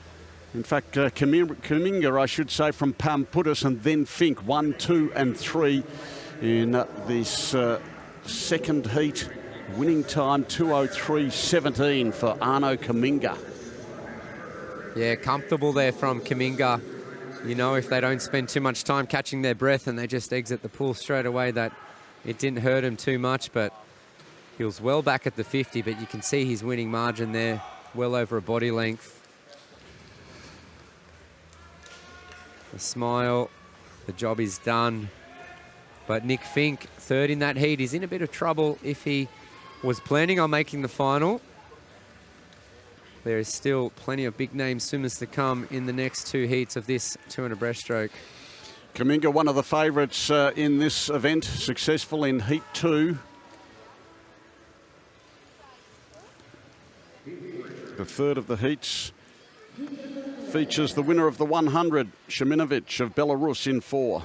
In fact, Kaminga, I should say, from Pamputis, and then Fink, 1, 2 and 3 in this 2nd heat. Winning time 2:03.17 for Arno Kaminga. Yeah, comfortable there from Kaminga. You know, if they don't spend too much time catching their breath and they just exit the pool straight away, that it didn't hurt him too much. But he was well back at the 50, but you can see his winning margin there, well over a body length. The smile, the job is done. But Nick Fink, 3rd in that heat, is in a bit of trouble if he was planning on making the final. There is still plenty of big name swimmers to come in the next 2 heats of this 200 breaststroke. Kaminga, one of the favourites in this event, successful in heat 2. The 3rd of the heats features the winner of the 100, Shimanovic of Belarus, in 4.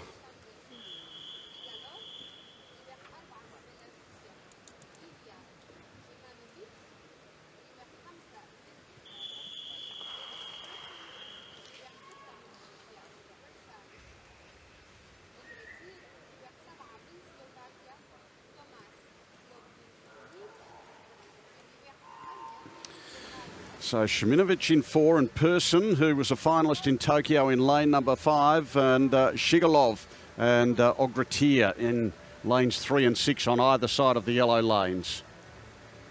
So Shimanovic in 4, and Persson, who was a finalist in Tokyo, in lane number 5, and Shigalov and Ogretia in lanes 3 and 6 on either side of the yellow lanes.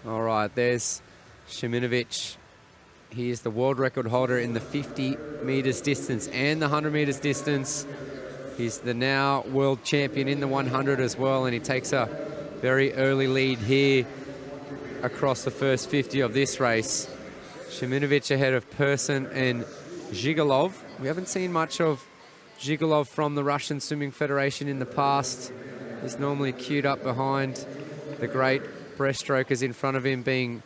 All right, there's Shimanovic. He is the world record holder in the 50 metres distance and the 100 metres distance. He's the now world champion in the 100 as well, and he takes a very early lead here across the first 50 of this race. Shimanovic ahead of Persson and Zhigalov. We haven't seen much of Zhigalov from the Russian Swimming Federation in the past. He's normally queued up behind the great breaststrokers in front of him, being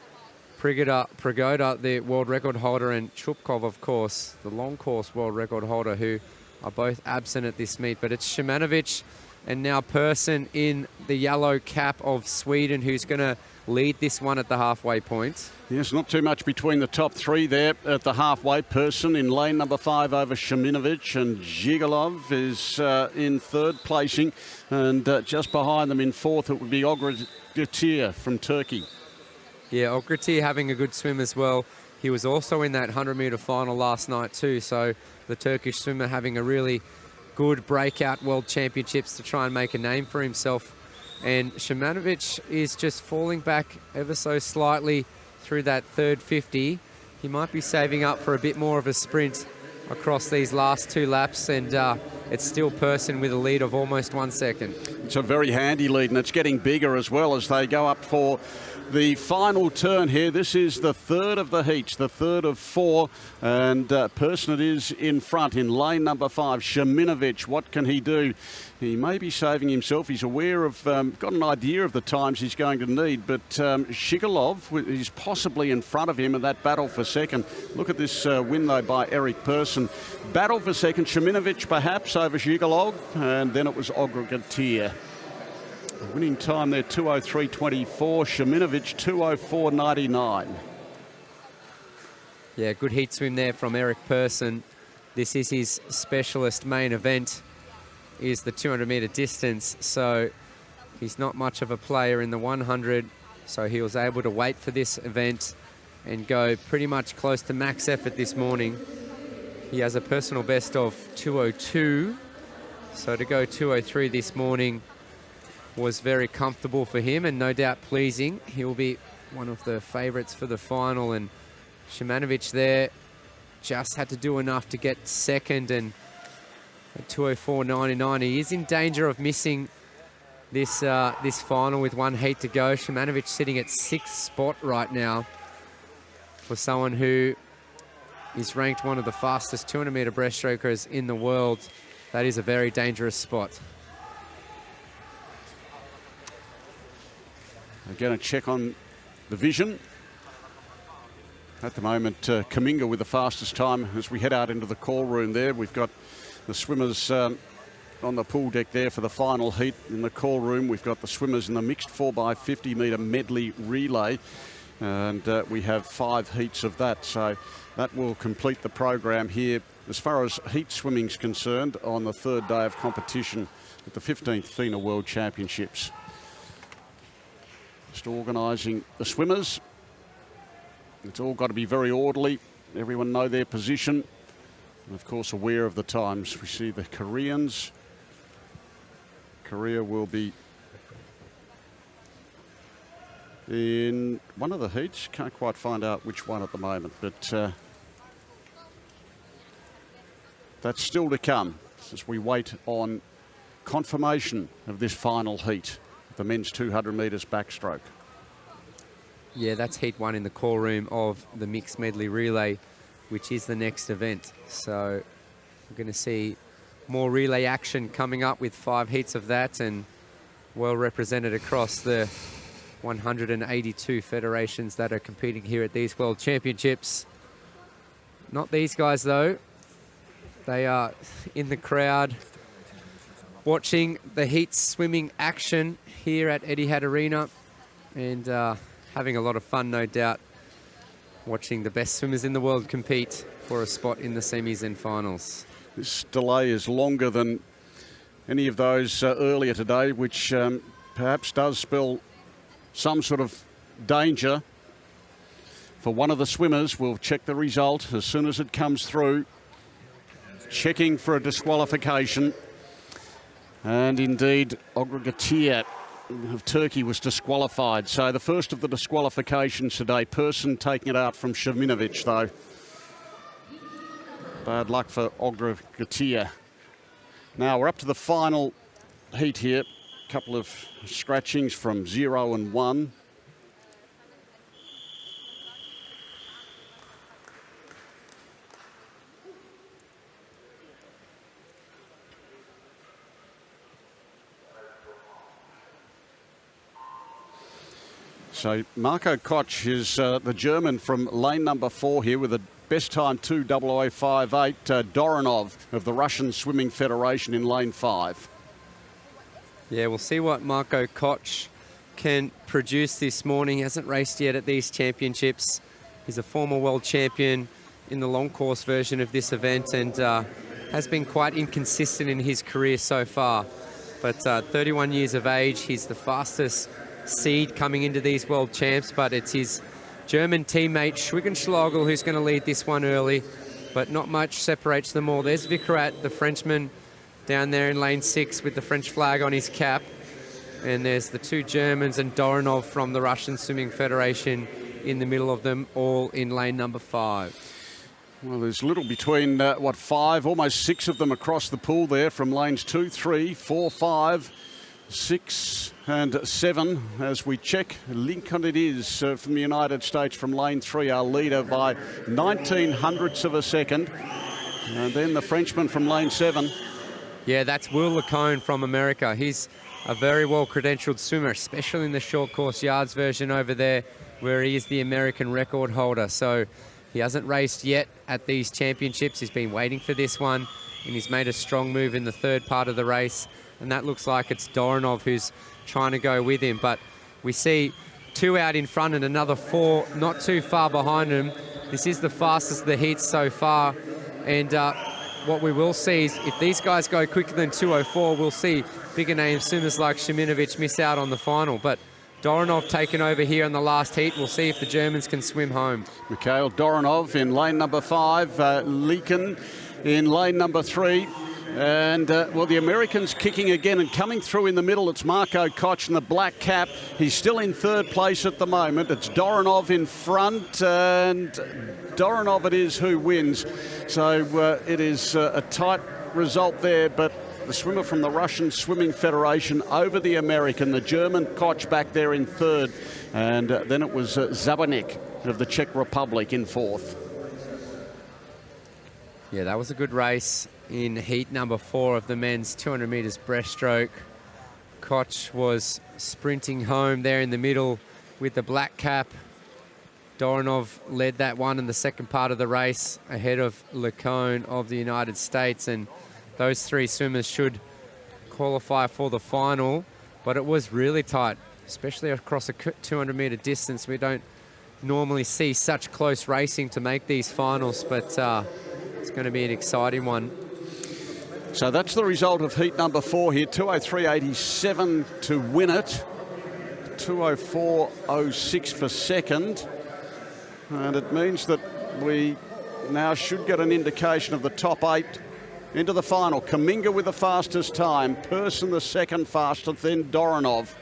Prigoda, the world record holder, and Chupkov, of course, the long course world record holder, who are both absent at this meet. But it's Shimanovic and now Persson in the yellow cap of Sweden, who's going to lead this one at the halfway point. Yes, not too much between the top 3 there at the halfway. Persson in lane number 5 over Shimanovic, and Zhigalov is in 3rd placing, and just behind them in 4th it would be Ogretia from Turkey. Yeah, Ogretia having a good swim as well. He was also in that 100-metre final last night too, so the Turkish swimmer having a really good breakout World Championships to try and make a name for himself. And Shimanovic is just falling back ever so slightly through that 3rd 50. He might be saving up for a bit more of a sprint across these last 2 laps, and it's still Persson with a lead of almost 1 second. It's a very handy lead, and it's getting bigger as well as they go up for the final turn here. This is the third of the heats, the third of 4, and Persson it is in front in lane number 5. Shiminovic, what can he do? He may be saving himself. He's aware of, got an idea of the times he's going to need, but Shigalov is possibly in front of him in that battle for second. Look at this win, though, by Eric Persson. Battle for second, Shiminovic perhaps over Shigalov, and then it was Ogregatia. Winning time there, 2:03.24. Shiminovic, 2:04.99. Yeah, good heat swim there from Eric Persson. This is his specialist main event, is the 200-metre distance. So he's not much of a player in the 100. So he was able to wait for this event and go pretty much close to max effort this morning. He has a personal best of 2:02. So to go 2:03 this morning was very comfortable for him and no doubt pleasing. He'll be one of the favourites for the final, and Shimanovic there just had to do enough to get second, and at 2:04.99 he is in danger of missing this this final with 1 heat to go. Shimanovic sitting at 6th spot right now. For someone who is ranked one of the fastest 200-metre breaststrokers in the world, that is a very dangerous spot. Again, a check on the vision. At the moment, Kaminga with the fastest time as we head out into the call room there. We've got the swimmers on the pool deck there for the final heat. In the call room, we've got the swimmers in the mixed 4x50 metre medley relay. And we have 5 heats of that. So that will complete the program here as far as heat swimming's concerned on the 3rd day of competition at the 15th FINA World Championships. Just organising the swimmers. It's all got to be very orderly. Everyone know their position. And of course, aware of the times. We see the Koreans. Korea will be in one of the heats. Can't quite find out which one at the moment, but that's still to come as we wait on confirmation of this final heat, the men's 200 metres backstroke. Yeah, that's heat 1 in the call room of the mixed medley relay, which is the next event. So we're going to see more relay action coming up with 5 heats of that, and well represented across the 182 federations that are competing here at these World Championships. Not these guys, though. They are in the crowd watching the heat swimming action here at Etihad Arena, and having a lot of fun, no doubt, watching the best swimmers in the world compete for a spot in the semis and finals. This delay is longer than any of those earlier today, which perhaps does spell some sort of danger for one of the swimmers. We'll check the result as soon as it comes through. Checking for a disqualification. And indeed, Ogregatia of Turkey was disqualified. So the first of the disqualifications today. Persson taking it out from Shiminovic, though. Bad luck for Ogregatia. Now we're up to the final heat here. A couple of scratchings from 0 and 1. So Marco Koch is the German from lane number 4 here with a best time 2:00.58. Doronov of the Russian Swimming Federation in lane 5. Yeah, we'll see what Marco Koch can produce this morning. He hasn't raced yet at these championships. He's a former world champion in the long course version of this event, and has been quite inconsistent in his career so far. But 31 years of age, he's the fastest seed coming into these world champs, but it's his German teammate Schwiggenschlogel who's going to lead this one early, but not much separates them all. There's Vicarat, the Frenchman, down there in lane 6 with the French flag on his cap, and there's the 2 Germans and Doronov from the Russian Swimming Federation in the middle of them, all in lane number 5. Well, there's little between, almost 6 of them across the pool there from lanes 2, 3, 4, 5, 6 and 7. As we check, Lincoln it is from the United States from lane 3, our leader by 19 hundredths of a second. And then the Frenchman from lane 7. Yeah, that's Will Lacone from America. He's a very well-credentialed swimmer, especially in the short course yards version over there, where he is the American record holder. So he hasn't raced yet at these championships. He's been waiting for this one, and he's made a strong move in the third part of the race. And that looks like it's Doronov who's trying to go with him. But we see 2 out in front and another 4 not too far behind him. This is the fastest of the heats so far. And what we will see is if these guys go quicker than 2:04, we'll see bigger name swimmers like Shiminovic miss out on the final. But Doronov taken over here in the last heat. We'll see if the Germans can swim home. Mikhail Doronov in lane number 5, Leakin in lane number 3. And, the Americans kicking again and coming through in the middle. It's Marco Koch in the black cap. He's still in third place at the moment. It's Doronov in front, and Doronov it is who wins. So it is a tight result there, but the swimmer from the Russian Swimming Federation over the American, the German Koch back there in third. And then it was Zabanek of the Czech Republic in fourth. Yeah, that was a good race in heat number 4 of the men's 200 metres breaststroke. Koch was sprinting home there in the middle with the black cap. Doronov led that one in the second part of the race ahead of Lacone of the United States, and those 3 swimmers should qualify for the final. But it was really tight, especially across a 200 metre distance. We don't normally see such close racing to make these finals, but it's going to be an exciting one. So that's the result of heat number 4 here. 2:03.87 to win it. 2:04.06 for second. And it means that we now should get an indication of the top 8 into the final. Kaminga with the fastest time. Persson the second fastest, then Doronov.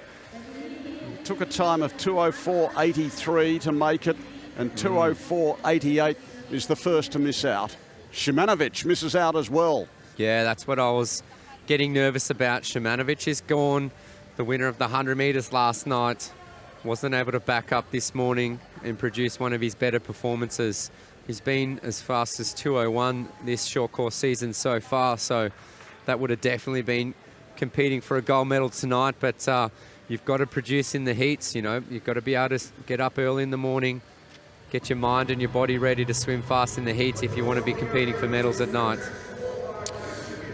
Took a time of 2:04.83 to make it, and 2:04.88 is the first to miss out. Shimanovic misses out as well. Yeah, that's what I was getting nervous about. Shimanovic is gone, the winner of the 100 metres last night. Wasn't able to back up this morning and produce one of his better performances. He's been as fast as 2:01 this short course season so far, so that would have definitely been competing for a gold medal tonight. But you've got to produce in the heats, you know. You've got to be able to get up early in the morning, get your mind and your body ready to swim fast in the heats if you want to be competing for medals at night.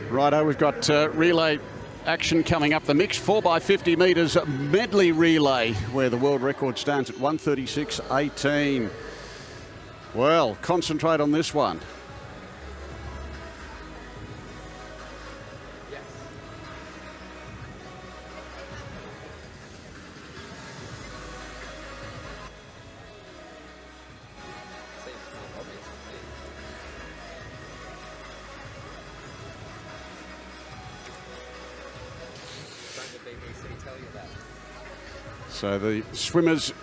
Righto, we've got relay action coming up. The mixed 4x50 metres medley relay, where the world record stands at 1:36.18. Well, concentrate on this one. So the swimmers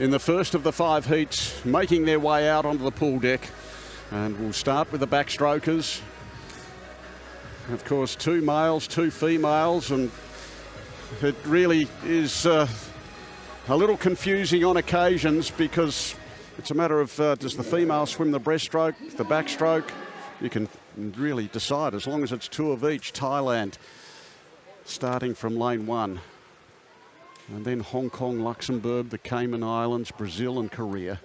in the first of the 5 heats making their way out onto the pool deck. And we'll start with the backstrokers. Of course, 2 males, 2 females, and it really is a little confusing on occasions because it's a matter of does the female swim the breaststroke, the backstroke? You can really decide as long as it's 2 of each. Thailand starting from lane 1. And then Hong Kong, Luxembourg, the Cayman Islands, Brazil and Korea.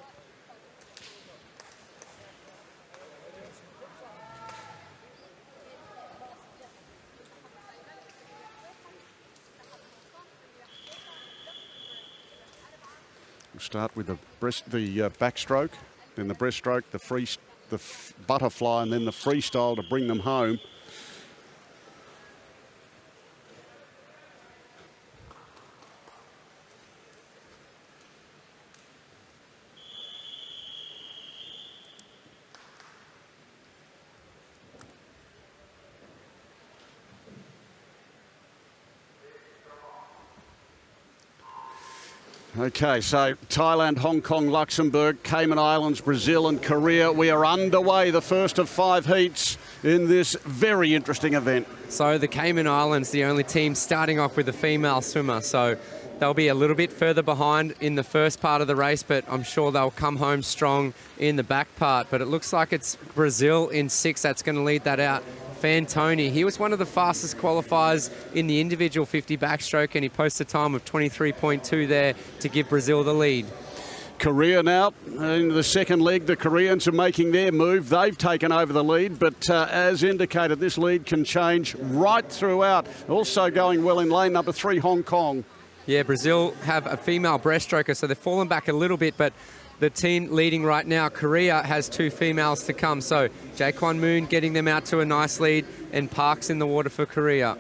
We'll start with the backstroke, then the breaststroke, the butterfly, and then the freestyle to bring them home. Okay, so Thailand, Hong Kong, Luxembourg, Cayman Islands, Brazil and Korea. We are underway, the first of 5 heats in this very interesting event. So the Cayman Islands, the only team starting off with a female swimmer. So they'll be a little bit further behind in the first part of the race, but I'm sure they'll come home strong in the back part. But it looks like it's Brazil in 6 that's going to lead that out. Fantoni, he was one of the fastest qualifiers in the individual 50 backstroke, and he posted a time of 23.2 there to give Brazil the lead. Korea now in the second leg. The Koreans are making their move. They've taken over the lead, but as indicated, this lead can change right throughout. Also going well in lane number 3, Hong Kong. Yeah, Brazil have a female breaststroker, so they've fallen back a little bit, but the team leading right now, Korea, has 2 females to come. So Jaekwon Moon getting them out to a nice lead, and Park's in the water for Korea.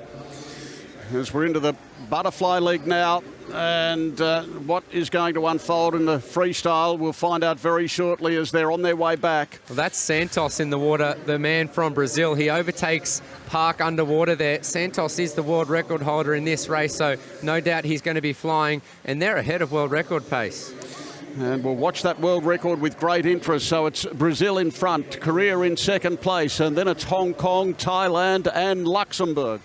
As we're into the butterfly league now, and what is going to unfold in the freestyle, we'll find out very shortly as they're on their way back. Well, that's Santos in the water, the man from Brazil. He overtakes Park underwater there. Santos is the world record holder in this race, so no doubt he's going to be flying, and they're ahead of world record pace. And we'll watch that world record with great interest. So it's Brazil in front, Korea in second place, and then it's Hong Kong, Thailand and Luxembourg.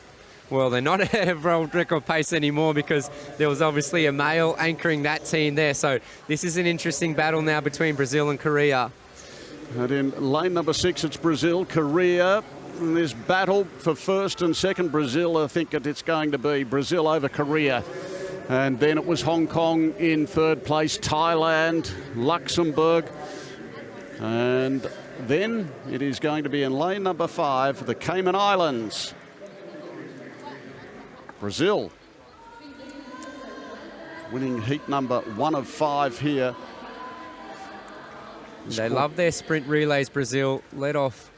Well, they're not ahead of world record pace anymore because there was obviously a male anchoring that team there. So this is an interesting battle now between Brazil and Korea. And in lane number 6, it's Brazil, Korea. And this battle for first and second, Brazil, I think it's going to be Brazil over Korea. And then it was Hong Kong in third place, Thailand, Luxembourg. And then it is going to be in lane number 5, the Cayman Islands. Brazil winning heat number 1 of 5 here. They love their sprint relays, Brazil. Led off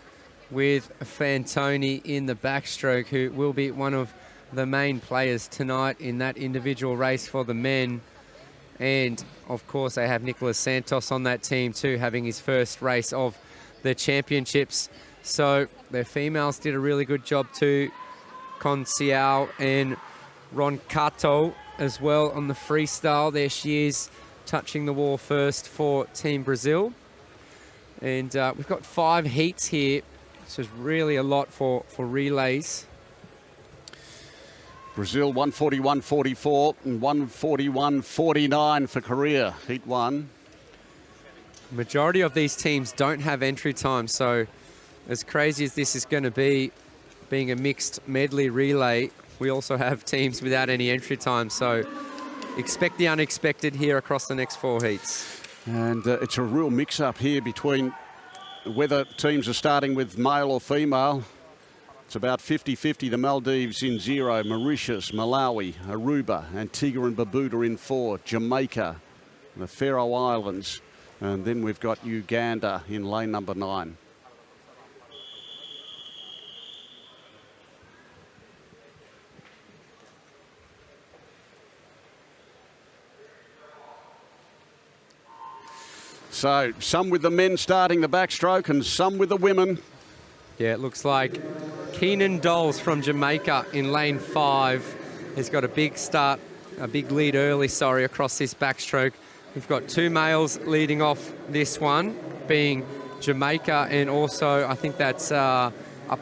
with Fantoni in the backstroke, who will be one of the main players tonight in that individual race for the men. And of course they have Nicolas Santos on that team too, having his first race of the championships. So their females did a really good job too. Con Xiao and Ron Kato as well on the freestyle. There she is, touching the wall first for Team Brazil. And we've got 5 heats here, which is really a lot for relays. Brazil 141.44 and 141.49 for Korea, heat 1. Majority of these teams don't have entry time, so as crazy as this is going to be, being a mixed medley relay, we also have teams without any entry time, so expect the unexpected here across the next 4 heats. And it's a real mix-up here between whether teams are starting with male or female. It's about 50-50, the Maldives in 0, Mauritius, Malawi, Aruba, Antigua and Barbuda in 4, Jamaica, the Faroe Islands, and then we've got Uganda in lane number 9. So some with the men starting the backstroke and some with the women. Yeah, it looks like Keenan Doles from Jamaica in lane 5 has got a big start, a big lead early, across this backstroke. We've got 2 males leading off this one, being Jamaica, and also I think that's up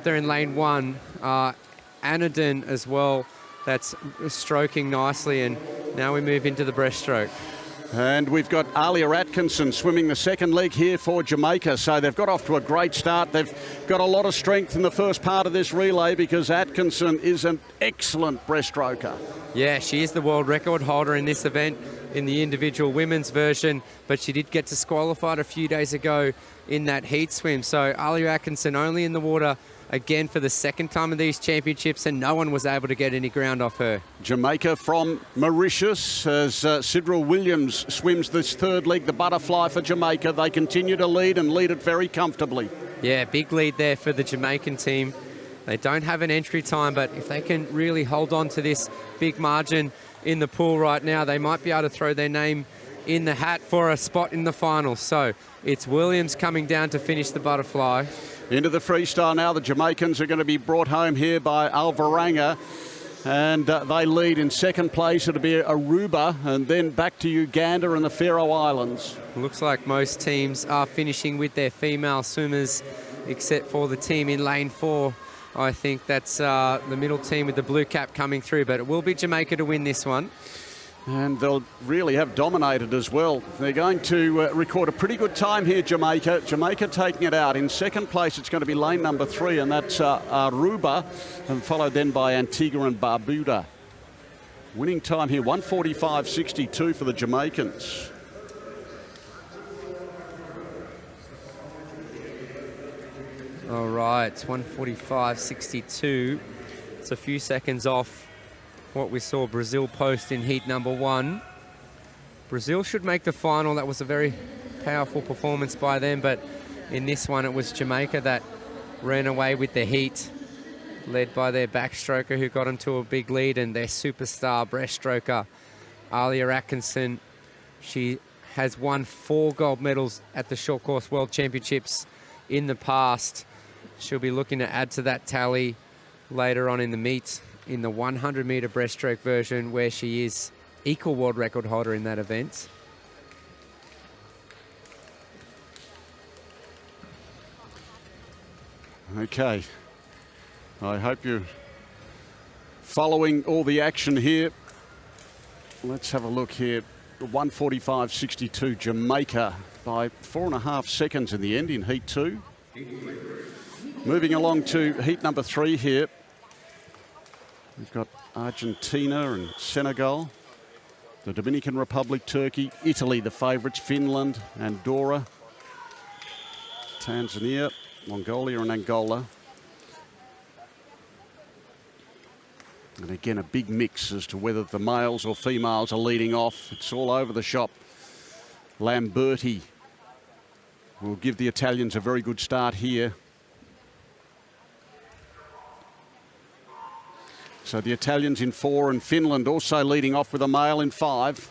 there in lane 1, Anadin as well, that's stroking nicely, and now we move into the breaststroke. And we've got Alia Atkinson swimming the second leg here for Jamaica. So they've got off to a great start. They've got a lot of strength in the first part of this relay because Atkinson is an excellent breaststroker. Yeah, she is the world record holder in this event in the individual women's version, but she did get disqualified a few days ago in that heat swim. So Alia Atkinson only in the water again for the second time in these championships, and no one was able to get any ground off her. Jamaica from Mauritius as Sidril Williams swims this third leg, the butterfly for Jamaica. They continue to lead and lead it very comfortably. Yeah, big lead there for the Jamaican team. They don't have an entry time, but if they can really hold on to this big margin in the pool right now, they might be able to throw their name in the hat for a spot in the final. So it's Williams coming down to finish the butterfly. Into the freestyle now. The Jamaicans are going to be brought home here by Alvaranga. And they lead in second place. It'll be Aruba, and then back to Uganda and the Faroe Islands. Looks like most teams are finishing with their female swimmers, except for the team in lane 4. I think that's the middle team with the blue cap coming through, but it will be Jamaica to win this one. And they'll really have dominated as well. They're going to record a pretty good time here, Jamaica. Jamaica taking it out. In second place, it's going to be lane number 3, and that's Aruba, and followed then by Antigua and Barbuda. Winning time here, 1:45.62 for the Jamaicans. All right, 1:45.62. It's a few seconds off what we saw Brazil post in heat number 1. Brazil should make the final. That was a very powerful performance by them, but in this one it was Jamaica that ran away with the heat, led by their backstroker who got into a big lead, and their superstar breaststroker, Alia Atkinson. She has won 4 gold medals at the Short Course World Championships in the past. She'll be looking to add to that tally later on in the meet in the 100-meter breaststroke version, where she is equal world record holder in that event. Okay. I hope you're following all the action here. Let's have a look here. 1:45.62 Jamaica by 4.5 seconds in the end in heat 2. Moving along to heat number 3 here. We've got Argentina and Senegal, the Dominican Republic, Turkey, Italy, the favourites, Finland, Andorra, Tanzania, Mongolia and Angola. And again, a big mix as to whether the males or females are leading off. It's all over the shop. Lamberti will give the Italians a very good start here. So the Italians in 4 and Finland also leading off with a male in 5.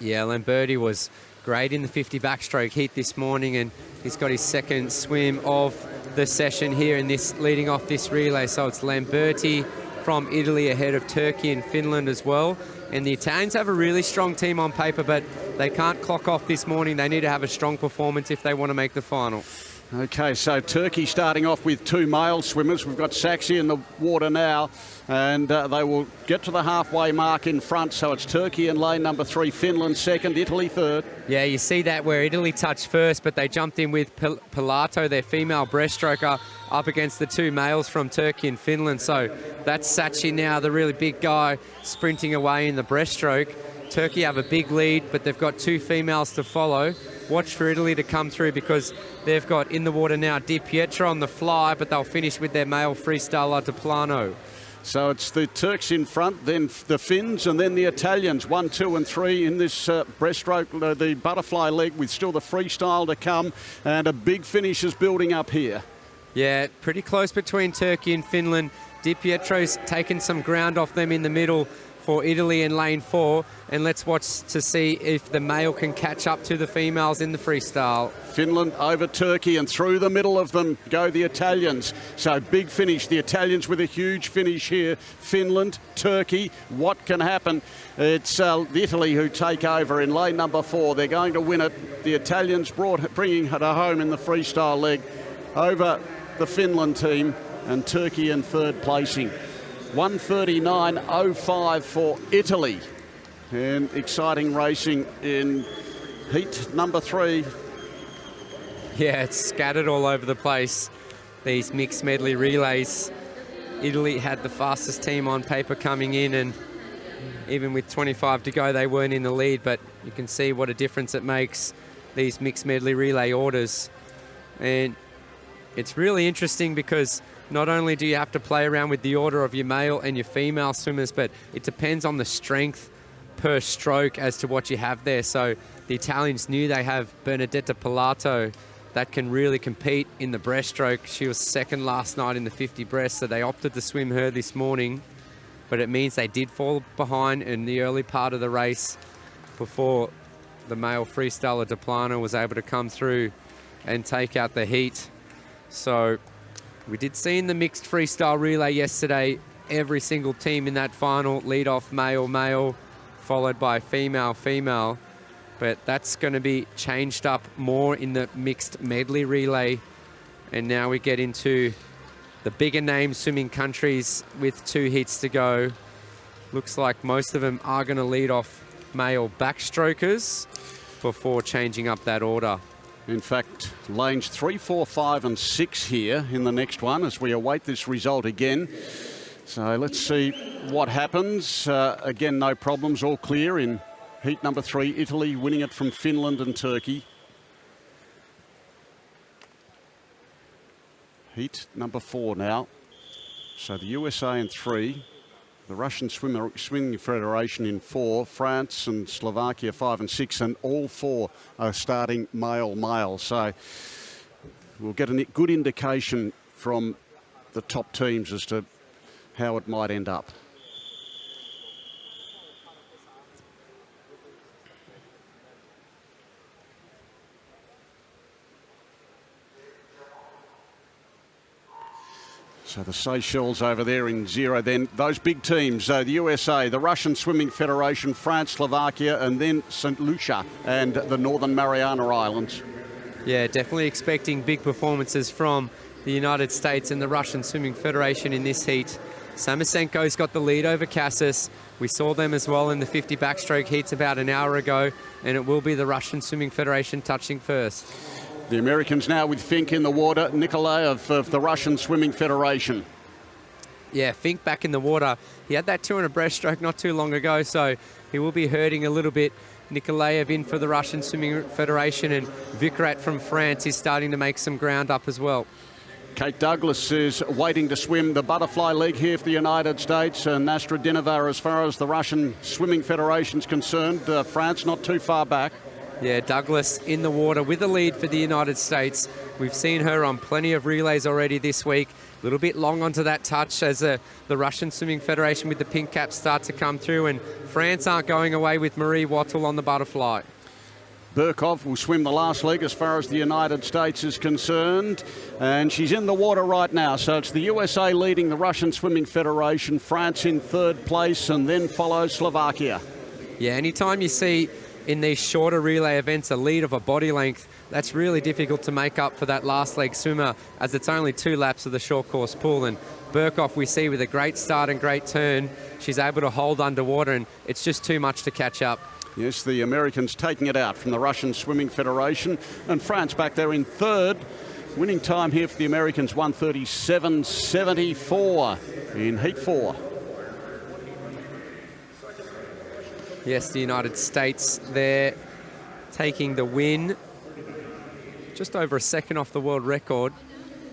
Yeah, Lamberti was great in the 50 backstroke heat this morning, and he's got his second swim of the session here in this leading off this relay. So it's Lamberti from Italy ahead of Turkey and Finland as well. And the Italians have a really strong team on paper, but they can't clock off this morning. They need to have a strong performance if they want to make the final. Okay, so Turkey starting off with 2 male swimmers. We've got Saxi in the water now, and they will get to the halfway mark in front. So it's Turkey in lane number 3, Finland second, Italy third. Yeah, you see that where Italy touched first, but they jumped in with Pilato, their female breaststroker, up against the 2 males from Turkey and Finland. So that's Sachi now, the really big guy, sprinting away in the breaststroke. Turkey have a big lead, but they've got 2 females to follow. Watch for Italy to come through, because they've got in the water now Di Pietro on the fly, but they'll finish with their male freestyler De Plano. So it's the Turks in front, then the Finns, and then the Italians, 1, 2 and 3 in this breaststroke, the butterfly leg, with still the freestyle to come, and a big finish is building up here. Yeah, pretty close between Turkey and Finland. Di Pietro's taken some ground off them in the middle for Italy in lane 4, and let's watch to see if the male can catch up to the females in the freestyle. Finland over Turkey, and through the middle of them go the Italians. So big finish, the Italians with a huge finish here. Finland, Turkey, what can happen? It's Italy who take over in lane number 4. They're going to win it. The Italians bringing it home in the freestyle leg over the Finland team, and Turkey in third placing. 1:39.05 for Italy, and exciting racing in heat number 3. Yeah, it's scattered all over the place, these mixed medley relays. Italy had the fastest team on paper coming in, and even with 25 to go, they weren't in the lead, but you can see what a difference it makes, these mixed medley relay orders. And it's really interesting, because not only do you have to play around with the order of your male and your female swimmers, but it depends on the strength per stroke as to what you have there. So the Italians knew they have Benedetta Pilato that can really compete in the breaststroke. She was second last night in the 50 breast, so they opted to swim her this morning. But it means they did fall behind in the early part of the race before the male freestyler De Plano was able to come through and take out the heat. So we did see in the mixed freestyle relay yesterday, every single team in that final lead off male, followed by female. But that's going to be changed up more in the mixed medley relay. And now we get into the bigger name swimming countries with 2 heats to go. Looks like most of them are going to lead off male backstrokers before changing up that order. In fact, lanes 3, 4, 5 and 6 here in the next one as we await this result again. So let's see what happens. Again, no problems, all clear in heat number 3. Italy winning it from Finland and Turkey. Heat number 4 now. So the USA in 3. The Russian Swimming Federation in 4, France and Slovakia 5 and 6, and all 4 are starting male. So we'll get a good indication from the top teams as to how it might end up. So the Seychelles over there in 0 then. Those big teams, the USA, the Russian Swimming Federation, France, Slovakia, and then St. Lucia and the Northern Mariana Islands. Yeah, definitely expecting big performances from the United States and the Russian Swimming Federation in this heat. Samasenko's got the lead over Cassis. We saw them as well in the 50 backstroke heats about an hour ago, and it will be the Russian Swimming Federation touching first. The Americans now with Fink in the water. Nikolaev of the Russian Swimming Federation. Yeah, Fink back in the water. He had that 200 breaststroke not too long ago, so he will be hurting a little bit. Nikolaev in for the Russian Swimming Federation, and Vicarat from France is starting to make some ground up as well. Kate Douglas is waiting to swim the butterfly leg here for the United States. Nastra Dinova, as far as the Russian Swimming Federation is concerned, France not too far back. Yeah, Douglas in the water with the lead for the United States. We've seen her on plenty of relays already this week. A little bit long onto that touch as the Russian Swimming Federation with the pink caps start to come through, and France aren't going away with Marie Wattle on the butterfly. Burkov will swim the last leg as far as the United States is concerned, and she's in the water right now. So it's the USA leading the Russian Swimming Federation, France in 3rd place, and then follows Slovakia. Yeah, anytime you see in these shorter relay events a lead of a body length, that's really difficult to make up for that last leg swimmer, as it's only 2 laps of the short course pool. And Burkov we see with a great start and great turn. She's able to hold underwater, and it's just too much to catch up. Yes, the Americans taking it out from the Russian Swimming Federation, and France back there in 3rd. Winning time here for the Americans, 1:37.74 in heat 4. Yes, the United States there taking the win. Just over a second off the world record.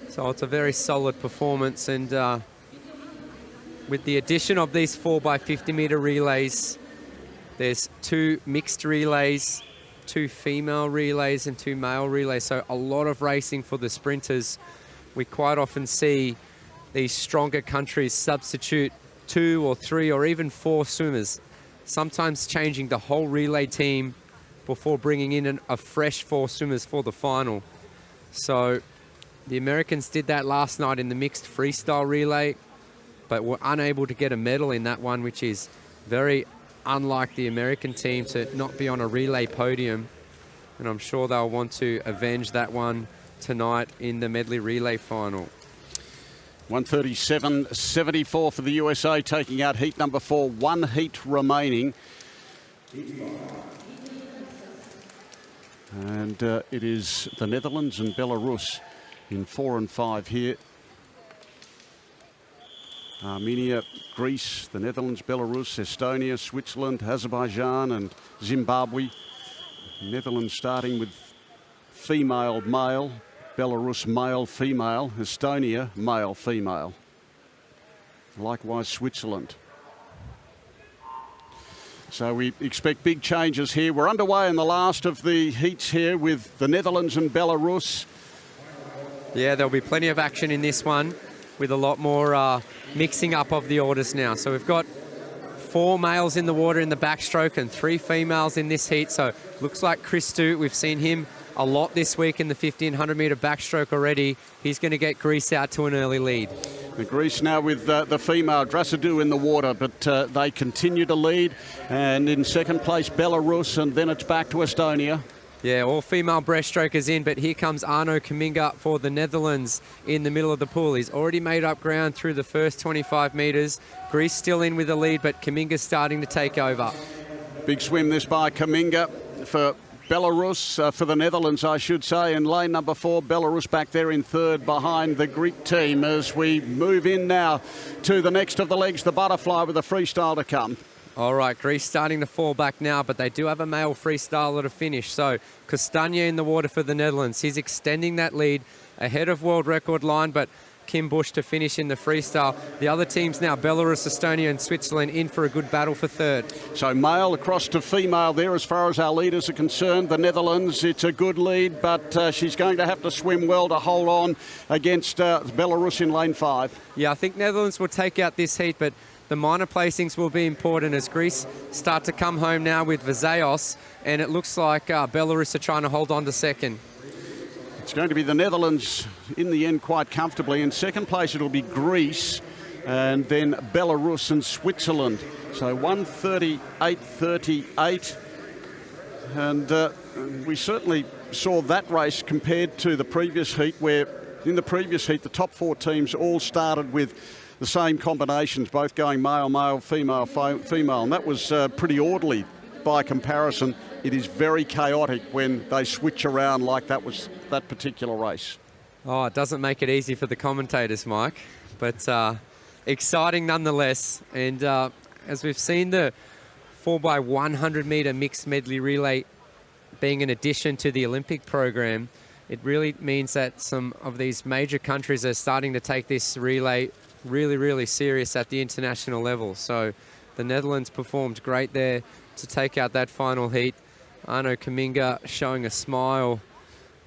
So it's a very solid performance. And with the addition of these 4x50 meter relays, there's 2 mixed relays, 2 female relays and 2 male relays. So a lot of racing for the sprinters. We quite often see these stronger countries substitute 2 or 3 or even 4 swimmers, sometimes changing the whole relay team before bringing in a fresh 4 swimmers for the final. So the Americans did that last night in the mixed freestyle relay, but were unable to get a medal in that one, which is very unlike the American team to not be on a relay podium. And I'm sure they'll want to avenge that one tonight in the medley relay final. 1:37.74 for the USA, taking out heat number 4. 1 heat remaining. And it is the Netherlands and Belarus in 4 and 5 here. Armenia, Greece, the Netherlands, Belarus, Estonia, Switzerland, Azerbaijan and Zimbabwe. Netherlands starting with female, male. Belarus, male, female. Estonia, male, female. Likewise, Switzerland. So we expect big changes here. We're underway in the last of the heats here with the Netherlands and Belarus. Yeah, there'll be plenty of action in this one with a lot more mixing up of the orders now. So we've got 4 males in the water in the backstroke and 3 females in this heat. So looks like Christou, we've seen him a lot this week in the 1500 metre backstroke already. He's going to get Greece out to an early lead. Greece now with the female Drasadou in the water, but they continue to lead. And in second place, Belarus, and then it's back to Estonia. Yeah, all female breaststrokers in, but here comes Arno Kaminga for the Netherlands in the middle of the pool. He's already made up ground through the first 25 metres. Greece still in with the lead, but Kaminga's starting to take over. Big swim this by Kaminga for Belarus, for the Netherlands, I should say. In lane number 4, Belarus back there in third behind the Greek team as we move in now to the next of the legs, the butterfly with the freestyle to come. All right, Greece starting to fall back now, but they do have a male freestyler to finish. So Castagna in the water for the Netherlands. He's extending that lead ahead of world record line, but Kim Bush to finish in the freestyle. The other teams now, Belarus, Estonia and Switzerland, in for a good battle for third. So male across to female there as far as our leaders are concerned. The Netherlands, it's a good lead, but she's going to have to swim well to hold on against Belarus in lane 5. Yeah, I think Netherlands will take out this heat, but the minor placings will be important as Greece start to come home now with Vazaios, and it looks like Belarus are trying to hold on to second. It's going to be the Netherlands in the end quite comfortably. In second place it'll be Greece, and then Belarus and Switzerland. So 1:38.38, and we certainly saw that race compared to the previous heat, where in the previous heat the top 4 teams all started with the same combinations, both going male, male, female, female, and that was pretty orderly by comparison. It is very chaotic when they switch around like that was that particular race. Oh, it doesn't make it easy for the commentators, Mike, but exciting nonetheless. And as we've seen the 4x100 metre mixed medley relay being an addition to the Olympic program, it really means that some of these major countries are starting to take this relay really, really serious at the international level. So the Netherlands performed great there to take out that final heat. Arno Kaminga showing a smile.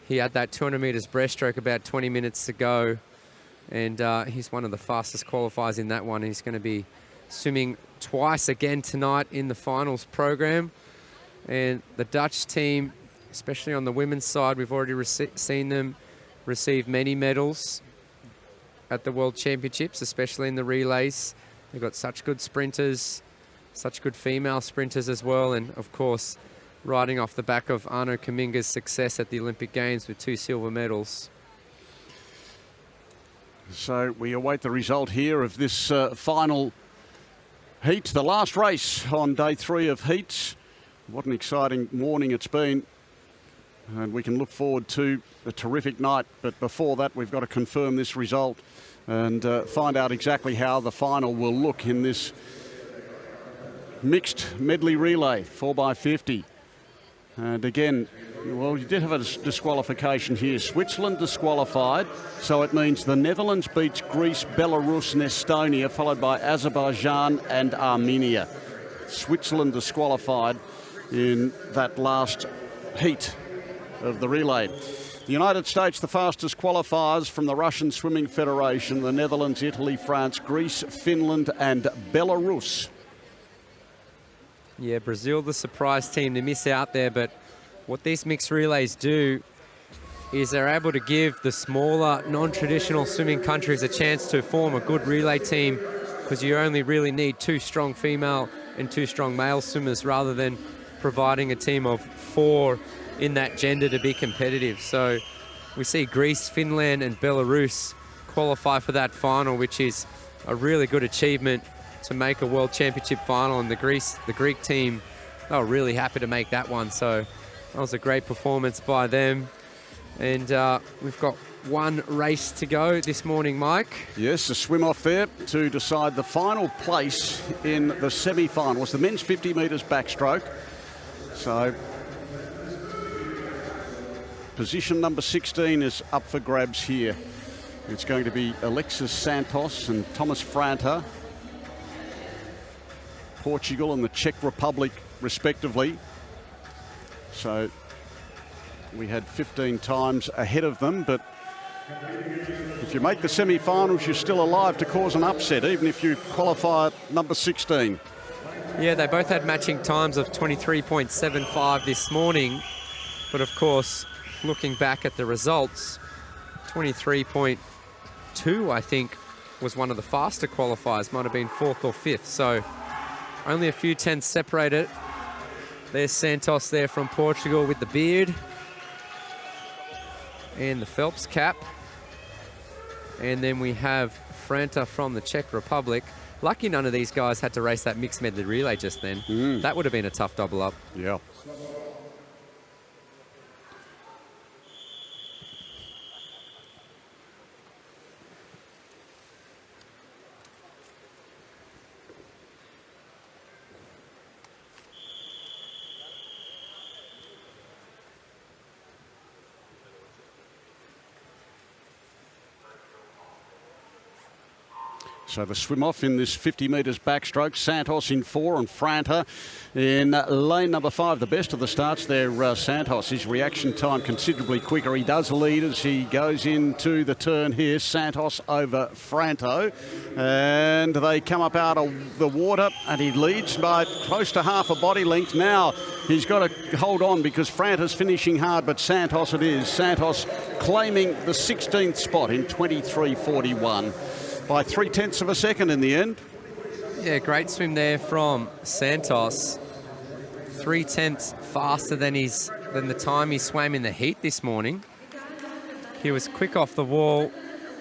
He had that 200 metres breaststroke about 20 minutes to go, and he's one of the fastest qualifiers in that one. He's going to be swimming twice again tonight in the finals program. And the Dutch team, especially on the women's side, we've already seen them receive many medals at the World Championships, especially in the relays. They've got such good sprinters, such good female sprinters as well, and of course riding off the back of Arno Kaminga's success at the Olympic Games with 2 silver medals. So we await the result here of this final heat, the last race on day 3 of heats. What an exciting morning it's been, and we can look forward to a terrific night. But before that, we've got to confirm this result and find out exactly how the final will look in this mixed medley relay 4x50. And again, well, you did have a disqualification here. Switzerland disqualified, so it means the Netherlands beats Greece, Belarus and Estonia, followed by Azerbaijan and Armenia. Switzerland disqualified in that last heat of the relay. The United States, the fastest qualifiers from the Russian Swimming Federation, the Netherlands, Italy, France, Greece, Finland and Belarus. Yeah, Brazil, the surprise team to miss out there, but what these mixed relays do is they're able to give the smaller, non-traditional swimming countries a chance to form a good relay team, because you only really need 2 strong female and 2 strong male swimmers rather than providing a team of 4 in that gender to be competitive. So we see Greece, Finland and Belarus qualify for that final, which is a really good achievement to make a World Championship final. And the Greek team, they were really happy to make that one. So that was a great performance by them. And we've got one race to go this morning, Mike. Yes, a swim off there to decide the final place in the semi-final. It's the men's 50 metres backstroke. So position number 16 is up for grabs here. It's going to be Alexis Santos and Thomas Franta, Portugal and the Czech Republic respectively. So we had 15 times ahead of them, but if you make the semi-finals, you're still alive to cause an upset, even if you qualify at number 16. Yeah, they both had matching times of 23.75 this morning, but of course looking back at the results, 23.2, I think, was one of the faster qualifiers. Might have been 4th or 5th. So only a few tenths separated. There's Santos there from Portugal with the beard and the Phelps cap. And then we have Franta from the Czech Republic. Lucky none of these guys had to race that mixed medley relay just then. That would have been a tough double up. Yeah. So the swim off in this 50 metres backstroke. Santos in 4 and Franta in lane number 5. The best of the starts there, Santos. His reaction time considerably quicker. He does lead as he goes into the turn here. Santos over Franto. And they come up out of the water and he leads by close to half a body length. Now he's got to hold on because Franta's finishing hard, but Santos it is. Santos claiming the 16th spot in 23.41. By 0.3 of a second in the end. Yeah, great swim there from Santos. 0.3 faster than the time he swam in the heat this morning. He was quick off the wall,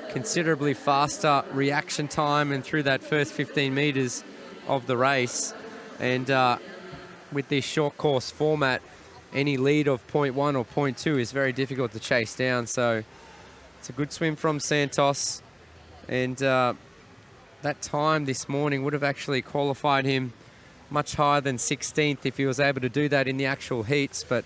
considerably faster reaction time and through that first 15 metres of the race. And with this short course format, any lead of 0.1 or 0.2 is very difficult to chase down. So it's a good swim from Santos. And that time this morning would have actually qualified him much higher than 16th if he was able to do that in the actual heats. But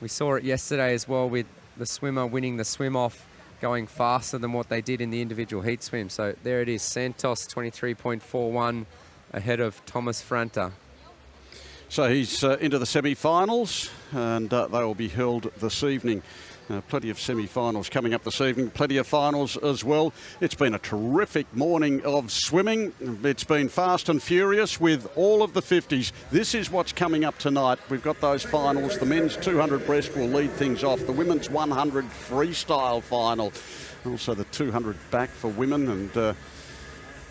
we saw it yesterday as well with the swimmer winning the swim off, going faster than what they did in the individual heat swim. So there it is, Santos 23.41 ahead of Thomas Franta. So he's into the semi-finals and they will be held this evening. Plenty of semi-finals coming up this evening, plenty of finals as well. It's been a terrific morning of swimming. It's been fast and furious with all of the 50s. This is what's coming up tonight. We've got those finals. The men's 200 breast will lead things off. The women's 100 freestyle final. Also the 200 back for women and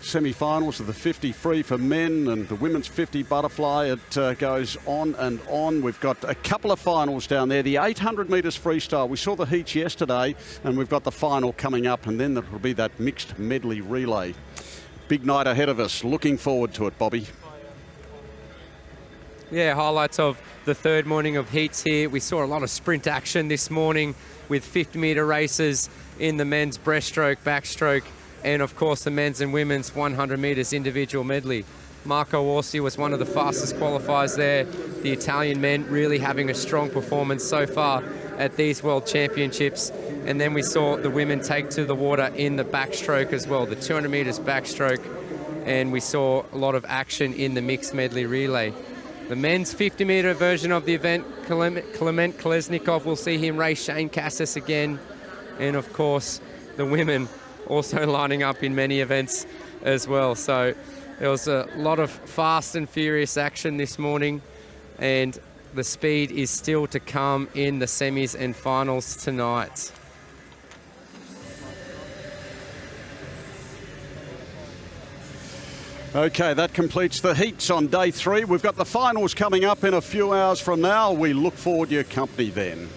semi-finals of the 50 free for men and the women's 50 butterfly. It goes on and on. We've got a couple of finals down there. The 800 metres freestyle. We saw the heats yesterday and we've got the final coming up, and then there will be that mixed medley relay. Big night ahead of us. Looking forward to it, Bobby. Yeah, highlights of the third morning of heats here. We saw a lot of sprint action this morning with 50-metre races in the men's breaststroke, backstroke, and of course the men's and women's 100 metres individual medley. Marco Orsi was one of the fastest qualifiers there. The Italian men really having a strong performance so far at these World Championships. And then we saw the women take to the water in the backstroke as well, the 200 metres backstroke. And we saw a lot of action in the mixed medley relay. The men's 50-metre version of the event, Clement Kolesnikov, will see him race Shane Cassis again. And of course, the women also lining up in many events as well. So there was a lot of fast and furious action this morning, and the speed is still to come in the semis and finals tonight. Okay, that completes the heats on day 3. We've got the finals coming up in a few hours from now. We look forward to your company then.